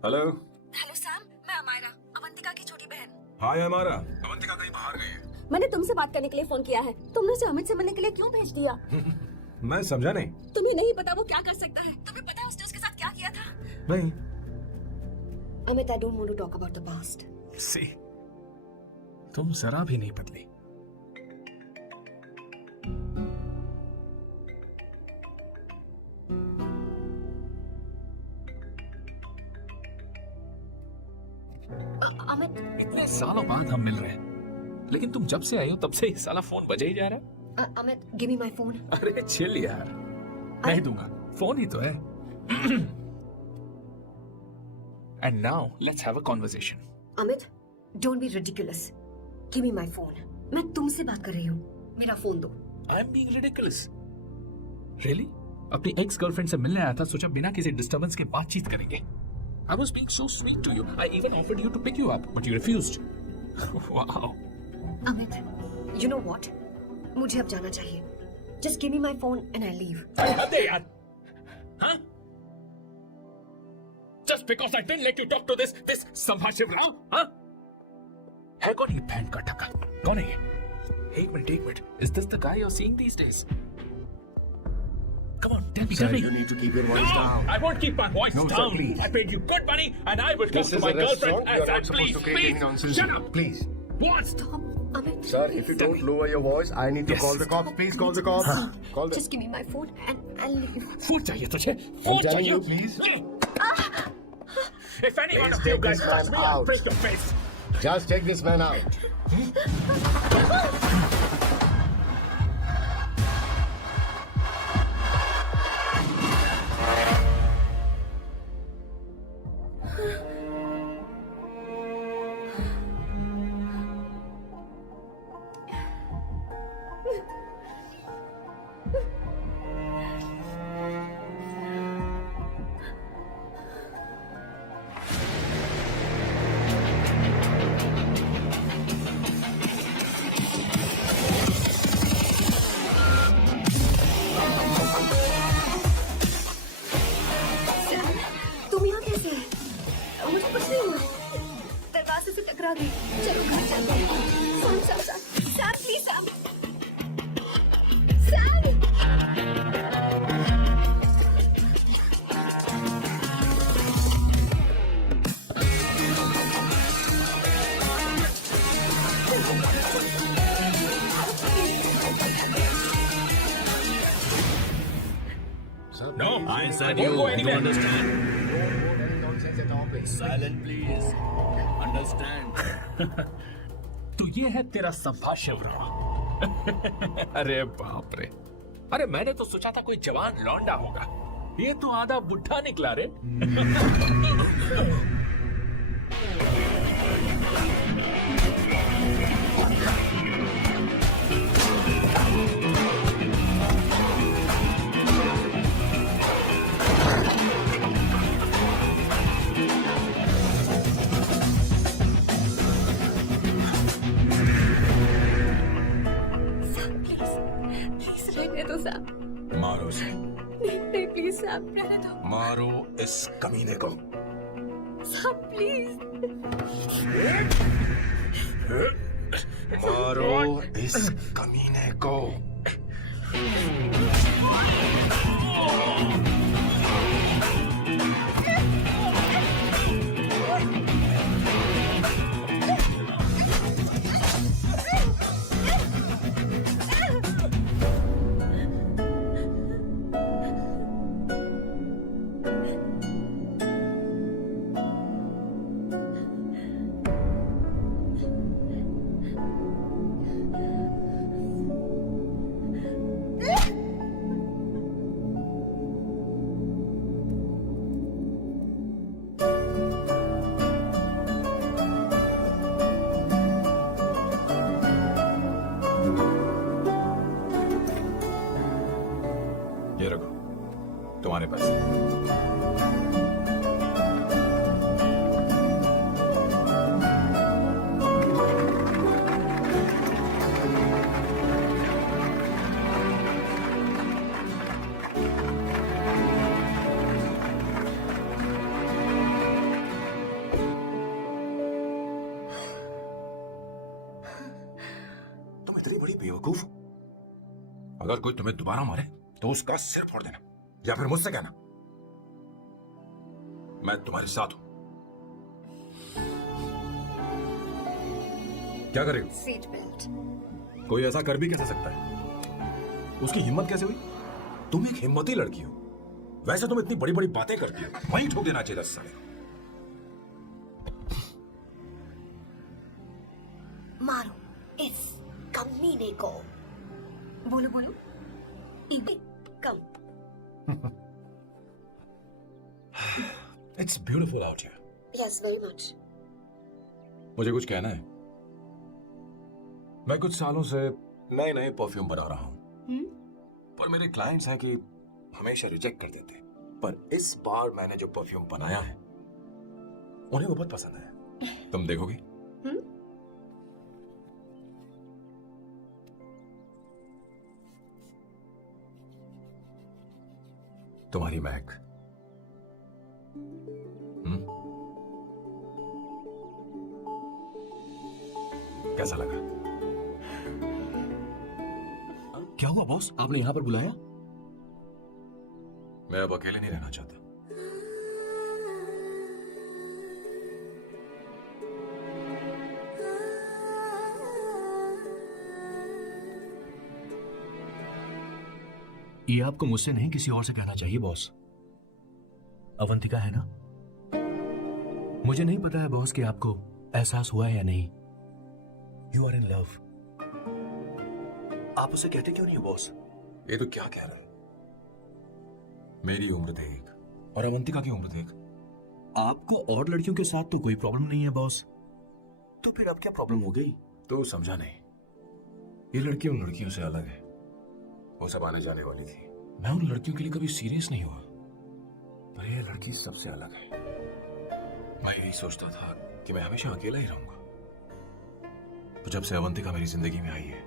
हेलो। हेलो सैम, मैं अमायरा, अवंतिका की छोटी बहन। हाय हमारा। अवंतिका कहीं बाहर गई है। मैंने तुमसे बात करने के लिए फोन किया है। तुमने उसे अमित से मिलने के लिए क्यों भेज दिया? मैं समझा नहीं। तुम्हें नहीं पता वो क्या कर सकता है। तुम्हें पता है उसने उसके साथ क्या किया था? नहीं। Amit, I don't want to talk about the past. See, तुम जरा भी नहीं बदली। अमित, इतने सालों बाद हम मिल रहे हैं, लेकिन तुम जब से आई हो तब से ही साला फोन बजे ही जा रहा है। Amit, give me my phone. अरे चिल यार, मैं ही दूंगा, फोन ही तो है। And now let's have a conversation. Amit, don't be ridiculous. Give me my phone. मैं तुमसे बात कर रही हूँ, मेरा फोन दो। I am being ridiculous? Really? अपनी एक्स गर्लफ्रेंड से मिलने आया था, सोचा बिना किसी डिस्टरबेंस के बातचीत करेंगे। I was being so sweet to you. I even offered you to pick you up, but you refused. Wow. Amit, you know what? मुझे अब जाना चाहिए। Just give me my phone and I'll leave. अरे यार, हाँ? Just because I didn't let you talk to this संभाषिव Rao, हाँ? है कौन ये बैंड का टक्का? कौन है ये? एक minute. Is this the guy you're seeing these days? Come on, Tell me, Sir, tell me. you need to keep your voice down. I won't keep my voice No, sir, down. please. I paid you good money, and I will talk This to is my a girlfriend. restaurant. You are not And supposed please, to create any please, nonsense. shut up. Please. What? Amit, Sir, if you don't lower your voice, I need to Yes. call the cops. Please call the cops. Call them. just give me my phone and I'll leave. Food चाहिए तुझे? I'm Food telling चाहिए? you, please. If any one Please of you take guys this touch man me, I'll out. break your face. Just take this man out. तुम यहाँ कैसे मुझे कुछ नहीं हुआ दरवाजे से टकरा गई चलो घर चलते हैं Sam Sam Sam Sam please Sam Sam No, I said I you. won't go You anywhere. understand? Nonsense at all, please. Silent, please. Understand? तो ये है तेरा संभाषण। अरे बाप रे, अरे मैंने तो सोचा था कोई जवान लौंडा होगा, ये तो आधा बुढ़ा निकला रे। प्लीज रहने दो सैम मारो उसे, नहीं प्लीज सैम रहने दो मारो इस कमीने को। सैम प्लीज मारो इस कमीने को। ये रखो, तुम्हारे पास। तुम इतनी बड़ी बेवकूफ हो। अगर कोई तुम्हें दोबारा मारे तो उसका सिर फोड़ देना, या फिर मुझसे कहना मैं तुम्हारे साथ हूं। क्या करेगा? सीट बेल्ट कोई ऐसा कर भी कैसे सकता है? उसकी हिम्मत कैसे हुई? तुम एक हिम्मती लड़की हो, वैसे तुम इतनी बड़ी बड़ी बातें करती हो, वहीं ठोक देना चाहिए साले। मारो इस कमीने को बोलो बोलो इधर come it's beautiful out here. Yes very much मुझे कुछ कहना है। मैं कुछ सालों से नए नए परफ्यूम बना रहा हूं, पर मेरे क्लाइंट्स हैं कि हमेशा रिजेक्ट कर देते हैं। पर इस बार मैंने जो परफ्यूम बनाया है उन्हें वो बहुत पसंद है। तुम देखोगी? तुम्हारी महक। कैसा लगा? क्या हुआ बॉस, आपने यहाँ पर बुलाया? मैं अब अकेले नहीं रहना चाहता। ये आपको मुझसे नहीं किसी और से कहना चाहिए बॉस। अवंतिका है ना? मुझे नहीं पता है बॉस कि आपको एहसास हुआ है या नहीं। You are in love. आप उसे कहते क्यों नहीं हो बॉस? ये तो क्या कह रहा है? मेरी उम्र देख और अवंतिका की उम्र देख। आपको और लड़कियों के साथ तो कोई प्रॉब्लम नहीं है बॉस, तो फिर अब क्या प्रॉब्लम हो गई? तो समझा नहीं, ये लड़की उन लड़कियों से अलग है। वो सब आने जाने वाली थी। मैं उन लड़कियों के लिए कभी सीरियस नहीं हुआ, पर ये लड़की सबसे अलग है। मैं यही सोचता था कि मैं हमेशा अकेला ही रहूंगा, तो जब से अवंतिका मेरी जिंदगी में आई है,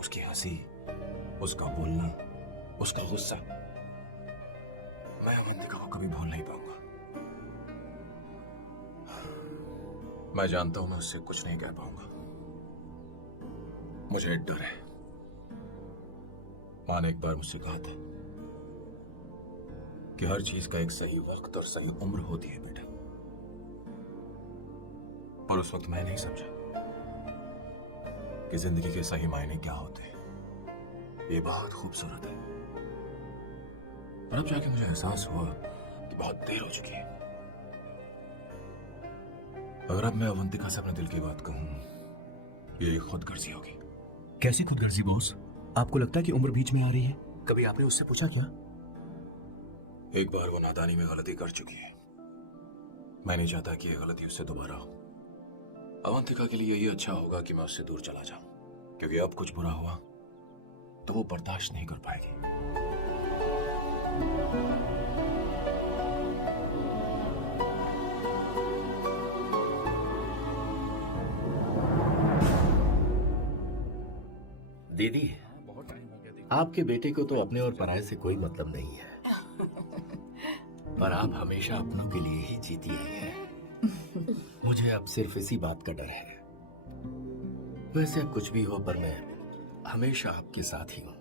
उसकी हंसी, उसका बोलना, उसका गुस्सा, मैं अवंतिका को कभी भूल नहीं पाऊंगा। मैं जानता हूं मैं उससे कुछ नहीं कह पाऊंगा। मुझे डर है। मां ने एक बार मुझसे कहा था कि हर चीज का एक सही वक्त और सही उम्र होती है बेटा, पर उस वक्त मैं नहीं समझा कि जिंदगी के सही मायने क्या होते हैं। ये बहुत खूबसूरत है, पर अब जाके मुझे एहसास हुआ कि बहुत देर हो चुकी है। अगर अब मैं अवंतिका से अपने दिल की बात कहूं, ये खुदगर्जी होगी। कैसी खुदगर्जी बॉस? आपको लगता है कि उम्र बीच में आ रही है? कभी आपने उससे पूछा क्या? एक बार वो नादानी में गलती कर चुकी है। मैं नहीं चाहता कि ये गलती उससे दोबारा हो। अवंतिका के लिए ये अच्छा होगा कि मैं उससे दूर चला जाऊं, क्योंकि अब कुछ बुरा हुआ तो वो बर्दाश्त नहीं कर पाएगी। दीदी, आपके बेटे को तो अपने और पराये से कोई मतलब नहीं है, पर आप हमेशा अपनों के लिए ही जीती आई हैं। मुझे अब सिर्फ इसी बात का डर है। वैसे अब कुछ भी हो, पर मैं हमेशा आपके साथ ही हूँ।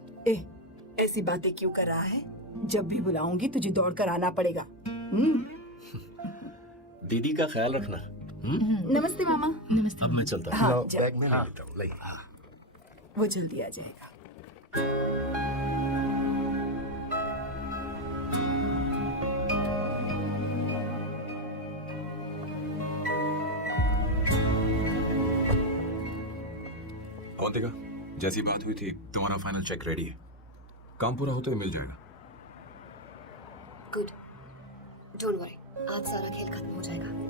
ऐसी बातें क्यों कर रहा है? जब भी बुलाऊंगी तुझे दौड़कर आना पड़ेगा। दीदी का ख्याल रखना। नमस्ते मामा। नमस्ते। अब मैं चलता हाँ, हूँ। जा। बैग में लेता हूँ। वो जल्दी आ जाएगा। अवंतिका, जैसी बात हुई थी, तुम्हारा फाइनल चेक रेडी है। काम पूरा होते हुए मिल जाएगा। गुड, डोंट वरी, आज सारा खेल खत्म हो जाएगा।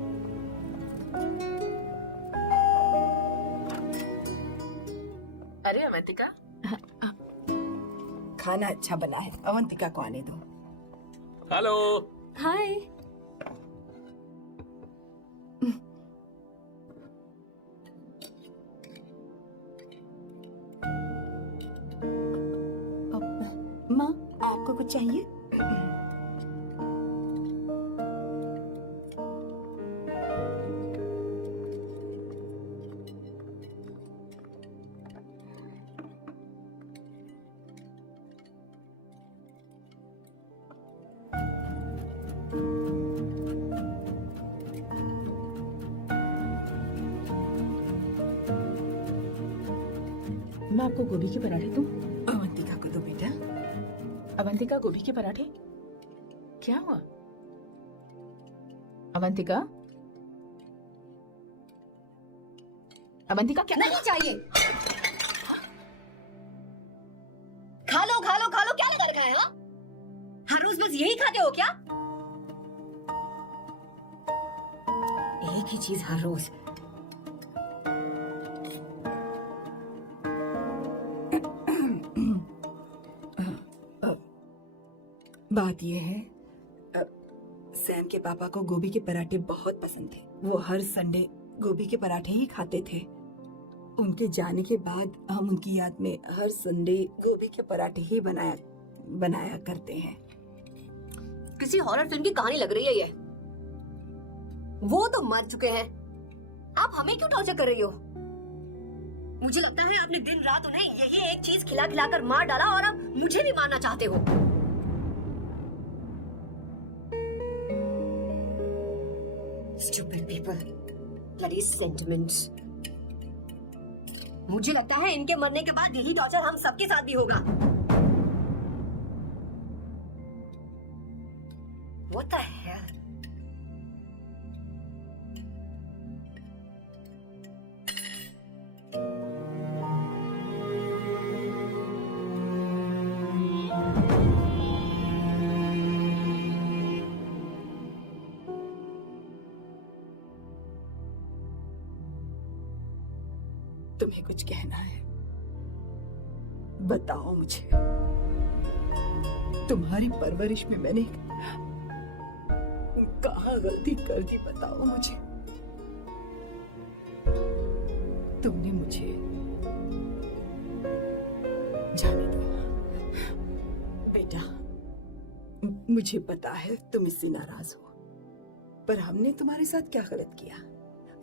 अरे अवंतिका, खाना अच्छा बना है, अवंतिका को आने दो। हेलो। हाय। माँ, आपको कुछ चाहिए? मैं आपको गोभी के पराठे दूं? अवंतिका को दो बेटा। अवंतिका, गोभी के पराठे? क्या हुआ? अवंतिका, अवंतिका क्या? नहीं चाहिए। खा लो खा लो खा लो, क्या लगा रखा है? हाँ, हर रोज बस यही खाते हो क्या? एक ही चीज हर रोज। बात यह है, सैम के पापा को गोभी के पराठे बहुत पसंद थे। वो हर संडे गोभी के पराठे ही खाते थे। उनके जाने के बाद हम उनकी याद में हर संडे गोभी के पराठे ही बनाया करते हैं। किसी हॉरर फिल्म की कहानी लग रही है ये। वो तो मर चुके हैं, आप हमें क्यों टॉर्चर कर रही हो? मुझे लगता है आपने दिन रात उन्हें यही एक चीज खिला खिलाकर मार डाला और अब मुझे भी मारना चाहते हो। Stupid people. Bloody sentiments. मुझे लगता है इनके मरने के बाद यही टॉर्चर हम सबके साथ भी होगा. What the hell? तुम्हें कुछ कहना है? बताओ मुझे. तुम्हारी परवरिश में मैंने कहाँ गलती कर दी, बताओ मुझे. तुमने मुझे जाने दो बेटा. मुझे पता है तुम इससे नाराज हो, पर हमने तुम्हारे साथ क्या गलत किया?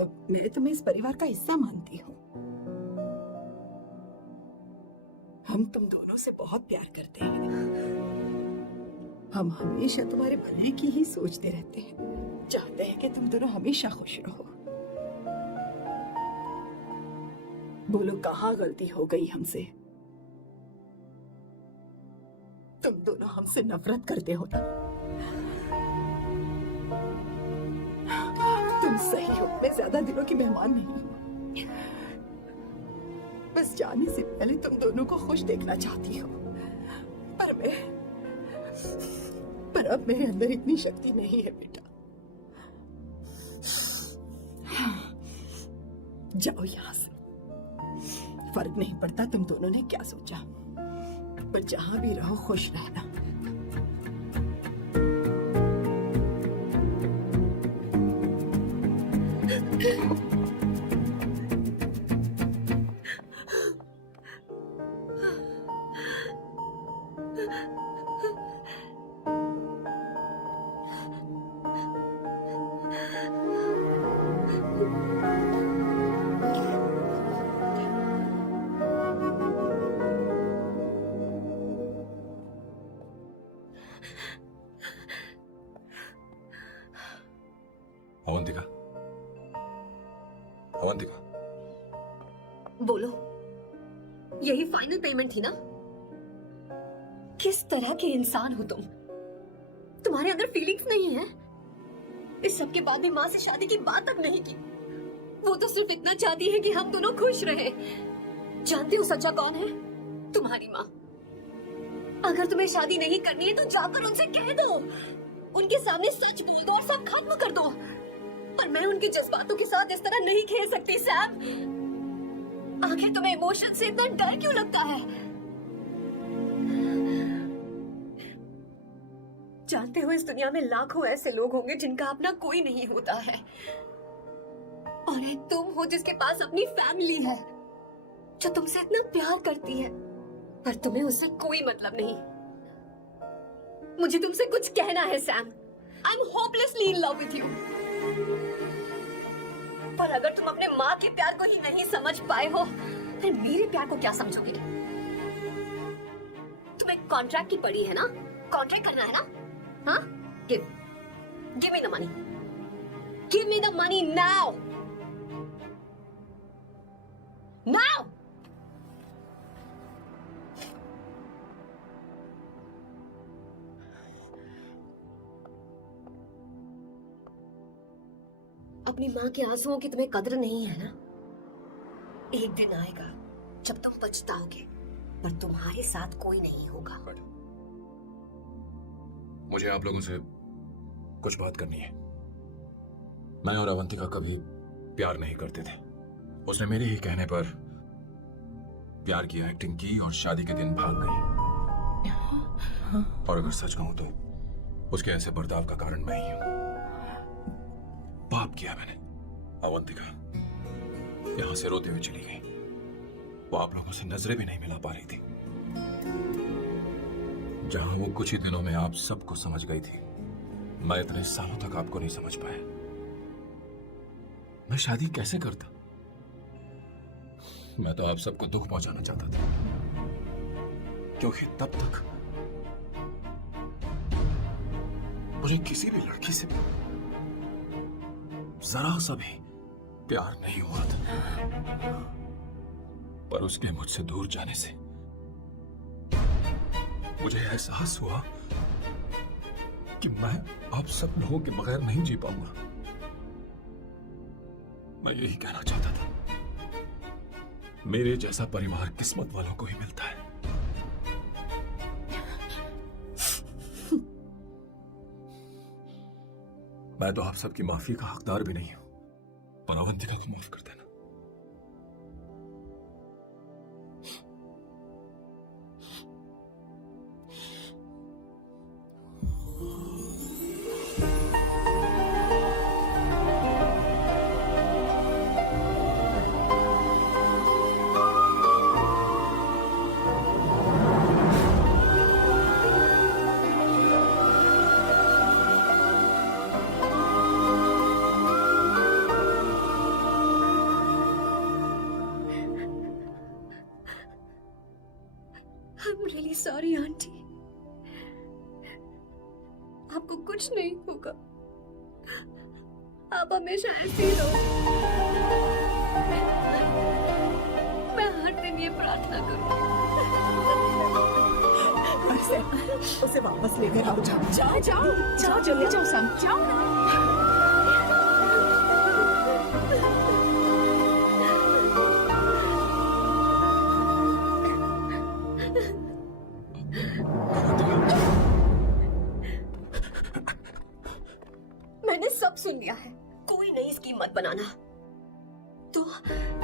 और मैं तुम्हें इस परिवार का हिस्सा मानती हूँ. हम तुम दोनों से बहुत प्यार करते हैं. हम हमेशा तुम्हारे भले की ही सोचते रहते हैं. चाहते हैं कि तुम दोनों हमेशा खुश रहो. बोलो कहाँ गलती हो गई हमसे? तुम दोनों हमसे नफरत करते हो ना? तुम सही हो, मैं ज्यादा दिनों की मेहमान नहीं हूँ. बस जाने से पहले तुम दोनों को खुश देखना चाहती हो. पर अब मेरे अंदर इतनी शक्ति नहीं है बेटा. जाओ यहाँ से. फर्क नहीं पड़ता तुम दोनों ने क्या सोचा, पर जहां भी रहो खुश रहना. अवंतिका, अवंतिका, बोलो, यही फाइनल पेमेंट थी ना? किस तरह के इंसान हो तुम? तुम्हारे अंदर फीलिंग्स नहीं है? इस सब के बाद भी माँ से शादी की बात तक नहीं की. वो तो सिर्फ इतना चाहती है कि हम दोनों खुश रहे. जानते हो सच्चा कौन है? तुम्हारी माँ. अगर तुम्हें शादी नहीं करनी है तो जाकर उनसे कह दो. उनके सामने सच बोल दो और सब खत्म कर दो. पर मैं उनके जज्बातों के साथ इस तरह नहीं खेल सकती सैम. आखिर तुम्हें इमोशन से इतना डर क्यों लगता है? जानते हो इस दुनिया में लाखों ऐसे लोग होंगे जिनका अपना कोई नहीं होता है, और एक तुम हो जिसके पास अपनी फैमिली है जो तुमसे इतना प्यार करती है, पर तुम्हें उससे कोई मतलब नहीं. मुझे तुमसे कुछ कहना है Sam. I am hopelessly in love with you. पर अगर तुम अपने माँ के प्यार को ही नहीं समझ पाए हो, फिर मेरे प्यार को क्या समझोगे? तुम्हें कॉन्ट्रैक्ट की पड़ी है ना? कॉन्ट्रैक्ट करना है ना? हाँ? Give me the money. Give me the money now. Now. अपनी माँ के आंसुओं की तुम्हें कदर नहीं है ना? एक दिन आएगा जब तुम पछताओगे, पर तुम्हारे साथ कोई नहीं होगा. मुझे आप लोगों से कुछ बात करनी है. मैं और अवंतिका कभी प्यार नहीं करते थे. उसने मेरे ही कहने पर प्यार की एक्टिंग की और शादी के दिन भाग गई. और अगर सच कहूं तो उसके ऐसे बर्ताव का कारण मैं ही हूं. पाप किया मैंने. अवंतिका यहां से रोते हुए चली गई. वो आप लोगों से नजरें भी नहीं मिला पा रही थी. जहां वो कुछ ही दिनों में आप सबको समझ गई थी, मैं इतने सालों तक आपको नहीं समझ पाया. मैं शादी कैसे करता? मैं तो आप सबको दुख पहुंचाना चाहता था, क्योंकि तब तक मुझे किसी भी लड़की से जरा सा भी प्यार नहीं हुआ था, पर उसके मुझसे दूर जाने से मुझे एहसास हुआ कि मैं आप सब लोगों के बगैर नहीं जी पाऊंगा। मैं यही कहना चाहता था, मेरे जैसा परिवार किस्मत वालों को ही मिलता है। मैं तो आप सबकी माफी का हकदार भी नहीं हूं, पर अवंतिका को माफ कर देना। I'm really sorry, aunty. आपको कुछ नहीं होगा, आप हमेशा ऐसे ही रहो। मैं हर दिन ये प्रार्थना करूंगी। उसे वापस लेकर आओ। जाओ जाओ जाओ जाओ, जल्दी जाओ सम, जाओ ना। मैंने सब सुन लिया है, कोई नई स्कीम मत बनाना। तो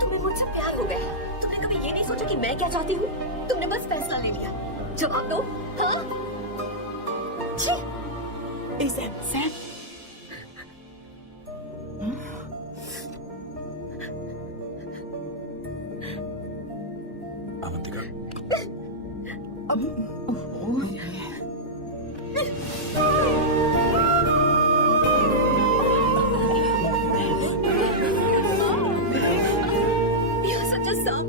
तुम्हें मुझसे प्यार हो गया, तुमने कभी ये नहीं सोचा कि मैं क्या चाहती हूँ? तुमने बस फैसला ले लिया। जवाब दो। हाँ? छी! ए Sam, Sam. Avantika, You're such a son.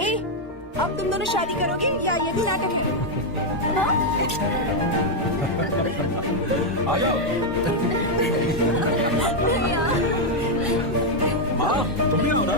ए, अब तुम दोनों शादी करोगे या ये भी नाटक है? आ जाओ। माँ, तुम भी आओ ना।